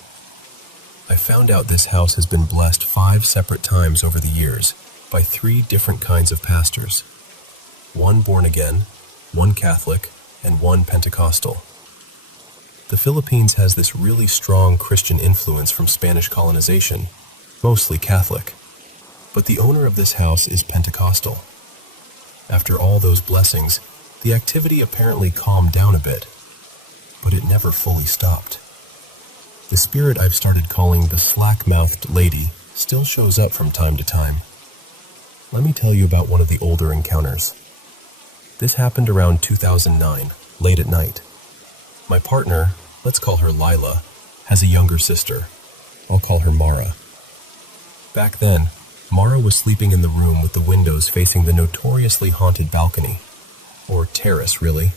I found out this house has been blessed 5 separate times over the years by 3 different kinds of pastors. 1 born again, 1 Catholic, and 1 Pentecostal. The Philippines has this really strong Christian influence from Spanish colonization, mostly Catholic. But the owner of this house is Pentecostal. After all those blessings, the activity apparently calmed down a bit, but it never fully stopped. The spirit I've started calling the slack-mouthed lady still shows up from time to time. Let me tell you about one of the older encounters. This happened around 2009, late at night. My partner, let's call her Lila, has a younger sister. I'll call her Mara. Back then, Mara was sleeping in the room with the windows facing the notoriously haunted balcony, or terrace really.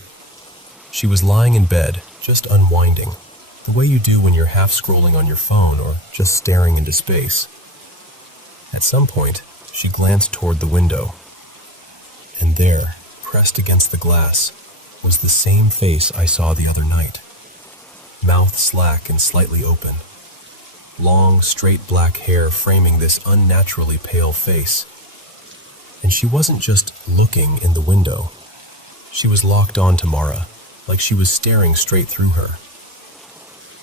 She was lying in bed, just unwinding, the way you do when you're half scrolling on your phone or just staring into space. At some point, she glanced toward the window, and there, pressed against the glass, was the same face I saw the other night. Mouth slack and slightly open. Long, straight black hair framing this unnaturally pale face. And she wasn't just looking in the window. She was locked on to Mara, like she was staring straight through her.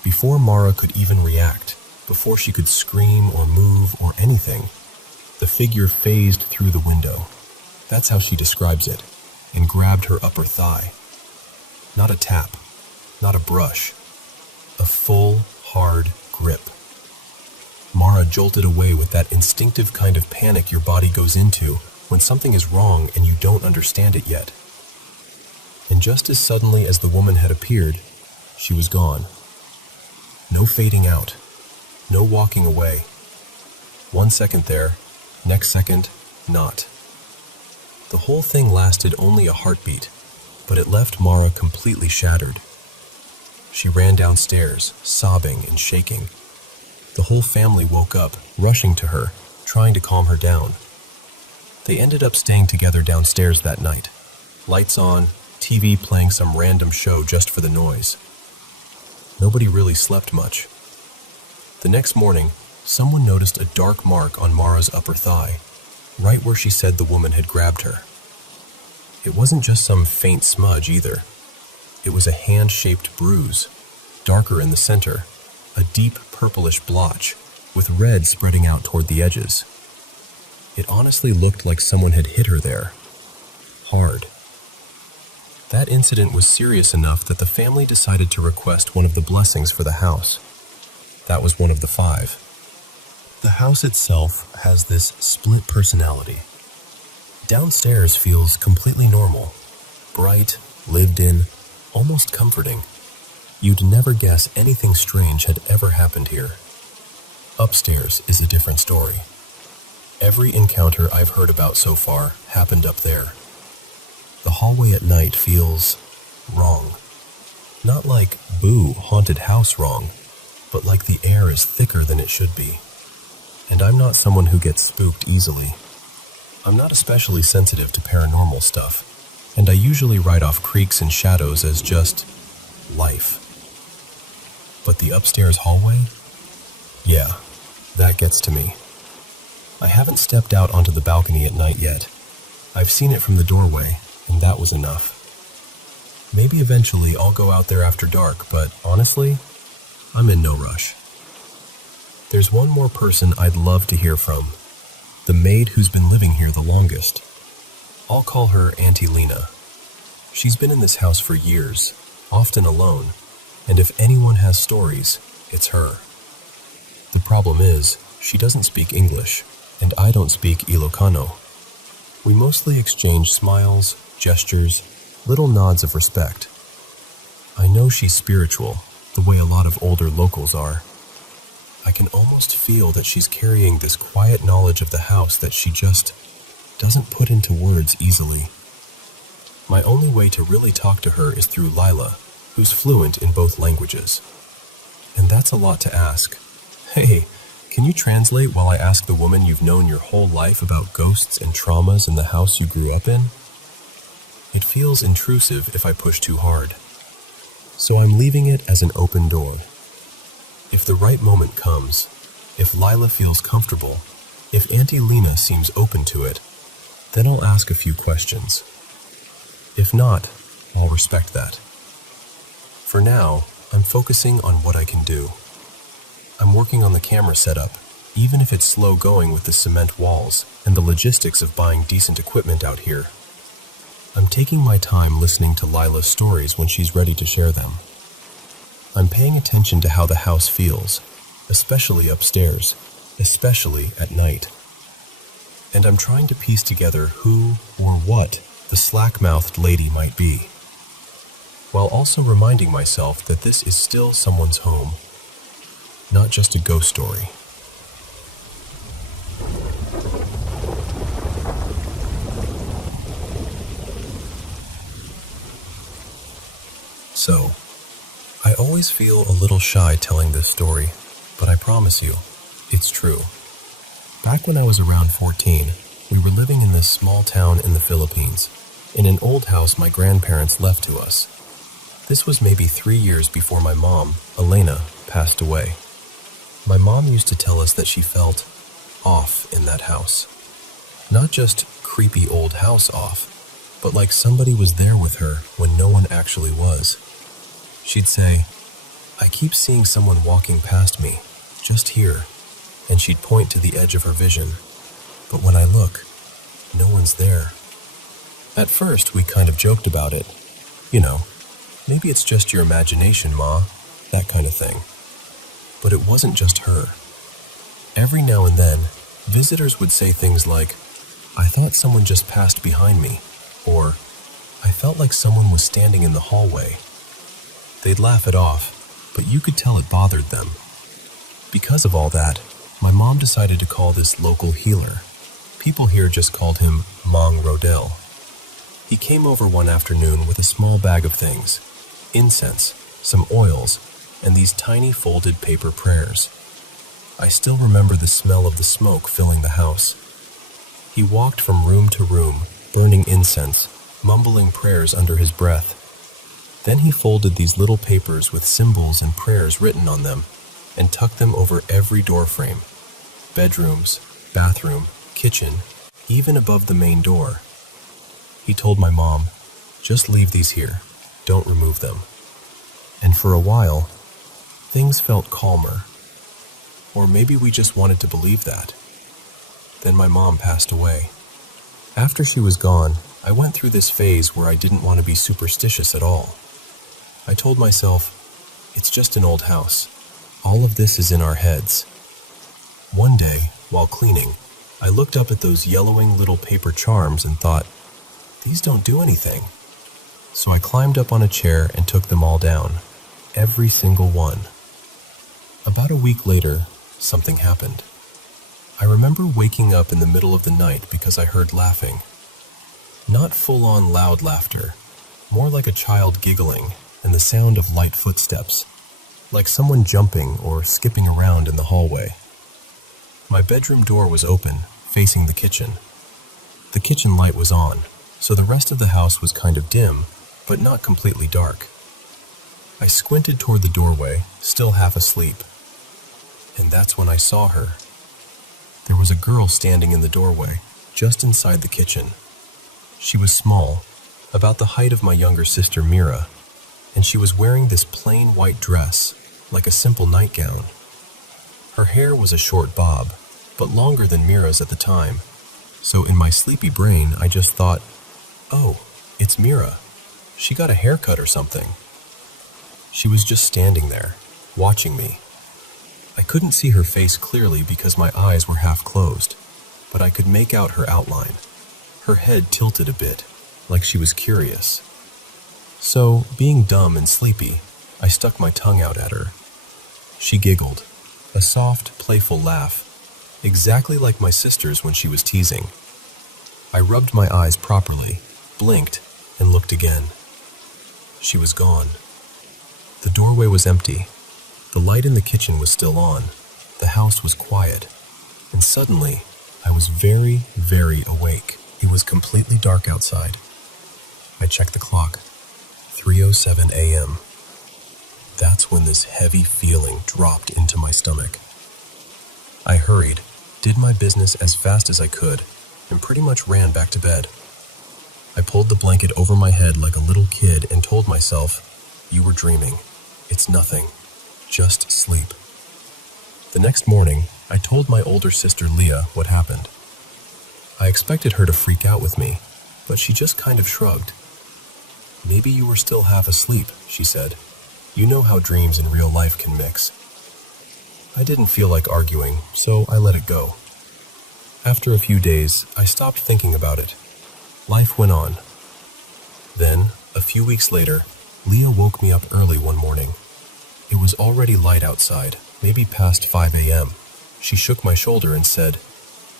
Before Mara could even react, before she could scream or move or anything, the figure phased through the window. That's how she describes it, and grabbed her upper thigh. Not a tap, not a brush, a full, hard grip. Mara jolted away with that instinctive kind of panic your body goes into when something is wrong and you don't understand it yet. And just as suddenly as the woman had appeared, she was gone. No fading out, no walking away. 1 second there, next second, not. The whole thing lasted only a heartbeat, but it left Mara completely shattered. She ran downstairs, sobbing and shaking. The whole family woke up, rushing to her, trying to calm her down. They ended up staying together downstairs that night. Lights on, TV playing some random show just for the noise. Nobody really slept much. The next morning, someone noticed a dark mark on Mara's upper thigh, right where she said the woman had grabbed her. It wasn't just some faint smudge either. It was a hand-shaped bruise, darker in the center, a deep purplish blotch, with red spreading out toward the edges. It honestly looked like someone had hit her there. Hard. That incident was serious enough that the family decided to request one of the blessings for the house. That was one of the 5. The house itself has this split personality. Downstairs feels completely normal, bright, lived in, almost comforting. You'd never guess anything strange had ever happened here. Upstairs is a different story. Every encounter I've heard about so far happened up there. The hallway at night feels wrong. Not like, boo, haunted house wrong, but like the air is thicker than it should be. And I'm not someone who gets spooked easily. I'm not especially sensitive to paranormal stuff, and I usually write off creaks and shadows as just life. But the upstairs hallway? Yeah, that gets to me. I haven't stepped out onto the balcony at night yet. I've seen it from the doorway, and that was enough. Maybe eventually I'll go out there after dark, but honestly, I'm in no rush. There's one more person I'd love to hear from. The maid who's been living here the longest. I'll call her Auntie Lena. She's been in this house for years, often alone, and if anyone has stories, it's her. The problem is, she doesn't speak English, and I don't speak Ilocano. We mostly exchange smiles, gestures, little nods of respect. I know she's spiritual, the way a lot of older locals are. I can almost feel that she's carrying this quiet knowledge of the house that she just doesn't put into words easily. My only way to really talk to her is through Lila, who's fluent in both languages. And that's a lot to ask. Hey, can you translate while I ask the woman you've known your whole life about ghosts and traumas in the house you grew up in? It feels intrusive if I push too hard. So I'm leaving it as an open door. If the right moment comes, if Lila feels comfortable, if Auntie Lena seems open to it, then I'll ask a few questions. If not, I'll respect that. For now, I'm focusing on what I can do. I'm working on the camera setup, even if it's slow going with the cement walls and the logistics of buying decent equipment out here. I'm taking my time listening to Lila's stories when she's ready to share them. I'm paying attention to how the house feels, especially upstairs, especially at night. And I'm trying to piece together who or what the slack-mouthed lady might be, while also reminding myself that this is still someone's home, not just a ghost story. So, I always feel a little shy telling this story, but I promise you, it's true. Back when I was around 14, we were living in this small town in the Philippines, in an old house my grandparents left to us. This was maybe 3 years before my mom, Elena, passed away. My mom used to tell us that she felt off in that house. Not just creepy old house off, but like somebody was there with her when no one actually was. She'd say, "I keep seeing someone walking past me, just here," and she'd point to the edge of her vision. But when I look, no one's there. At first, we kind of joked about it. You know, maybe it's just your imagination, Ma, that kind of thing. But it wasn't just her. Every now and then, visitors would say things like, "I thought someone just passed behind me," or, "I felt like someone was standing in the hallway." They'd laugh it off, but you could tell it bothered them. Because of all that, my mom decided to call this local healer. People here just called him Mang Rodel. He came over one afternoon with a small bag of things, incense, some oils, and these tiny folded paper prayers. I still remember the smell of the smoke filling the house. He walked from room to room, burning incense, mumbling prayers under his breath. Then he folded these little papers with symbols and prayers written on them and tucked them over every doorframe, bedrooms, bathroom, kitchen, even above the main door. He told my mom, "Just leave these here, don't remove them." And for a while, things felt calmer. Or maybe we just wanted to believe that. Then my mom passed away. After she was gone, I went through this phase where I didn't want to be superstitious at all. I told myself, it's just an old house. All of this is in our heads. One day, while cleaning, I looked up at those yellowing little paper charms and thought, these don't do anything. So I climbed up on a chair and took them all down, every single one. About a week later, something happened. I remember waking up in the middle of the night because I heard laughing. Not full-on loud laughter, more like a child giggling and the sound of light footsteps, like someone jumping or skipping around in the hallway. My bedroom door was open, facing the kitchen. The kitchen light was on, so the rest of the house was kind of dim, but not completely dark. I squinted toward the doorway, still half asleep. And that's when I saw her. There was a girl standing in the doorway, just inside the kitchen. She was small, about the height of my younger sister Mira, and she was wearing this plain white dress, like a simple nightgown. Her hair was a short bob, but longer than Mira's at the time, so in my sleepy brain I just thought, oh, it's Mira. She got a haircut or something. She was just standing there, watching me. I couldn't see her face clearly because my eyes were half closed, but I could make out her outline. Her head tilted a bit, like she was curious. So, being dumb and sleepy, I stuck my tongue out at her. She giggled, a soft, playful laugh, exactly like my sister's when she was teasing. I rubbed my eyes properly, blinked, and looked again. She was gone. The doorway was empty. The light in the kitchen was still on. The house was quiet. And suddenly, I was very, very awake. It was completely dark outside. I checked the clock. 3:07 a.m. That's when this heavy feeling dropped into my stomach. I hurried, did my business as fast as I could, and pretty much ran back to bed. I pulled the blanket over my head like a little kid and told myself, "You were dreaming. It's nothing. Just sleep." The next morning, I told my older sister Leah what happened. I expected her to freak out with me, but she just kind of shrugged. "Maybe you were still half asleep," she said. "You know how dreams and real life can mix." I didn't feel like arguing, so I let it go. After a few days, I stopped thinking about it. Life went on. Then, a few weeks later, Leah woke me up early one morning. It was already light outside, maybe past 5 a.m. She shook my shoulder and said,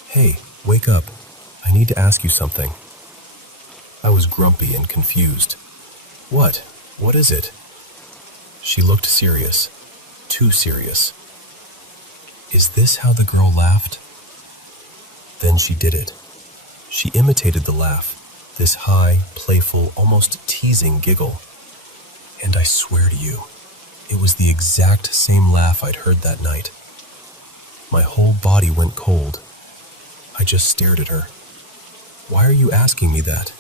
"Hey, wake up. I need to ask you something." I was grumpy and confused. "What? What is it?" She looked serious. Too serious. "Is this how the girl laughed?" Then she did it. She imitated the laugh, this high, playful, almost teasing giggle. And I swear to you, it was the exact same laugh I'd heard that night. My whole body went cold. I just stared at her. "Why are you asking me that?"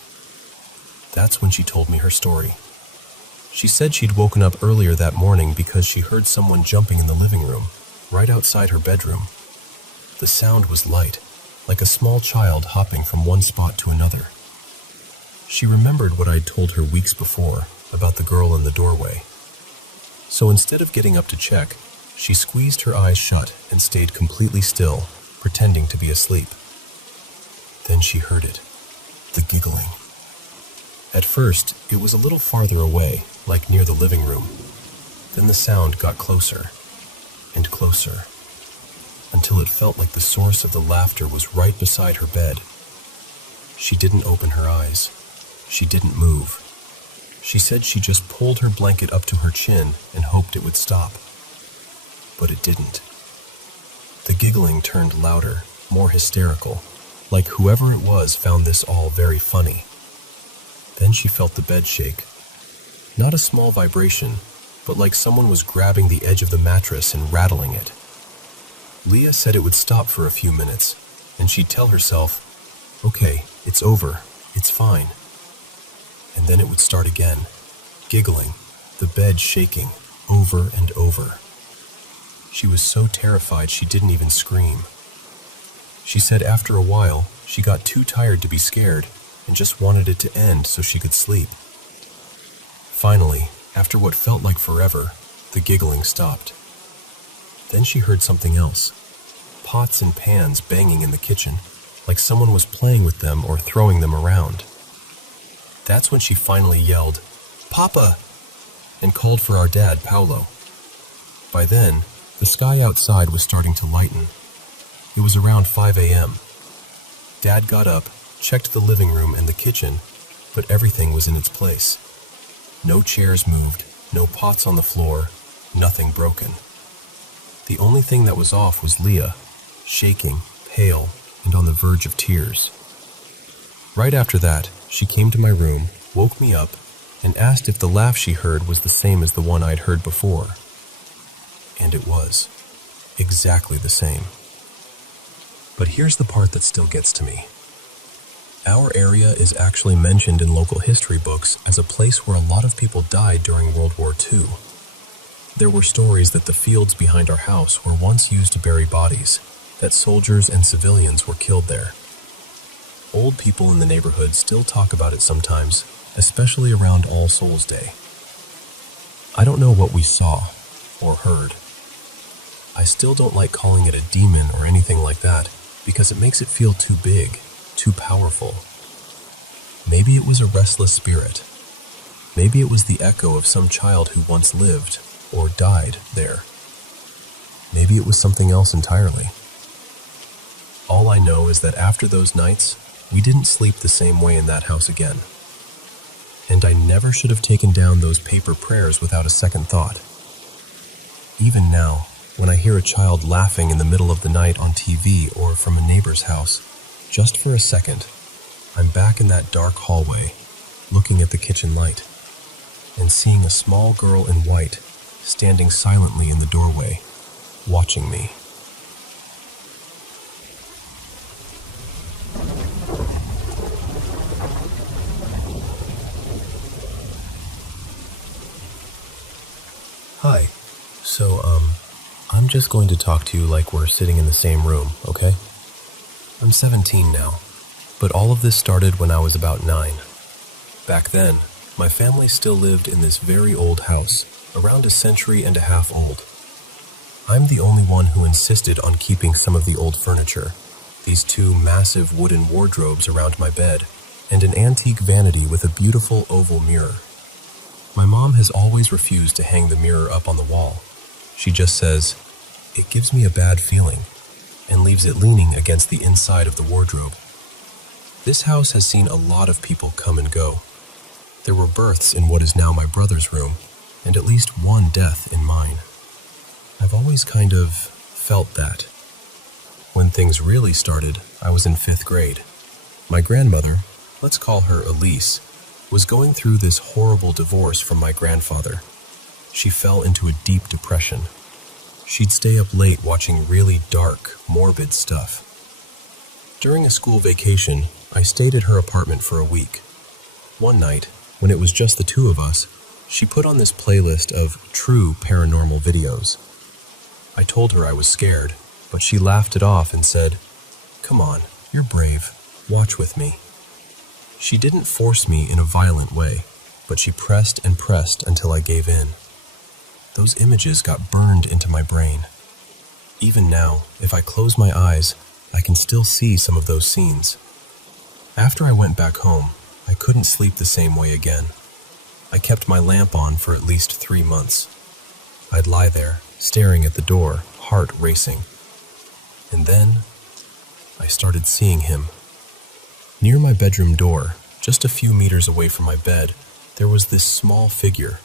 That's when she told me her story. She said she'd woken up earlier that morning because she heard someone jumping in the living room, right outside her bedroom. The sound was light, like a small child hopping from one spot to another. She remembered what I'd told her weeks before about the girl in the doorway. So instead of getting up to check, she squeezed her eyes shut and stayed completely still, pretending to be asleep. Then she heard it, the giggling. At first, it was a little farther away, like near the living room. Then the sound got closer and closer, until it felt like the source of the laughter was right beside her bed. She didn't open her eyes. She didn't move. She said she just pulled her blanket up to her chin and hoped it would stop. But it didn't. The giggling turned louder, more hysterical, like whoever it was found this all very funny. Then she felt the bed shake. Not a small vibration, but like someone was grabbing the edge of the mattress and rattling it. Leah said it would stop for a few minutes, and she'd tell herself, "Okay, it's over, it's fine." And then it would start again, giggling, the bed shaking, over and over. She was so terrified she didn't even scream. She said after a while, she got too tired to be scared and just wanted it to end so she could sleep. Finally, after what felt like forever, the giggling stopped. Then she heard something else. Pots and pans banging in the kitchen, like someone was playing with them or throwing them around. That's when she finally yelled, "Papa!" and called for our dad, Paolo. By then, the sky outside was starting to lighten. It was around 5 a.m. Dad got up, checked the living room and the kitchen, but everything was in its place. No chairs moved, no pots on the floor, nothing broken. The only thing that was off was Leah, shaking, pale, and on the verge of tears. Right after that, she came to my room, woke me up, and asked if the laugh she heard was the same as the one I'd heard before. And it was. Exactly the same. But here's the part that still gets to me. Our area is actually mentioned in local history books as a place where a lot of people died during World War II. There were stories that the fields behind our house were once used to bury bodies, that soldiers and civilians were killed there. Old people in the neighborhood still talk about it sometimes, especially around All Souls Day. I don't know what we saw or heard. I still don't like calling it a demon or anything like that because it makes it feel too big, too powerful. Maybe it was a restless spirit. Maybe it was the echo of some child who once lived or died there. Maybe it was something else entirely. All I know is that after those nights, we didn't sleep the same way in that house again. And I never should have taken down those paper prayers without a second thought. Even now, when I hear a child laughing in the middle of the night on TV or from a neighbor's house, just for a second, I'm back in that dark hallway, looking at the kitchen light, and seeing a small girl in white standing silently in the doorway, watching me. Hi. So, I'm just going to talk to you like we're sitting in the same room, okay? I'm 17 now, but all of this started when I was about 9. Back then, my family still lived in this very old house, around a century and a half old. I'm the only one who insisted on keeping some of the old furniture, these 2 massive wooden wardrobes around my bed, and an antique vanity with a beautiful oval mirror. My mom has always refused to hang the mirror up on the wall. She just says, "It gives me a bad feeling," and leaves it leaning against the inside of the wardrobe. This house has seen a lot of people come and go. There were births in what is now my brother's room, and at least 1 death in mine. I've always kind of felt that. When things really started, I was in 5th grade. My grandmother, let's call her Elise, was going through this horrible divorce from my grandfather. She fell into a deep depression. She'd stay up late watching really dark, morbid stuff. During a school vacation, I stayed at her apartment for a week. One night, when it was just the 2 of us, she put on this playlist of true paranormal videos. I told her I was scared, but she laughed it off and said, "Come on, you're brave. Watch with me." She didn't force me in a violent way, but she pressed and pressed until I gave in. Those images got burned into my brain. Even now, if I close my eyes, I can still see some of those scenes. After I went back home, I couldn't sleep the same way again. I kept my lamp on for at least 3 months. I'd lie there, staring at the door, heart racing. And then, I started seeing him. Near my bedroom door, just a few meters away from my bed, there was this small figure.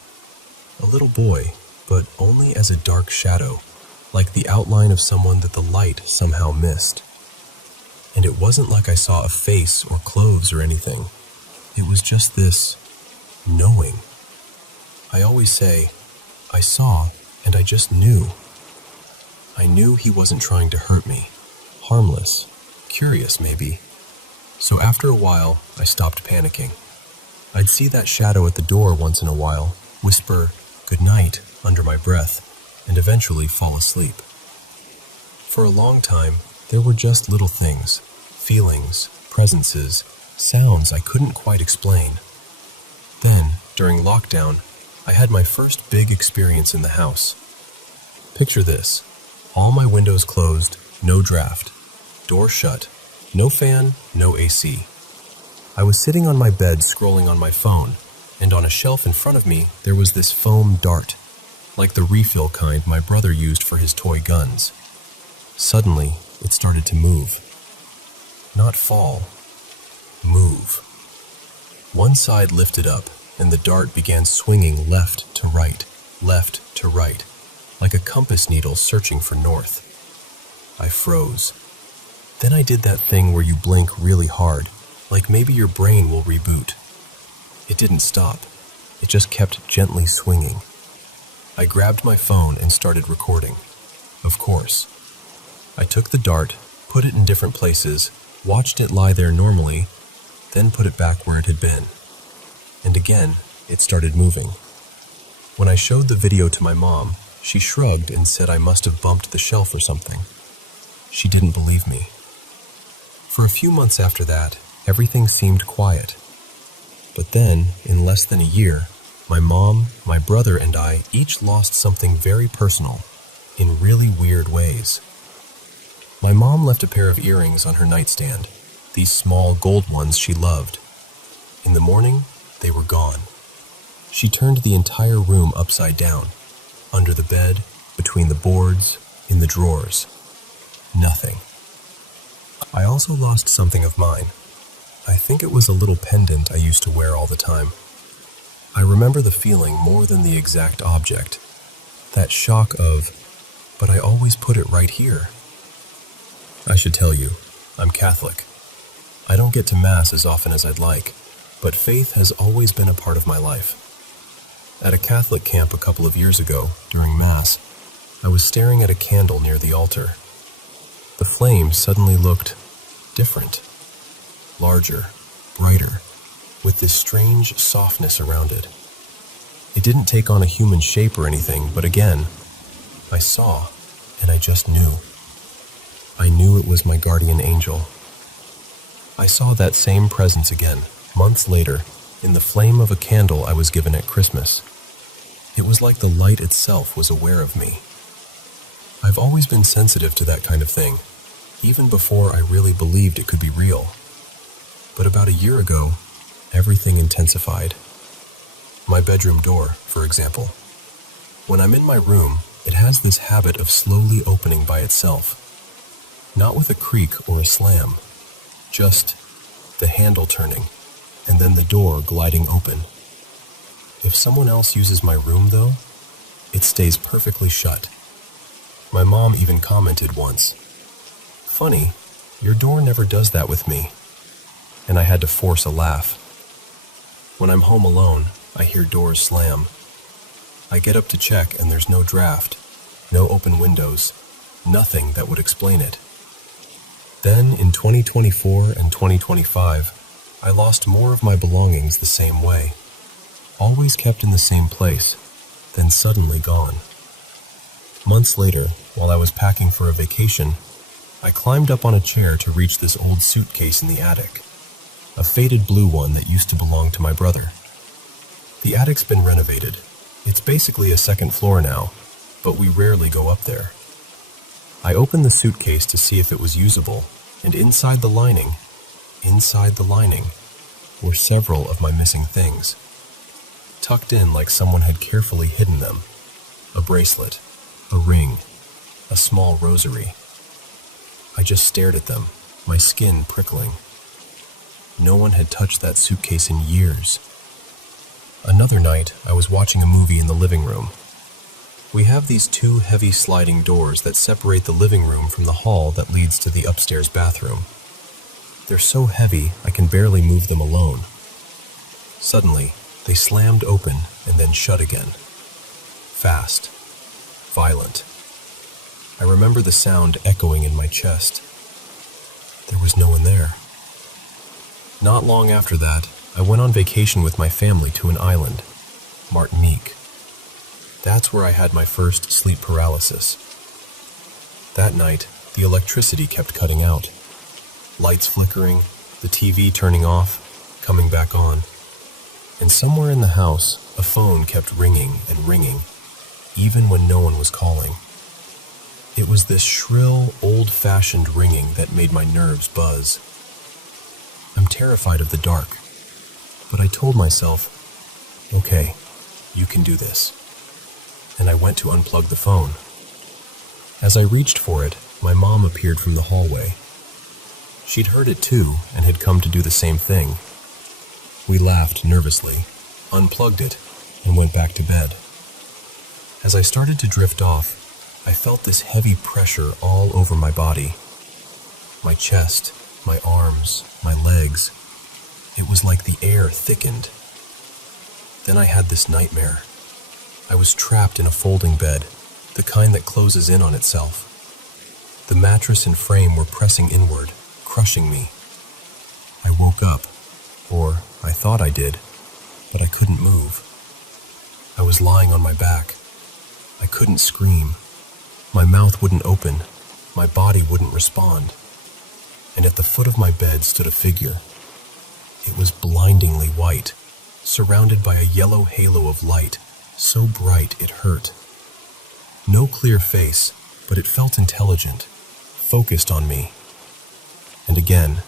A little boy, but only as a dark shadow, like the outline of someone that the light somehow missed. And it wasn't like I saw a face or clothes or anything. It was just this knowing. I always say, I saw and I just knew. I knew he wasn't trying to hurt me. Harmless, curious maybe. So after a while, I stopped panicking. I'd see that shadow at the door once in a while, whisper, "Good night," under my breath, and eventually fall asleep. For a long time, there were just little things, feelings, presences, sounds I couldn't quite explain. Then, during lockdown, I had my first big experience in the house. Picture this: all my windows closed, no draft, door shut, no fan, no AC. I was sitting on my bed scrolling on my phone, and on a shelf in front of me there was this foam dart, like the refill kind my brother used for his toy guns. Suddenly, it started to move. Not fall. Move. One side lifted up, and the dart began swinging left to right, like a compass needle searching for north. I froze. Then I did that thing where you blink really hard, like maybe your brain will reboot. It didn't stop. It just kept gently swinging. I grabbed my phone and started recording. Of course. I took the dart, put it in different places, watched it lie there normally, then put it back where it had been. And again, it started moving. When I showed the video to my mom, she shrugged and said I must have bumped the shelf or something. She didn't believe me. For a few months after that, everything seemed quiet. But then, in less than a year, my mom, my brother, and I each lost something very personal, in really weird ways. My mom left a pair of earrings on her nightstand, these small gold ones she loved. In the morning, they were gone. She turned the entire room upside down, under the bed, between the boards, in the drawers. Nothing. I also lost something of mine. I think it was a little pendant I used to wear all the time. I remember the feeling more than the exact object. That shock of, but I always put it right here. I should tell you, I'm Catholic. I don't get to Mass as often as I'd like, but faith has always been a part of my life. At a Catholic camp a couple of years ago, during Mass, I was staring at a candle near the altar. The flame suddenly looked different, larger, brighter, with this strange softness around it. It didn't take on a human shape or anything, but again, I saw, and I just knew. I knew it was my guardian angel. I saw that same presence again, months later, in the flame of a candle I was given at Christmas. It was like the light itself was aware of me. I've always been sensitive to that kind of thing, even before I really believed it could be real. But about a year ago, everything intensified. My bedroom door, for example. When I'm in my room, it has this habit of slowly opening by itself. Not with a creak or a slam, just the handle turning, and then the door gliding open. If someone else uses my room, though, it stays perfectly shut. My mom even commented once, "Funny, your door never does that with me." And I had to force a laugh. When I'm home alone, I hear doors slam. I get up to check and there's no draft, no open windows, nothing that would explain it. Then in 2024 and 2025, I lost more of my belongings the same way. Always kept in the same place, then suddenly gone. Months later, while I was packing for a vacation, I climbed up on a chair to reach this old suitcase in the attic, a faded blue one that used to belong to my brother. The attic's been renovated. It's basically a second floor now, but we rarely go up there. I opened the suitcase to see if it was usable, and inside the lining, were several of my missing things. Tucked in like someone had carefully hidden them. A bracelet, a ring, a small rosary. I just stared at them, my skin prickling. No one had touched that suitcase in years. Another night, I was watching a movie in the living room. We have these two heavy sliding doors that separate the living room from the hall that leads to the upstairs bathroom. They're so heavy, I can barely move them alone. Suddenly, they slammed open and then shut again. Fast. Violent. I remember the sound echoing in my chest. There was no one there. Not long after that, I went on vacation with my family to an island, Martinique. That's where I had my first sleep paralysis. That night, the electricity kept cutting out. Lights flickering, the TV turning off, coming back on. And somewhere in the house, a phone kept ringing and ringing, even when no one was calling. It was this shrill, old-fashioned ringing that made my nerves buzz. I'm terrified of the dark, but I told myself, okay, you can do this. And I went to unplug the phone. As I reached for it, my mom appeared from the hallway. She'd heard it too and had come to do the same thing. We laughed nervously, unplugged it, and went back to bed. As I started to drift off, I felt this heavy pressure all over my body. My chest, my arms, my legs. It was like the air thickened. Then I had this nightmare. I was trapped in a folding bed, the kind that closes in on itself. The mattress and frame were pressing inward, crushing me. I woke up, or I thought I did, but I couldn't move. I was lying on my back. I couldn't scream. My mouth wouldn't open. My body wouldn't respond. And at the foot of my bed stood a figure. It was blindingly white, surrounded by a yellow halo of light, so bright it hurt. No clear face, but it felt intelligent, focused on me. And again,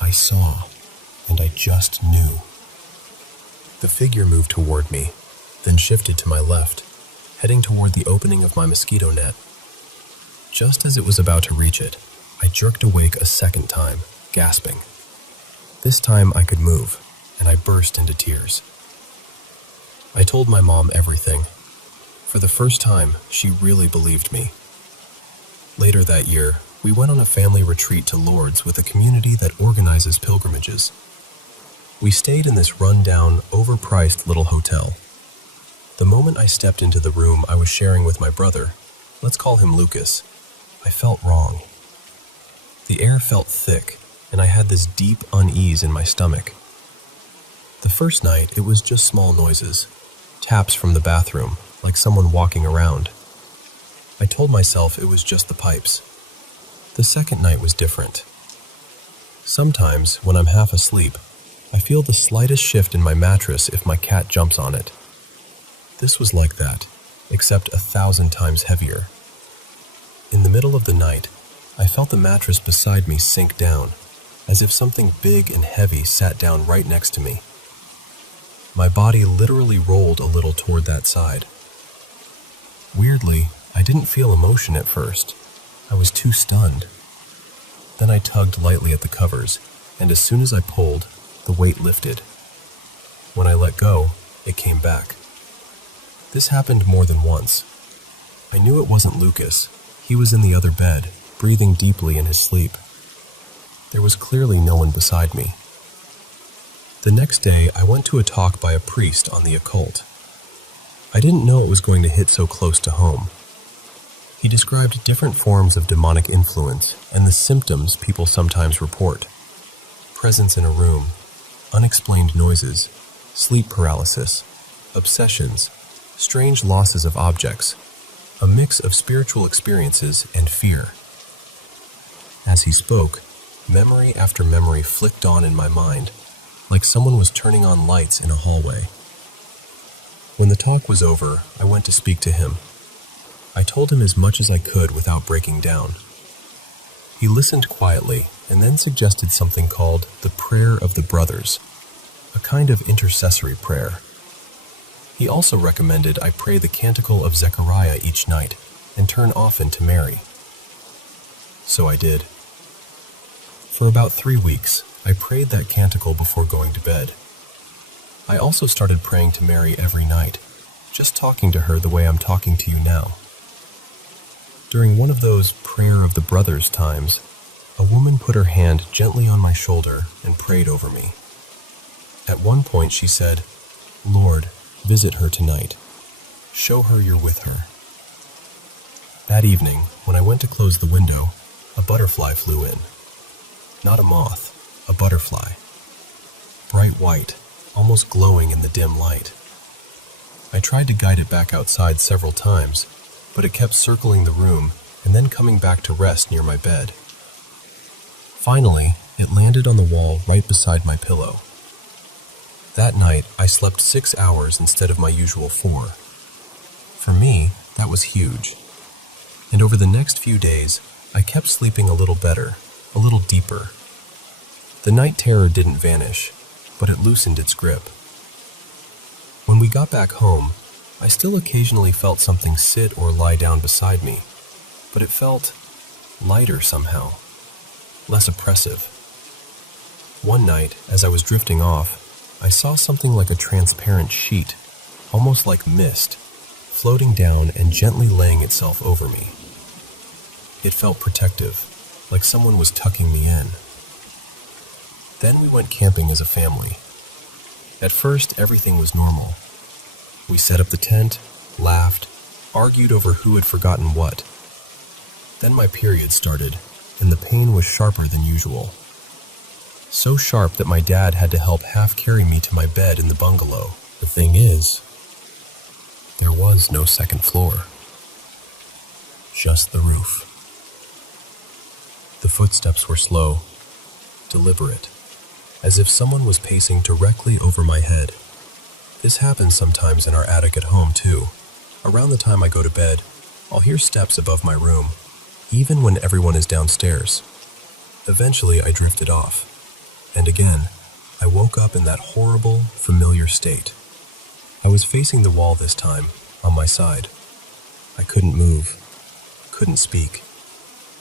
I saw, and I just knew. The figure moved toward me, then shifted to my left, heading toward the opening of my mosquito net. Just as it was about to reach it, I jerked awake a second time, gasping. This time I could move, and I burst into tears. I told my mom everything. For the first time, she really believed me. Later that year, we went on a family retreat to Lourdes with a community that organizes pilgrimages. We stayed in this run-down, overpriced little hotel. The moment I stepped into the room I was sharing with my brother, let's call him Lucas, I felt wrong. The air felt thick, and I had this deep unease in my stomach. The first night, it was just small noises, taps from the bathroom, like someone walking around. I told myself it was just the pipes. The second night was different. Sometimes, when I'm half asleep, I feel the slightest shift in my mattress if my cat jumps on it. This was like that, except 1,000 times heavier. In the middle of the night, I felt the mattress beside me sink down, as if something big and heavy sat down right next to me. My body literally rolled a little toward that side. Weirdly, I didn't feel emotion at first. I was too stunned. Then I tugged lightly at the covers, and as soon as I pulled, the weight lifted. When I let go, it came back. This happened more than once. I knew it wasn't Lucas. He was in the other bed, breathing deeply in his sleep. There was clearly no one beside me. The next day, I went to a talk by a priest on the occult. I didn't know it was going to hit so close to home. He described different forms of demonic influence and the symptoms people sometimes report. Presence in a room, unexplained noises, sleep paralysis, obsessions, strange losses of objects, a mix of spiritual experiences and fear. As he spoke, memory after memory flicked on in my mind, like someone was turning on lights in a hallway. When the talk was over, I went to speak to him. I told him as much as I could without breaking down. He listened quietly and then suggested something called the Prayer of the Brothers, a kind of intercessory prayer. He also recommended I pray the Canticle of Zechariah each night and turn often to Mary. So I did. For about 3 weeks, I prayed that canticle before going to bed. I also started praying to Mary every night, just talking to her the way I'm talking to you now. During one of those Prayer of the Brothers times, a woman put her hand gently on my shoulder and prayed over me. At one point she said, "Lord, visit her tonight. Show her you're with her." That evening, when I went to close the window, a butterfly flew in. Not a moth, a butterfly. Bright white, almost glowing in the dim light. I tried to guide it back outside several times, but it kept circling the room and then coming back to rest near my bed. Finally, it landed on the wall right beside my pillow. That night, I slept 6 hours instead of my usual 4. For me, that was huge. And over the next few days, I kept sleeping a little better, a little deeper. The night terror didn't vanish, but it loosened its grip. When we got back home, I still occasionally felt something sit or lie down beside me, but it felt lighter somehow, less oppressive. One night, as I was drifting off, I saw something like a transparent sheet, almost like mist, floating down and gently laying itself over me. It felt protective, like someone was tucking me in. Then we went camping as a family. At first, everything was normal. We set up the tent, laughed, argued over who had forgotten what. Then my period started, and the pain was sharper than usual. So sharp that my dad had to help half carry me to my bed in the bungalow. The thing is, there was no second floor. Just the roof. The footsteps were slow, deliberate, as if someone was pacing directly over my head. This happens sometimes in our attic at home, too. Around the time I go to bed, I'll hear steps above my room, even when everyone is downstairs. Eventually, I drifted off. And again, I woke up in that horrible, familiar state. I was facing the wall this time, on my side. I couldn't move, couldn't speak.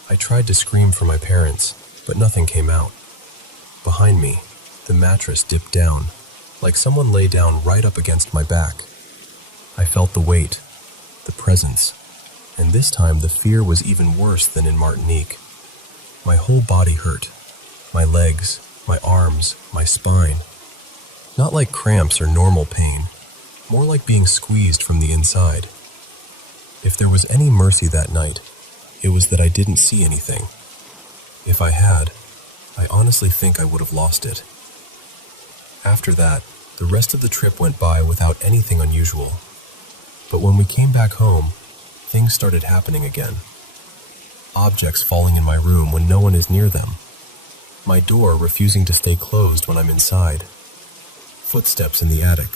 I tried to scream for my parents, but nothing came out. Behind me, the mattress dipped down, like someone lay down right up against my back. I felt the weight, the presence, and this time the fear was even worse than in Martinique. My whole body hurt. My legs, my arms, my spine. Not like cramps or normal pain, more like being squeezed from the inside. If there was any mercy that night, it was that I didn't see anything. If I had, I honestly think I would have lost it. After that, the rest of the trip went by without anything unusual. But when we came back home, things started happening again. Objects falling in my room when no one is near them. My door refusing to stay closed when I'm inside. Footsteps in the attic.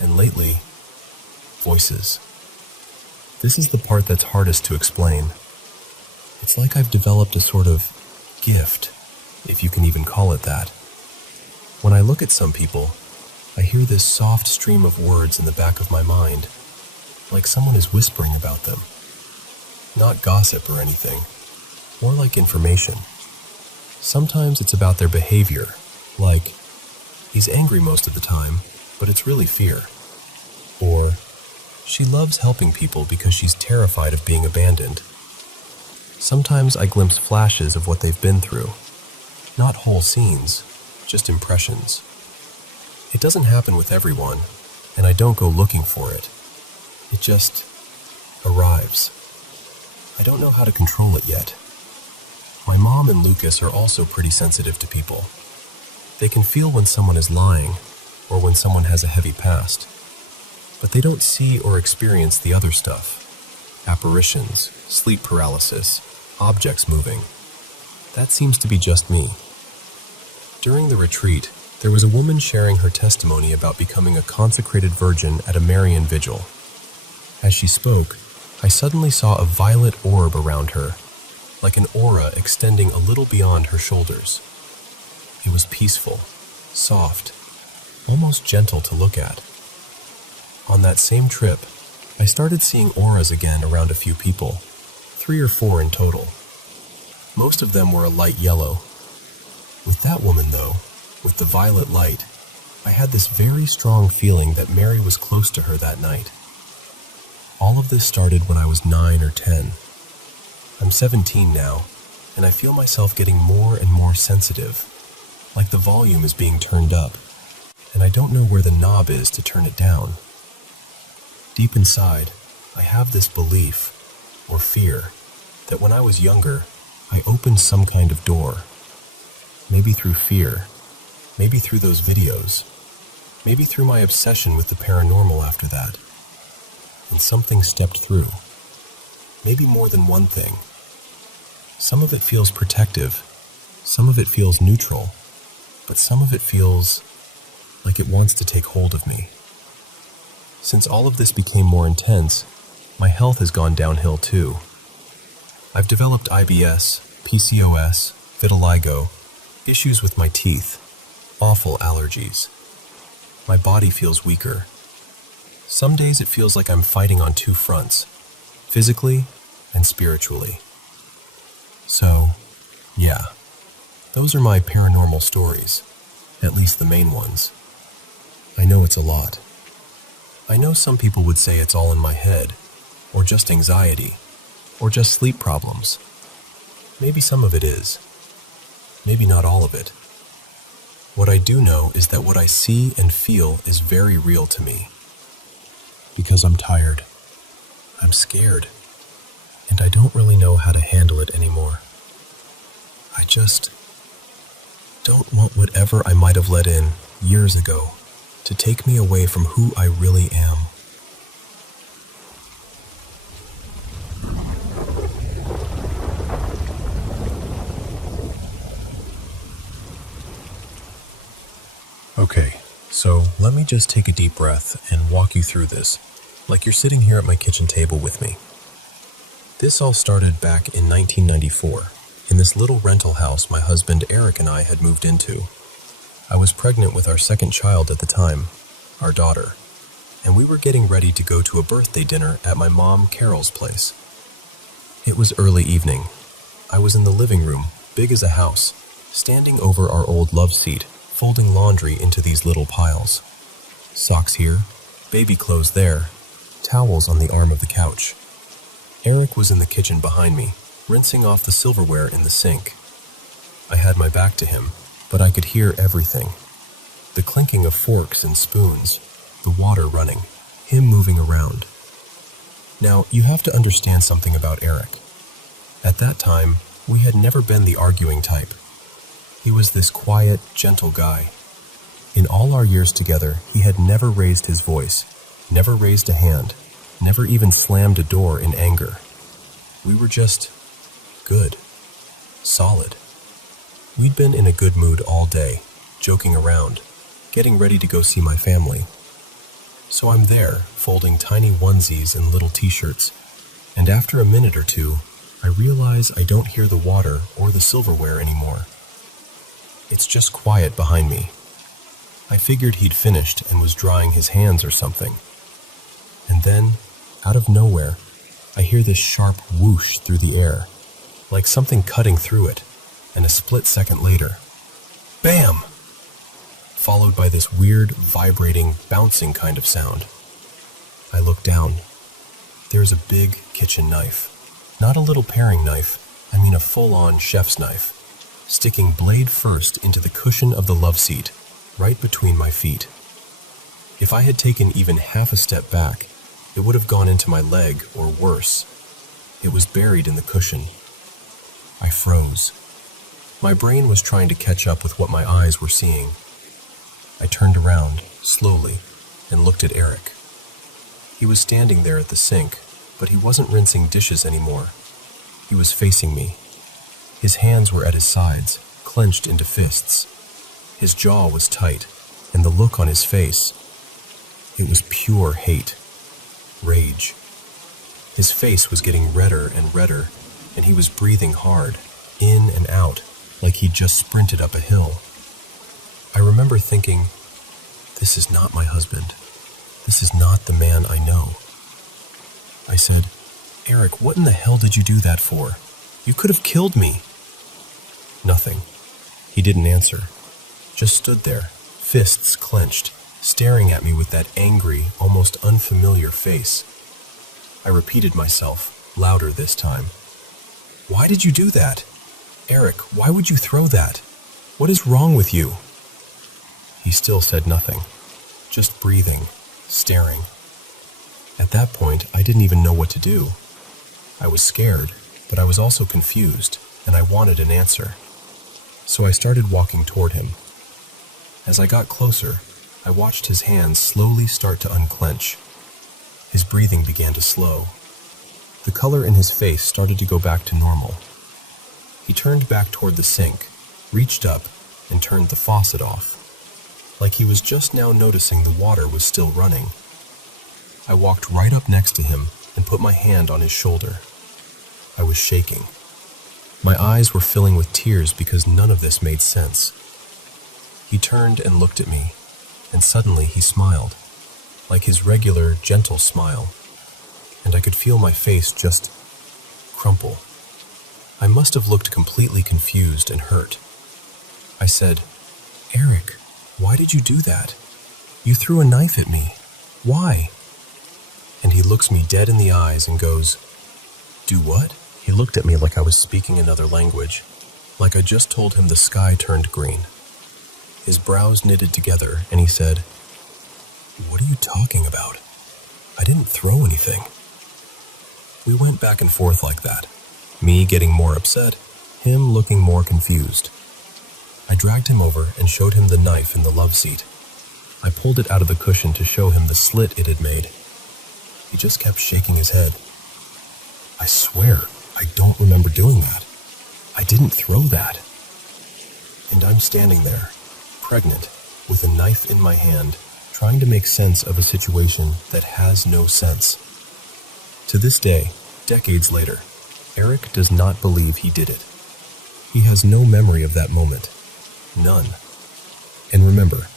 And lately, voices. This is the part that's hardest to explain. It's like I've developed a sort of gift, if you can even call it that. When I look at some people, I hear this soft stream of words in the back of my mind, like someone is whispering about them. Not gossip or anything, more like information. Sometimes it's about their behavior, like, he's angry most of the time, but it's really fear. Or, she loves helping people because she's terrified of being abandoned. Sometimes I glimpse flashes of what they've been through. Not whole scenes, just impressions. It doesn't happen with everyone, and I don't go looking for it. It just arrives. I don't know how to control it yet. My mom and Lucas are also pretty sensitive to people. They can feel when someone is lying, or when someone has a heavy past. But they don't see or experience the other stuff. Apparitions, sleep paralysis, objects moving. That seems to be just me. During the retreat, there was a woman sharing her testimony about becoming a consecrated virgin at a Marian vigil. As she spoke, I suddenly saw a violet orb around her, like an aura extending a little beyond her shoulders. It was peaceful, soft, almost gentle to look at. On that same trip, I started seeing auras again around a few people, 3 or 4 in total. Most of them were a light yellow. With that woman, though, with the violet light, I had this very strong feeling that Mary was close to her that night. All of this started when I was 9 or 10. I'm 17 now, and I feel myself getting more and more sensitive, like the volume is being turned up, and I don't know where the knob is to turn it down. Deep inside, I have this belief, or fear, that when I was younger, I opened some kind of door. Maybe through fear, maybe through those videos, maybe through my obsession with the paranormal after that. And something stepped through. Maybe more than one thing. Some of it feels protective, some of it feels neutral, but some of it feels like it wants to take hold of me. Since all of this became more intense, my health has gone downhill too. I've developed IBS, PCOS, vitiligo, issues with my teeth, awful allergies. My body feels weaker. Some days it feels like I'm fighting on 2 fronts, physically and spiritually. So, yeah, those are my paranormal stories, at least the main ones. I know it's a lot. I know some people would say it's all in my head, or just anxiety, or just sleep problems. Maybe some of it is. Maybe not all of it. What I do know is that what I see and feel is very real to me. Because I'm tired. I'm scared. And I don't really know how to handle it anymore. I just don't want whatever I might have let in years ago to take me away from who I really am. Okay, so let me just take a deep breath and walk you through this, like you're sitting here at my kitchen table with me. This all started back in 1994, in this little rental house my husband Eric and I had moved into. I was pregnant with our second child at the time, our daughter, and we were getting ready to go to a birthday dinner at my mom Carol's place. It was early evening. I was in the living room, big as a house, standing over our old love seat, folding laundry into these little piles. Socks here, baby clothes there, towels on the arm of the couch. Eric was in the kitchen behind me, rinsing off the silverware in the sink. I had my back to him, but I could hear everything. The clinking of forks and spoons, the water running, him moving around. Now, you have to understand something about Eric. At that time, we had never been the arguing type. He was this quiet, gentle guy. In all our years together, he had never raised his voice, never raised a hand, never even slammed a door in anger. We were just good, solid. We'd been in a good mood all day, joking around, getting ready to go see my family. So I'm there, folding tiny onesies and little t-shirts, and after a minute or two, I realize I don't hear the water or the silverware anymore. It's just quiet behind me. I figured he'd finished and was drying his hands or something. And then, out of nowhere, I hear this sharp whoosh through the air, like something cutting through it, and a split second later, bam! Followed by this weird, vibrating, bouncing kind of sound. I look down. There's a big kitchen knife. Not a little paring knife, I mean a full-on chef's knife, sticking blade first into the cushion of the love seat, right between my feet. If I had taken even half a step back, it would have gone into my leg or worse. It was buried in the cushion. I froze. My brain was trying to catch up with what my eyes were seeing. I turned around, slowly, and looked at Eric. He was standing there at the sink, but he wasn't rinsing dishes anymore. He was facing me. His hands were at his sides, clenched into fists. His jaw was tight, and the look on his face, it was pure hate, rage. His face was getting redder and redder, and he was breathing hard, in and out, like he'd just sprinted up a hill. I remember thinking, this is not my husband. This is not the man I know. I said, Eric, what in the hell did you do that for? You could have killed me. Nothing. He didn't answer. Just stood there, fists clenched, staring at me with that angry, almost unfamiliar face. I repeated myself, louder this time. Why did you do that? Eric, why would you throw that? What is wrong with you? He still said nothing, just breathing, staring. At that point, I didn't even know what to do. I was scared, but I was also confused, and I wanted an answer. So I started walking toward him. As I got closer, I watched his hands slowly start to unclench. His breathing began to slow. The color in his face started to go back to normal. He turned back toward the sink, reached up, and turned the faucet off, like he was just now noticing the water was still running. I walked right up next to him and put my hand on his shoulder. I was shaking. My eyes were filling with tears because none of this made sense. He turned and looked at me, and suddenly he smiled, like his regular, gentle smile, and I could feel my face just crumple. I must have looked completely confused and hurt. I said, Eric, why did you do that? You threw a knife at me. Why? And he looks me dead in the eyes and goes, do what? He looked at me like I was speaking another language, like I just told him the sky turned green. His brows knitted together, and he said, what are you talking about? I didn't throw anything. We went back and forth like that, me getting more upset, him looking more confused. I dragged him over and showed him the knife in the love seat. I pulled it out of the cushion to show him the slit it had made. He just kept shaking his head. I swear, I don't remember doing that. I didn't throw that. And I'm standing there, pregnant, with a knife in my hand, trying to make sense of a situation that has no sense. To this day, decades later, Eric does not believe he did it. He has no memory of that moment. None. And remember,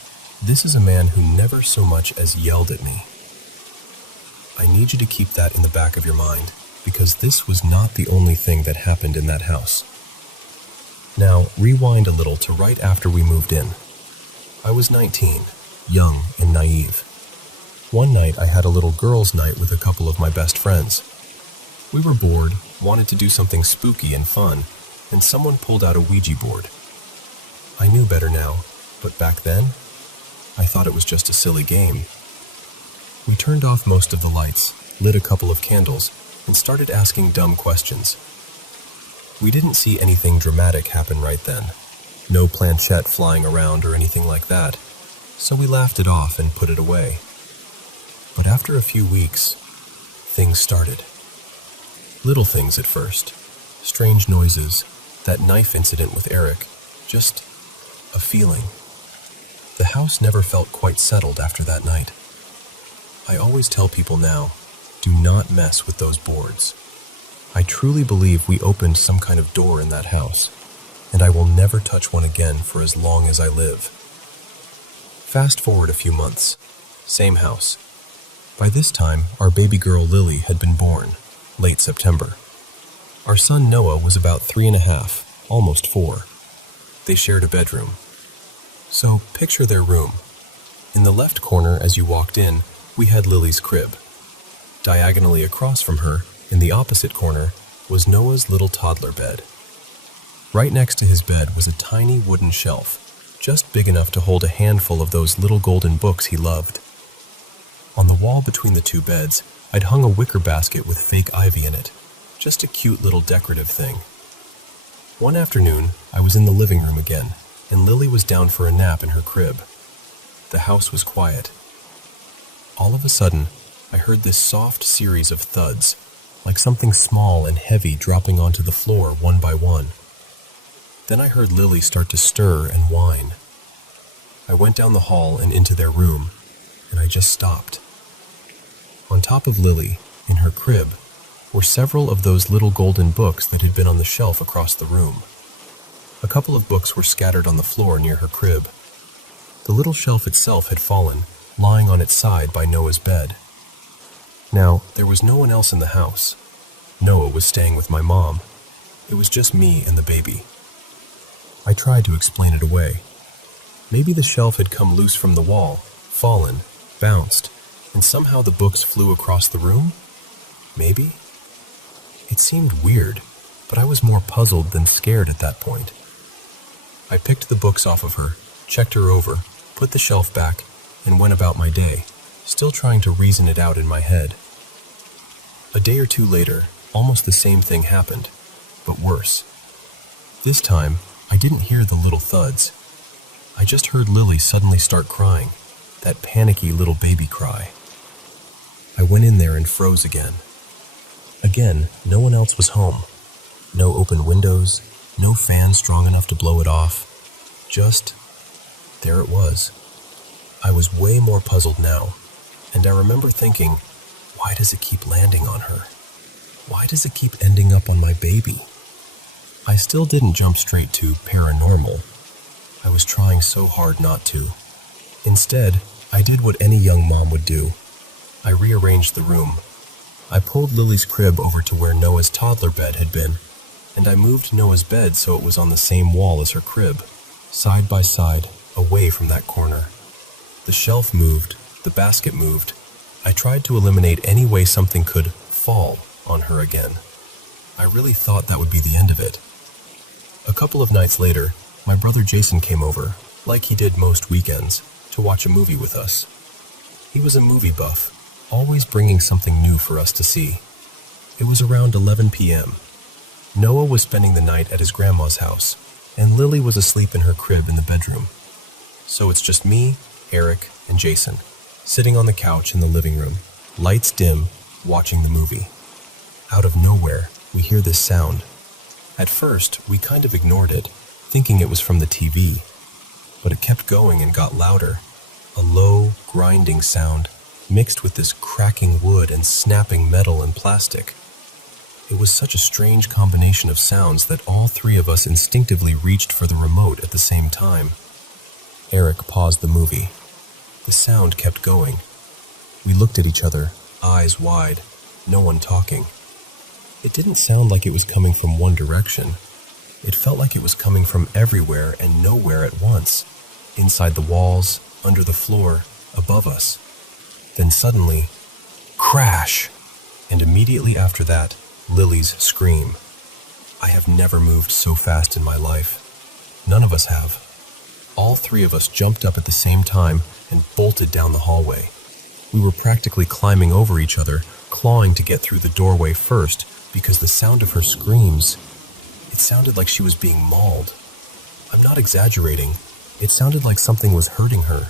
this is a man who never so much as yelled at me. I need you to keep that in the back of your mind, because this was not the only thing that happened in that house. Now, rewind a little to right after we moved in. I was 19, young and naive. One night I had a little girls' night with a couple of my best friends. We were bored, wanted to do something spooky and fun, and someone pulled out a Ouija board. I knew better now, but back then, I thought it was just a silly game. We turned off most of the lights, lit a couple of candles, and started asking dumb questions. We didn't see anything dramatic happen right then. No planchette flying around or anything like that, so we laughed it off and put it away. But after a few weeks, things started. Little things at first. Strange noises, that knife incident with Eric, just a feeling. The house never felt quite settled after that night. I always tell people now, do not mess with those boards. I truly believe we opened some kind of door in that house, and I will never touch one again for as long as I live. Fast forward a few months. Same house. By this time, our baby girl Lily had been born, late September. Our son Noah was about 3.5, almost 4. They shared a bedroom. So picture their room. In the left corner as you walked in, we had Lily's crib. Diagonally across from her, in the opposite corner, was Noah's little toddler bed. Right next to his bed was a tiny wooden shelf, just big enough to hold a handful of those little golden books he loved. On the wall between the two beds, I'd hung a wicker basket with fake ivy in it, just a cute little decorative thing. One afternoon, I was in the living room again, and Lily was down for a nap in her crib. The house was quiet. All of a sudden, I heard this soft series of thuds, like something small and heavy dropping onto the floor one by one. Then I heard Lily start to stir and whine. I went down the hall and into their room, and I just stopped. On top of Lily, in her crib, were several of those little golden books that had been on the shelf across the room. A couple of books were scattered on the floor near her crib. The little shelf itself had fallen, lying on its side by Noah's bed. Now, there was no one else in the house. Noah was staying with my mom. It was just me and the baby. I tried to explain it away. Maybe the shelf had come loose from the wall, fallen, bounced, and somehow the books flew across the room? Maybe? It seemed weird, but I was more puzzled than scared at that point. I picked the books off of her, checked her over, put the shelf back, and went about my day, still trying to reason it out in my head. A day or two later, almost the same thing happened, but worse. This time, I didn't hear the little thuds. I just heard Lily suddenly start crying, that panicky little baby cry. I went in there and froze again. Again, no one else was home. No open windows, no fan strong enough to blow it off. Just, there it was. I was way more puzzled now, and I remember thinking, why does it keep landing on her? Why does it keep ending up on my baby? I still didn't jump straight to paranormal. I was trying so hard not to. Instead, I did what any young mom would do. I rearranged the room. I pulled Lily's crib over to where Noah's toddler bed had been, and I moved Noah's bed so it was on the same wall as her crib, side by side, away from that corner. The shelf moved, the basket moved. I tried to eliminate any way something could fall on her again. I really thought that would be the end of it. A couple of nights later, my brother Jason came over, like he did most weekends, to watch a movie with us. He was a movie buff, always bringing something new for us to see. It was around 11 p.m. Noah was spending the night at his grandma's house, and Lily was asleep in her crib in the bedroom. So it's just me, Eric, and Jason, sitting on the couch in the living room, lights dim, watching the movie. Out of nowhere, we hear this sound. At first, we kind of ignored it, thinking it was from the TV, but it kept going and got louder. A low, grinding sound, mixed with this cracking wood and snapping metal and plastic. It was such a strange combination of sounds that all three of us instinctively reached for the remote at the same time. Eric paused the movie. The sound kept going. We looked at each other, eyes wide, no one talking. It didn't sound like it was coming from one direction. It felt like it was coming from everywhere and nowhere at once. Inside the walls, under the floor, above us. Then suddenly, crash! And immediately after that, Lily's scream. I have never moved so fast in my life. None of us have. All three of us jumped up at the same time and bolted down the hallway. We were practically climbing over each other, clawing to get through the doorway first, because the sound of her screams, it sounded like she was being mauled. I'm not exaggerating. It sounded like something was hurting her.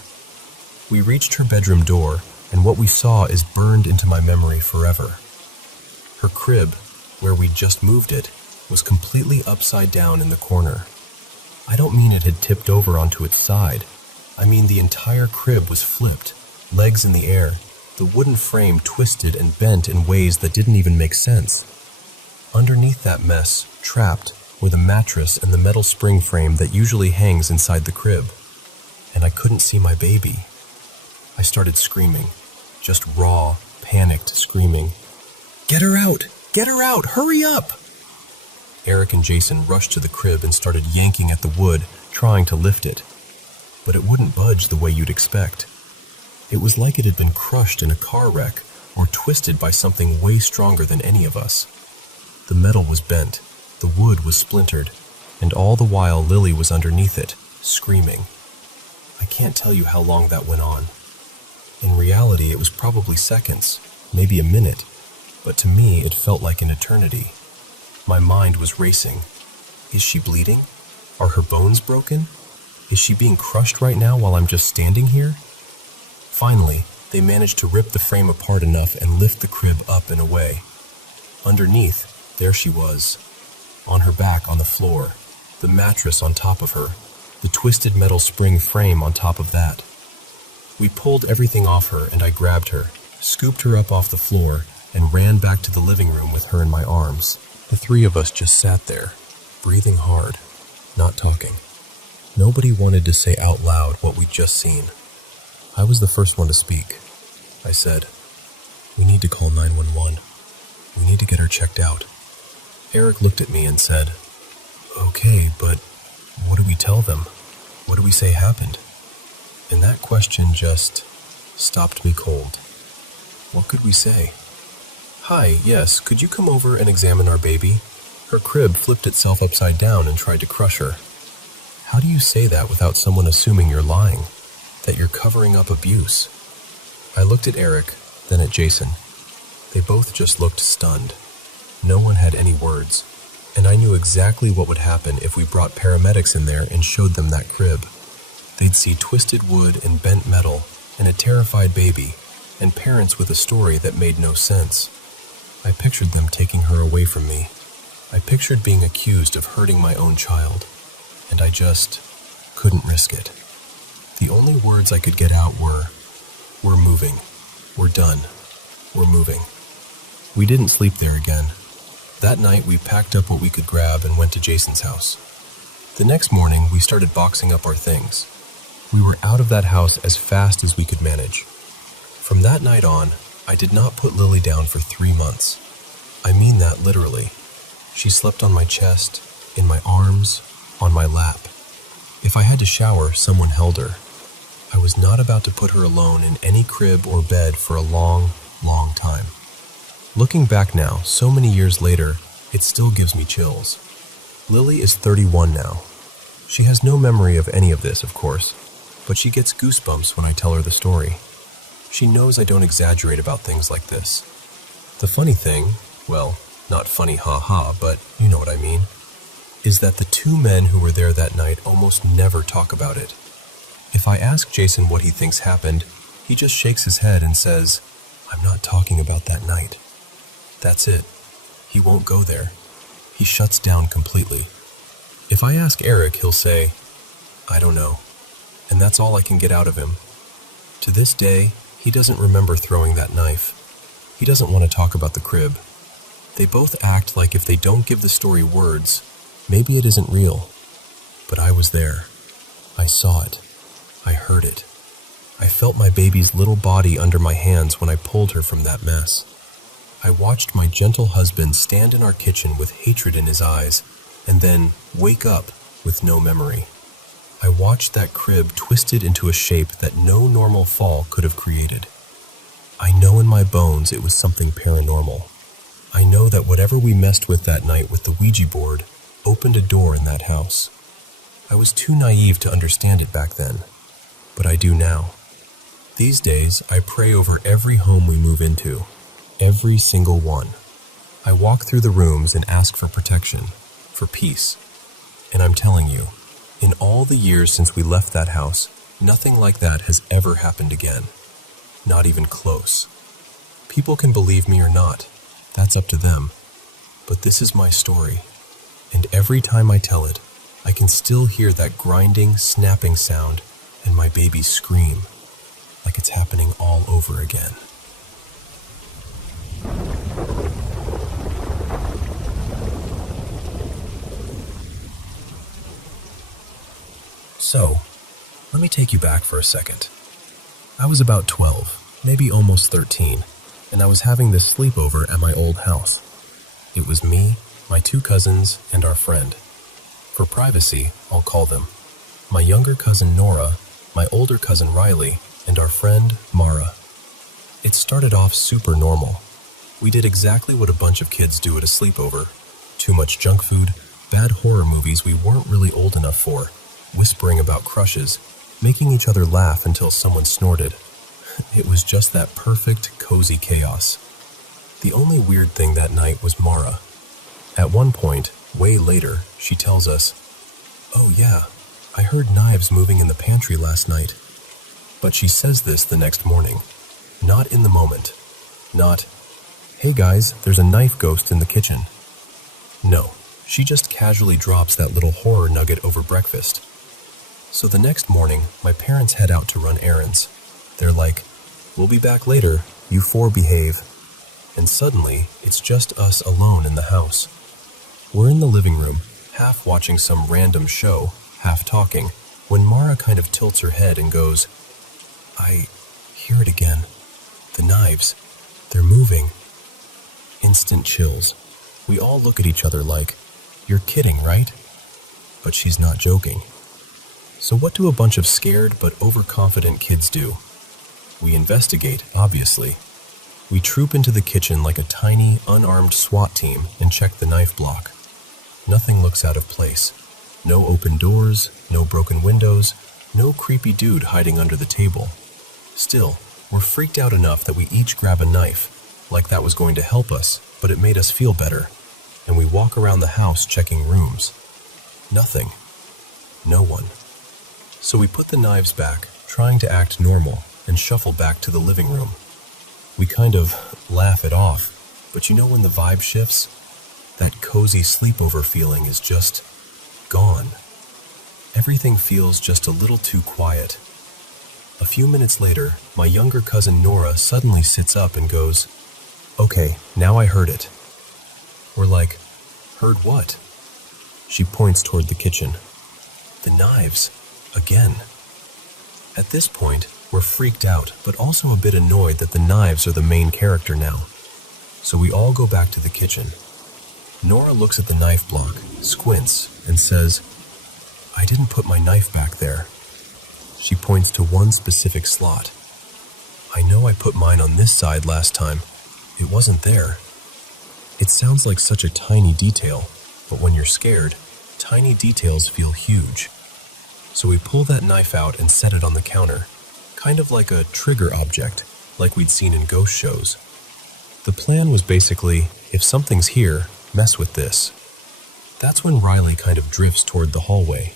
We reached her bedroom door, and what we saw is burned into my memory forever. Her crib, where we'd just moved it, was completely upside down in the corner. I don't mean it had tipped over onto its side. I mean the entire crib was flipped, legs in the air, the wooden frame twisted and bent in ways that didn't even make sense. Underneath that mess, trapped, were the mattress and the metal spring frame that usually hangs inside the crib. And I couldn't see my baby. I started screaming, just raw, panicked screaming. Get her out! Get her out! Hurry up! Eric and Jason rushed to the crib and started yanking at the wood, trying to lift it. But it wouldn't budge the way you'd expect. It was like it had been crushed in a car wreck or twisted by something way stronger than any of us. The metal was bent, the wood was splintered, and all the while Lily was underneath it, screaming. I can't tell you how long that went on. In reality, it was probably seconds, maybe a minute, but to me it felt like an eternity. My mind was racing. Is she bleeding? Are her bones broken? Is she being crushed right now while I'm just standing here? Finally, they managed to rip the frame apart enough and lift the crib up and away. Underneath, there she was, on her back on the floor, the mattress on top of her, the twisted metal spring frame on top of that. We pulled everything off her and I grabbed her, scooped her up off the floor, and ran back to the living room with her in my arms. The three of us just sat there, breathing hard, not talking. Nobody wanted to say out loud what we'd just seen. I was the first one to speak. I said, "We need to call 911. We need to get her checked out." Eric looked at me and said, "Okay, but what do we tell them? What do we say happened?" And that question just stopped me cold. What could we say? "Hi, yes, could you come over and examine our baby? Her crib flipped itself upside down and tried to crush her." How do you say that without someone assuming you're lying, that you're covering up abuse? I looked at Eric, then at Jason. They both just looked stunned. No one had any words, and I knew exactly what would happen if we brought paramedics in there and showed them that crib. They'd see twisted wood and bent metal, and a terrified baby, and parents with a story that made no sense. I pictured them taking her away from me. I pictured being accused of hurting my own child, and I just couldn't risk it. The only words I could get out were, "We're moving. We're done. We're moving." We didn't sleep there again. That night, we packed up what we could grab and went to Jason's house. The next morning, we started boxing up our things. We were out of that house as fast as we could manage. From that night on, I did not put Lily down for 3 months. I mean that literally. She slept on my chest, in my arms, on my lap. If I had to shower, someone held her. I was not about to put her alone in any crib or bed for a long, long time. Looking back now, so many years later, it still gives me chills. Lily is 31 now. She has no memory of any of this, of course, but she gets goosebumps when I tell her the story. She knows I don't exaggerate about things like this. The funny thing, well, not funny ha-ha, but you know what I mean, is that the 2 men who were there that night almost never talk about it. If I ask Jason what he thinks happened, he just shakes his head and says, "I'm not talking about that night." That's it. He won't go there. He shuts down completely. If I ask Eric, he'll say, "I don't know." And that's all I can get out of him. To this day, he doesn't remember throwing that knife. He doesn't want to talk about the crib. They both act like if they don't give the story words, maybe it isn't real. But I was there. I saw it. I heard it. I felt my baby's little body under my hands when I pulled her from that mess. I watched my gentle husband stand in our kitchen with hatred in his eyes, and then wake up with no memory. I watched that crib twisted into a shape that no normal fall could have created. I know in my bones it was something paranormal. I know that whatever we messed with that night with the Ouija board opened a door in that house. I was too naive to understand it back then, but I do now. These days, I pray over every home we move into, every single one. I walk through the rooms and ask for protection, for peace. And I'm telling you, in all the years since we left that house, nothing like that has ever happened again. Not even close. People can believe me or not. That's up to them. But this is my story. And every time I tell it, I can still hear that grinding, snapping sound and my baby scream, like it's happening all over again. So, let me take you back for a second. I was about 12, maybe almost 13, and I was having this sleepover at my old house. It was me, my 2 cousins, and our friend. For privacy, I'll call them my younger cousin Nora, my older cousin Riley, and our friend Mara. It started off super normal. We did exactly what a bunch of kids do at a sleepover. Too much junk food, bad horror movies we weren't really old enough for, whispering about crushes, making each other laugh until someone snorted. It was just that perfect, cozy chaos. The only weird thing that night was Mara. At one point, way later, she tells us, "Oh yeah, I heard knives moving in the pantry last night." But she says this the next morning, not in the moment. Not, "Hey guys, there's a knife ghost in the kitchen." No, she just casually drops that little horror nugget over breakfast. So the next morning, my parents head out to run errands. They're like, "We'll be back later, you 4 behave." And suddenly, it's just us alone in the house. We're in the living room, half watching some random show, half talking, when Mara kind of tilts her head and goes, "I hear it again. The knives, they're moving." Instant chills. We all look at each other like, "You're kidding, right?" But she's not joking. So what do a bunch of scared but overconfident kids do? We investigate, obviously. We troop into the kitchen like a tiny, unarmed SWAT team and check the knife block. Nothing looks out of place. No open doors, no broken windows, no creepy dude hiding under the table. Still, we're freaked out enough that we each grab a knife, like that was going to help us, but it made us feel better, and we walk around the house checking rooms. Nothing. No one. So we put the knives back, trying to act normal, and shuffle back to the living room. We kind of laugh it off, but you know when the vibe shifts? That cozy sleepover feeling is just gone. Everything feels just a little too quiet. A few minutes later, my younger cousin Nora suddenly sits up and goes, "Okay, now I heard it." We're like, "Heard what?" She points toward the kitchen. "The knives. Again." At this point, we're freaked out, but also a bit annoyed that the knives are the main character now. So we all go back to the kitchen. Nora looks at the knife block, squints, and says, "I didn't put my knife back there." She points to one specific slot. "I know I put mine on this side last time. It wasn't there." It sounds like such a tiny detail, but when you're scared, tiny details feel huge. So we pull that knife out and set it on the counter, kind of like a trigger object, like we'd seen in ghost shows. The plan was basically, if something's here, mess with this. That's when Riley kind of drifts toward the hallway.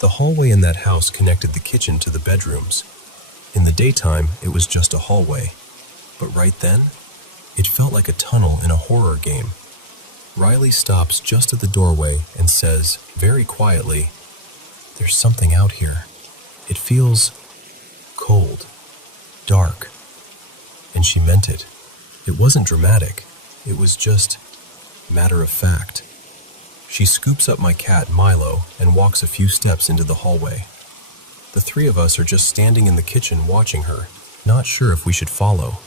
The hallway in that house connected the kitchen to the bedrooms. In the daytime, it was just a hallway. But right then, it felt like a tunnel in a horror game. Riley stops just at the doorway and says, very quietly, "There's something out here. It feels cold, dark." And she meant it. It wasn't dramatic. It was just matter of fact. She scoops up my cat, Milo, and walks a few steps into the hallway. The three of us are just standing in the kitchen watching her, not sure if we should follow.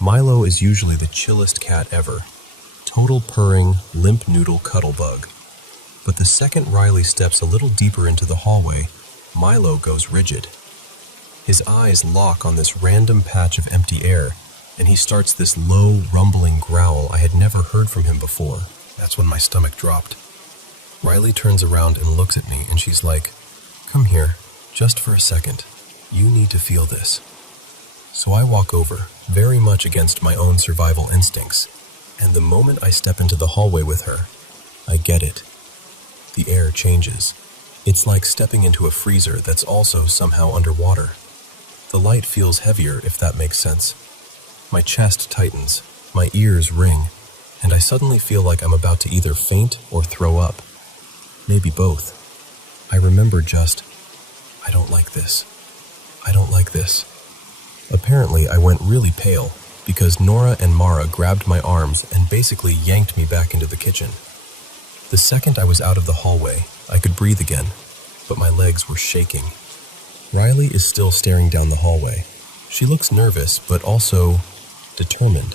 Milo is usually the chillest cat ever. Total purring, limp noodle cuddle bug. But the second Riley steps a little deeper into the hallway, Milo goes rigid. His eyes lock on this random patch of empty air, and he starts this low, rumbling growl I had never heard from him before. That's when my stomach dropped. Riley turns around and looks at me, and she's like, "Come here, just for a second. You need to feel this." So I walk over, very much against my own survival instincts, and the moment I step into the hallway with her, I get it. The air changes. It's like stepping into a freezer that's also somehow underwater. The light feels heavier, if that makes sense. My chest tightens, my ears ring, and I suddenly feel like I'm about to either faint or throw up. Maybe both. I remember just, I don't like this. I don't like this. Apparently, I went really pale because Nora and Mara grabbed my arms and basically yanked me back into the kitchen. The second I was out of the hallway, I could breathe again, but my legs were shaking. Riley is still staring down the hallway. She looks nervous, but also determined.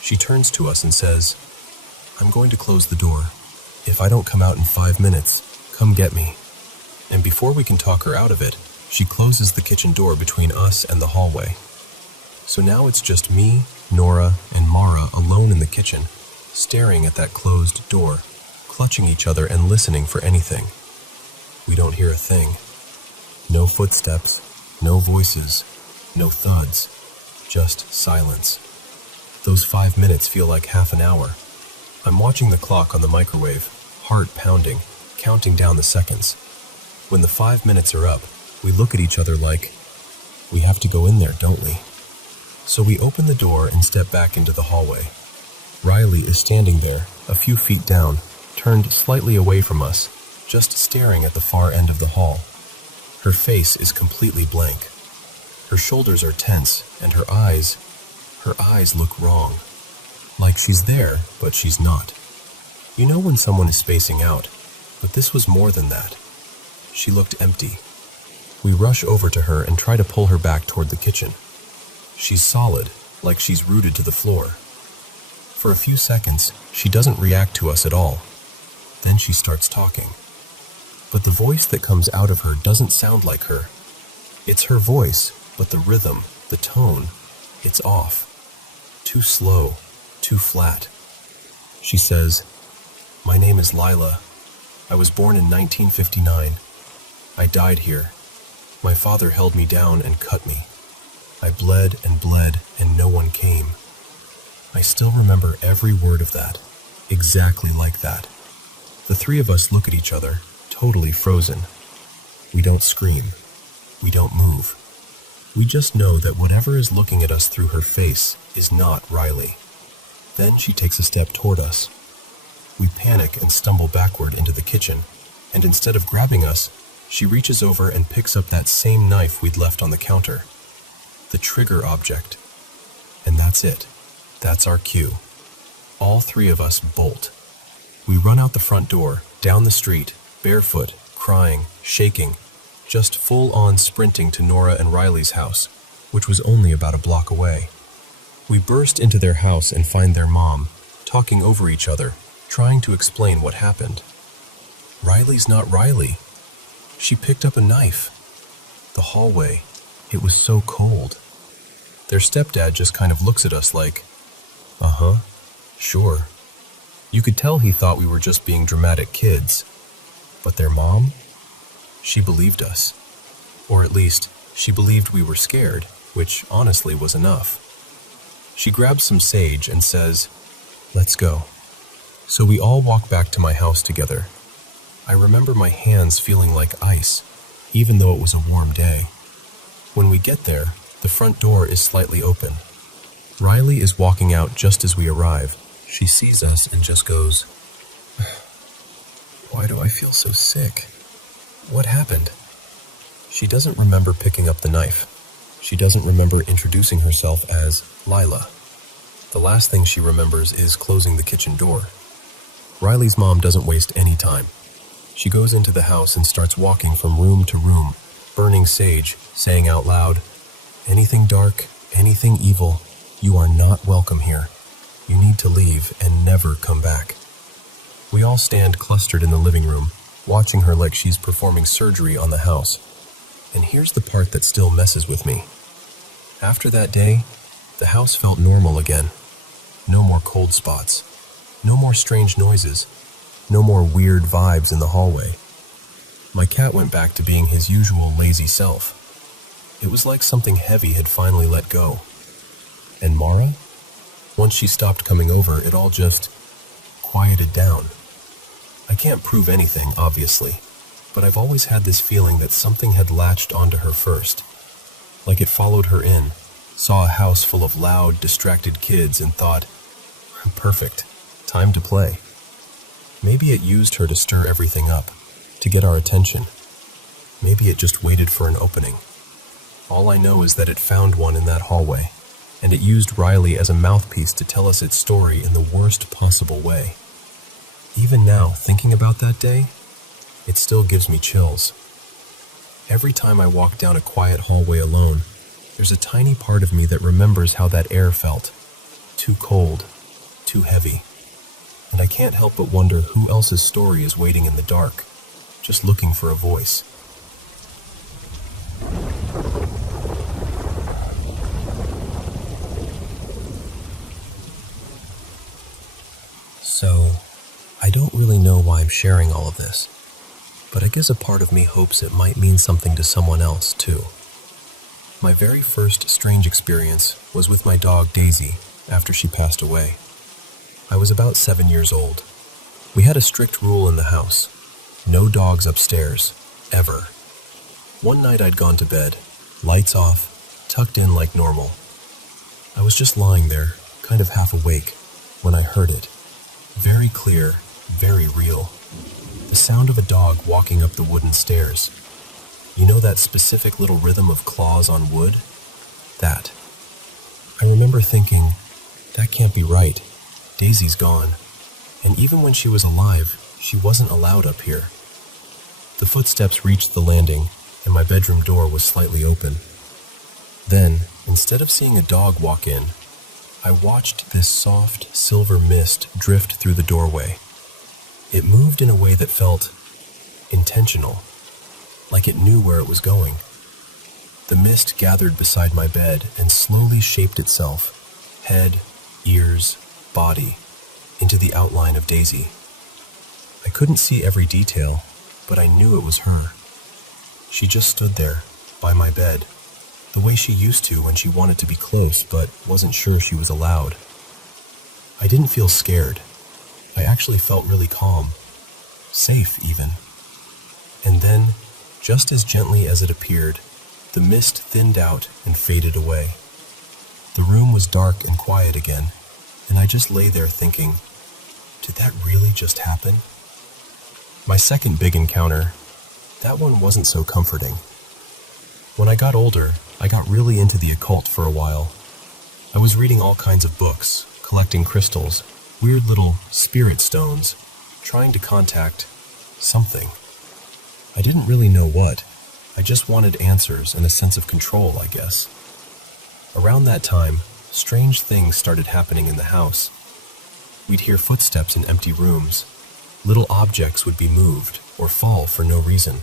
She turns to us and says, "I'm going to close the door. If I don't come out in 5 minutes, come get me." And before we can talk her out of it, she closes the kitchen door between us and the hallway. So now it's just me, Nora, and Mara alone in the kitchen, staring at that closed door, clutching each other and listening for anything. We don't hear a thing. No footsteps, no voices, no thuds, just silence. Those 5 minutes feel like half an hour. I'm watching the clock on the microwave, heart pounding, counting down the seconds. When the 5 minutes are up, we look at each other like, we have to go in there, don't we? So we open the door and step back into the hallway. Riley is standing there, a few feet down, turned slightly away from us, just staring at the far end of the hall. Her face is completely blank. Her shoulders are tense, and her eyes look wrong. Like she's there, but she's not. You know when someone is spacing out, but this was more than that. She looked empty. We rush over to her and try to pull her back toward the kitchen. She's solid, like she's rooted to the floor. For a few seconds, she doesn't react to us at all. Then she starts talking. But the voice that comes out of her doesn't sound like her. It's her voice, but the rhythm, the tone, it's off. Too slow, too flat. She says, "My name is Lila. I was born in 1959. I died here. My father held me down and cut me. I bled, and no one came." I still remember every word of that, exactly like that. The three of us look at each other, totally frozen. We don't scream. We don't move. We just know that whatever is looking at us through her face is not Riley. Then she takes a step toward us. We panic and stumble backward into the kitchen, and instead of grabbing us, she reaches over and picks up that same knife we'd left on the counter. The trigger object. And that's it. That's our cue. All three of us bolt. We run out the front door, down the street, barefoot, crying, shaking, just full-on sprinting to Nora and Riley's house, which was only about a block away. We burst into their house and find their mom, talking over each other, trying to explain what happened. Riley's not Riley. She picked up a knife. The hallway, it was so cold. Their stepdad just kind of looks at us like, "Uh-huh, sure." You could tell he thought we were just being dramatic kids. But their mom? She believed us. Or at least, she believed we were scared, which honestly was enough. She grabs some sage and says, "Let's go." So we all walk back to my house together. I remember my hands feeling like ice, even though it was a warm day. When we get there, the front door is slightly open. Riley is walking out just as we arrive. She sees us and just goes, "Why do I feel so sick? What happened?" She doesn't remember picking up the knife. She doesn't remember introducing herself as Lila. The last thing she remembers is closing the kitchen door. Riley's mom doesn't waste any time. She goes into the house and starts walking from room to room, burning sage, saying out loud, "Anything dark, anything evil, you are not welcome here. You need to leave and never come back." We all stand clustered in the living room, watching her like she's performing surgery on the house. And here's the part that still messes with me. After that day, the house felt normal again. No more cold spots. No more strange noises. No more weird vibes in the hallway. My cat went back to being his usual lazy self. It was like something heavy had finally let go. And Mara? Once she stopped coming over, it all just quieted down. I can't prove anything, obviously, but I've always had this feeling that something had latched onto her first. Like it followed her in, saw a house full of loud, distracted kids and thought, "Perfect, time to play." Maybe it used her to stir everything up, to get our attention. Maybe it just waited for an opening. All I know is that it found one in that hallway, and it used Riley as a mouthpiece to tell us its story in the worst possible way. Even now, thinking about that day, it still gives me chills. Every time I walk down a quiet hallway alone, there's a tiny part of me that remembers how that air felt. Too cold, too heavy. And I can't help but wonder who else's story is waiting in the dark, just looking for a voice. So, I don't really know why I'm sharing all of this, but I guess a part of me hopes it might mean something to someone else, too. My very first strange experience was with my dog Daisy after she passed away. I was about 7 years old. We had a strict rule in the house: no dogs upstairs, ever. One night I'd gone to bed, lights off, tucked in like normal. I was just lying there, kind of half awake, when I heard it. Very clear, very real. The sound of a dog walking up the wooden stairs. You know that specific little rhythm of claws on wood? That. I remember thinking, that can't be right. Daisy's gone. And even when she was alive, she wasn't allowed up here. The footsteps reached the landing, and my bedroom door was slightly open. Then, instead of seeing a dog walk in, I watched this soft, silver mist drift through the doorway. It moved in a way that felt intentional, like it knew where it was going. The mist gathered beside my bed and slowly shaped itself, head, ears, body, into the outline of Daisy. I couldn't see every detail, but I knew it was her. She just stood there, by my bed, the way she used to when she wanted to be close but wasn't sure she was allowed. I didn't feel scared. I actually felt really calm, safe even. And then, just as gently as it appeared, the mist thinned out and faded away. The room was dark and quiet again, and I just lay there thinking, did that really just happen? My second big encounter, that one wasn't so comforting. When I got older, I got really into the occult for a while. I was reading all kinds of books, collecting crystals, weird little spirit stones, trying to contact something. I didn't really know what. I just wanted answers and a sense of control, I guess. Around that time, strange things started happening in the house. We'd hear footsteps in empty rooms. Little objects would be moved or fall for no reason.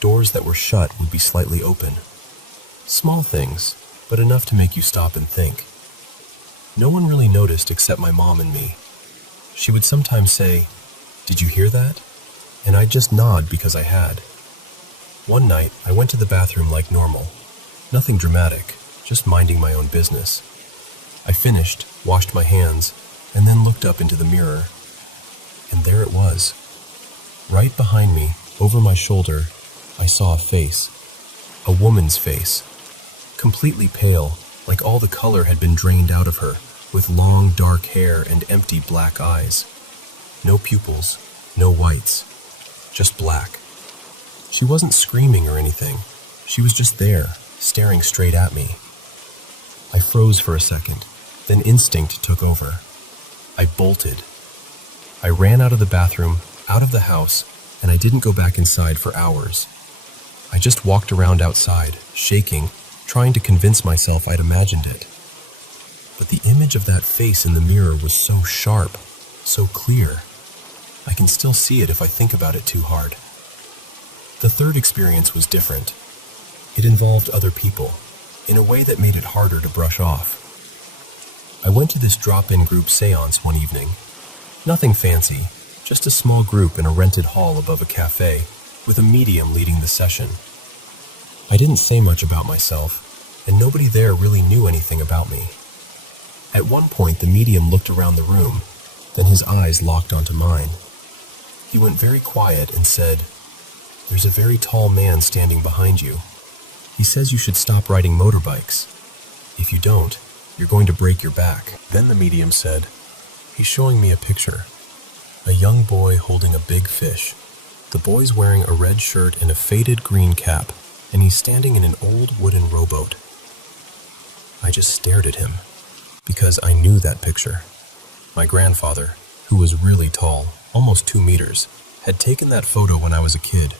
Doors that were shut would be slightly open. Small things, but enough to make you stop and think. No one really noticed except my mom and me. She would sometimes say, "Did you hear that?" And I'd just nod because I had. One night, I went to the bathroom like normal. Nothing dramatic, just minding my own business. I finished, washed my hands, and then looked up into the mirror. And there it was. Right behind me, over my shoulder, I saw a face. A woman's face. Completely pale, like all the color had been drained out of her, with long dark hair and empty black eyes. No pupils, no whites, just black. She wasn't screaming or anything. She was just there, staring straight at me. I froze for a second, then instinct took over. I bolted. I ran out of the bathroom, out of the house, and I didn't go back inside for hours. I just walked around outside, shaking, trying to convince myself I'd imagined it. But the image of that face in the mirror was so sharp, so clear. I can still see it if I think about it too hard. The third experience was different. It involved other people, in a way that made it harder to brush off. I went to this drop-in group seance one evening. Nothing fancy, just a small group in a rented hall above a cafe, with a medium leading the session. I didn't say much about myself, and nobody there really knew anything about me. At one point, the medium looked around the room, then his eyes locked onto mine. He went very quiet and said, "There's a very tall man standing behind you. He says you should stop riding motorbikes. If you don't, you're going to break your back." Then the medium said, "He's showing me a picture. A young boy holding a big fish. The boy's wearing a red shirt and a faded green cap, and he's standing in an old wooden rowboat." I just stared at him, because I knew that picture. My grandfather, who was really tall, almost 2 meters, had taken that photo when I was a kid.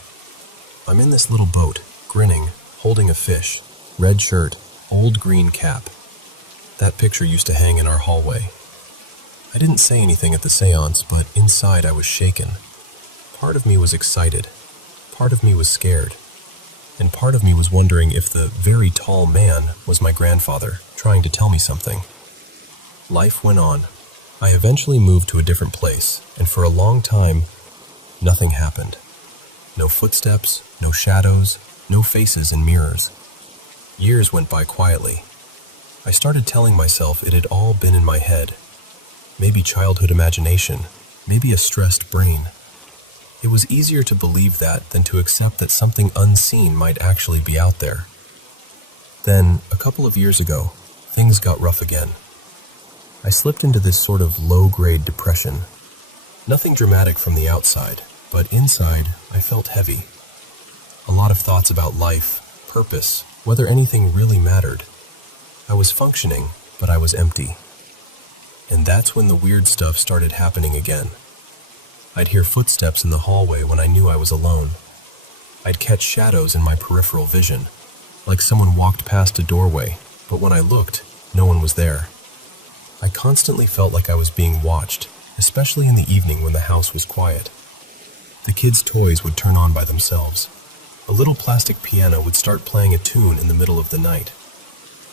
I'm in this little boat, grinning, holding a fish, red shirt, old green cap. That picture used to hang in our hallway. I didn't say anything at the seance, but inside I was shaken. Part of me was excited, part of me was scared, and part of me was wondering if the very tall man was my grandfather, trying to tell me something. Life went on. I eventually moved to a different place, and for a long time, nothing happened. No footsteps, no shadows, no faces in mirrors. Years went by quietly. I started telling myself it had all been in my head. Maybe childhood imagination, maybe a stressed brain. It was easier to believe that than to accept that something unseen might actually be out there. Then, a couple of years ago, things got rough again. I slipped into this sort of low-grade depression. Nothing dramatic from the outside, but inside, I felt heavy. A lot of thoughts about life, purpose, whether anything really mattered. I was functioning, but I was empty. And that's when the weird stuff started happening again. I'd hear footsteps in the hallway when I knew I was alone. I'd catch shadows in my peripheral vision, like someone walked past a doorway, but when I looked, no one was there. I constantly felt like I was being watched, especially in the evening when the house was quiet. The kids' toys would turn on by themselves. A little plastic piano would start playing a tune in the middle of the night.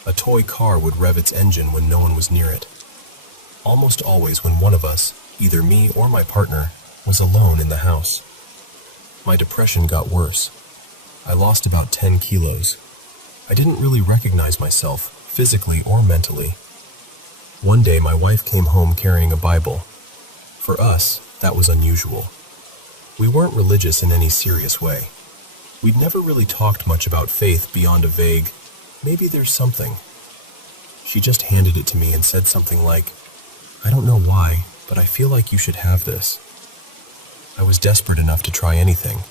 A toy car would rev its engine when no one was near it. Almost always when one of us, either me or my partner, was alone in the house. My depression got worse. I lost about 10 kilos. I didn't really recognize myself, physically or mentally. One day my wife came home carrying a Bible. For us, that was unusual. We weren't religious in any serious way. We'd never really talked much about faith beyond a vague, maybe there's something. She just handed it to me and said something like, "I don't know why, but I feel like you should have this." I was desperate enough to try anything,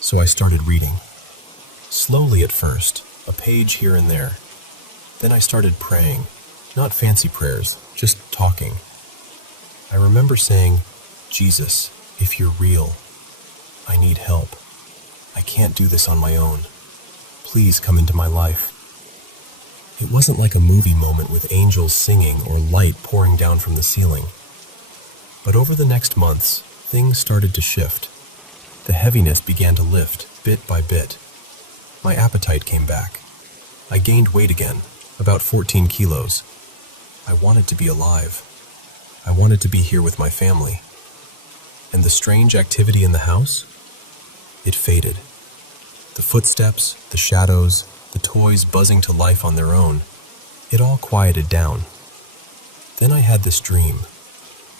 so I started reading. Slowly at first, a page here and there. Then I started praying, not fancy prayers, just talking. I remember saying, "Jesus, if you're real, I need help. I can't do this on my own. Please come into my life." It wasn't like a movie moment with angels singing or light pouring down from the ceiling. But over the next months, things started to shift. The heaviness began to lift, bit by bit. My appetite came back. I gained weight again, about 14 kilos. I wanted to be alive. I wanted to be here with my family. And the strange activity in the house? It faded. The footsteps, the shadows, the toys buzzing to life on their own, it all quieted down. Then I had this dream.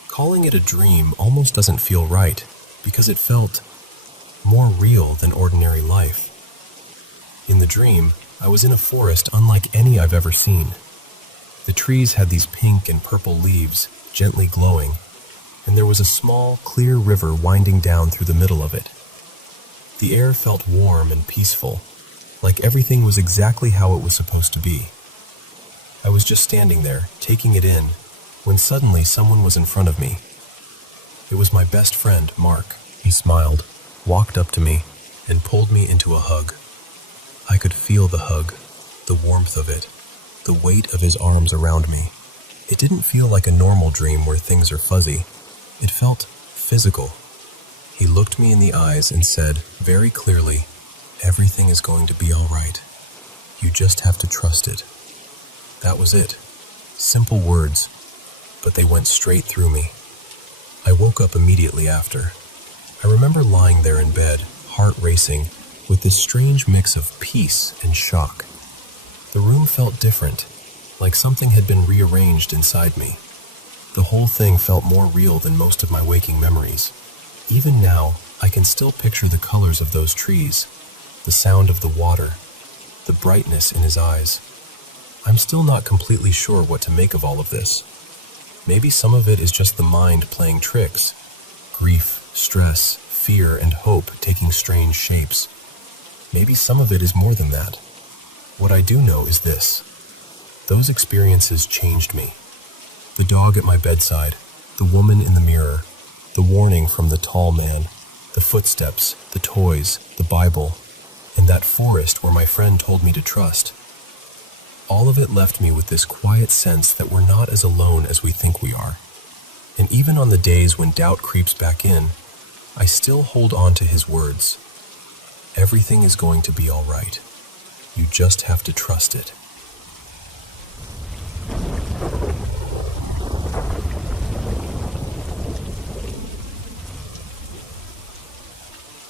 Calling it a dream almost doesn't feel right, because it felt more real than ordinary life. In the dream, I was in a forest unlike any I've ever seen. The trees had these pink and purple leaves, gently glowing, and there was a small, clear river winding down through the middle of it. The air felt warm and peaceful, like everything was exactly how it was supposed to be. I was just standing there, taking it in, when suddenly someone was in front of me. It was my best friend, Mark. He smiled, walked up to me, and pulled me into a hug. I could feel the hug, the warmth of it, the weight of his arms around me. It didn't feel like a normal dream where things are fuzzy. It felt physical. He looked me in the eyes and said, very clearly, "Everything is going to be all right. You just have to trust it." That was it. Simple words, but they went straight through me. I woke up immediately after. I remember lying there in bed, heart racing, with this strange mix of peace and shock. The room felt different, like something had been rearranged inside me. The whole thing felt more real than most of my waking memories. Even now, I can still picture the colors of those trees, the sound of the water, the brightness in his eyes. I'm still not completely sure what to make of all of this. Maybe some of it is just the mind playing tricks. Grief, stress, fear, and hope taking strange shapes. Maybe some of it is more than that. What I do know is this. Those experiences changed me. The dog at my bedside, the woman in the mirror, the warning from the tall man, the footsteps, the toys, the Bible, and that forest where my friend told me to trust. All of it left me with this quiet sense that we're not as alone as we think we are. And even on the days when doubt creeps back in, I still hold on to his words. Everything is going to be all right. You just have to trust it.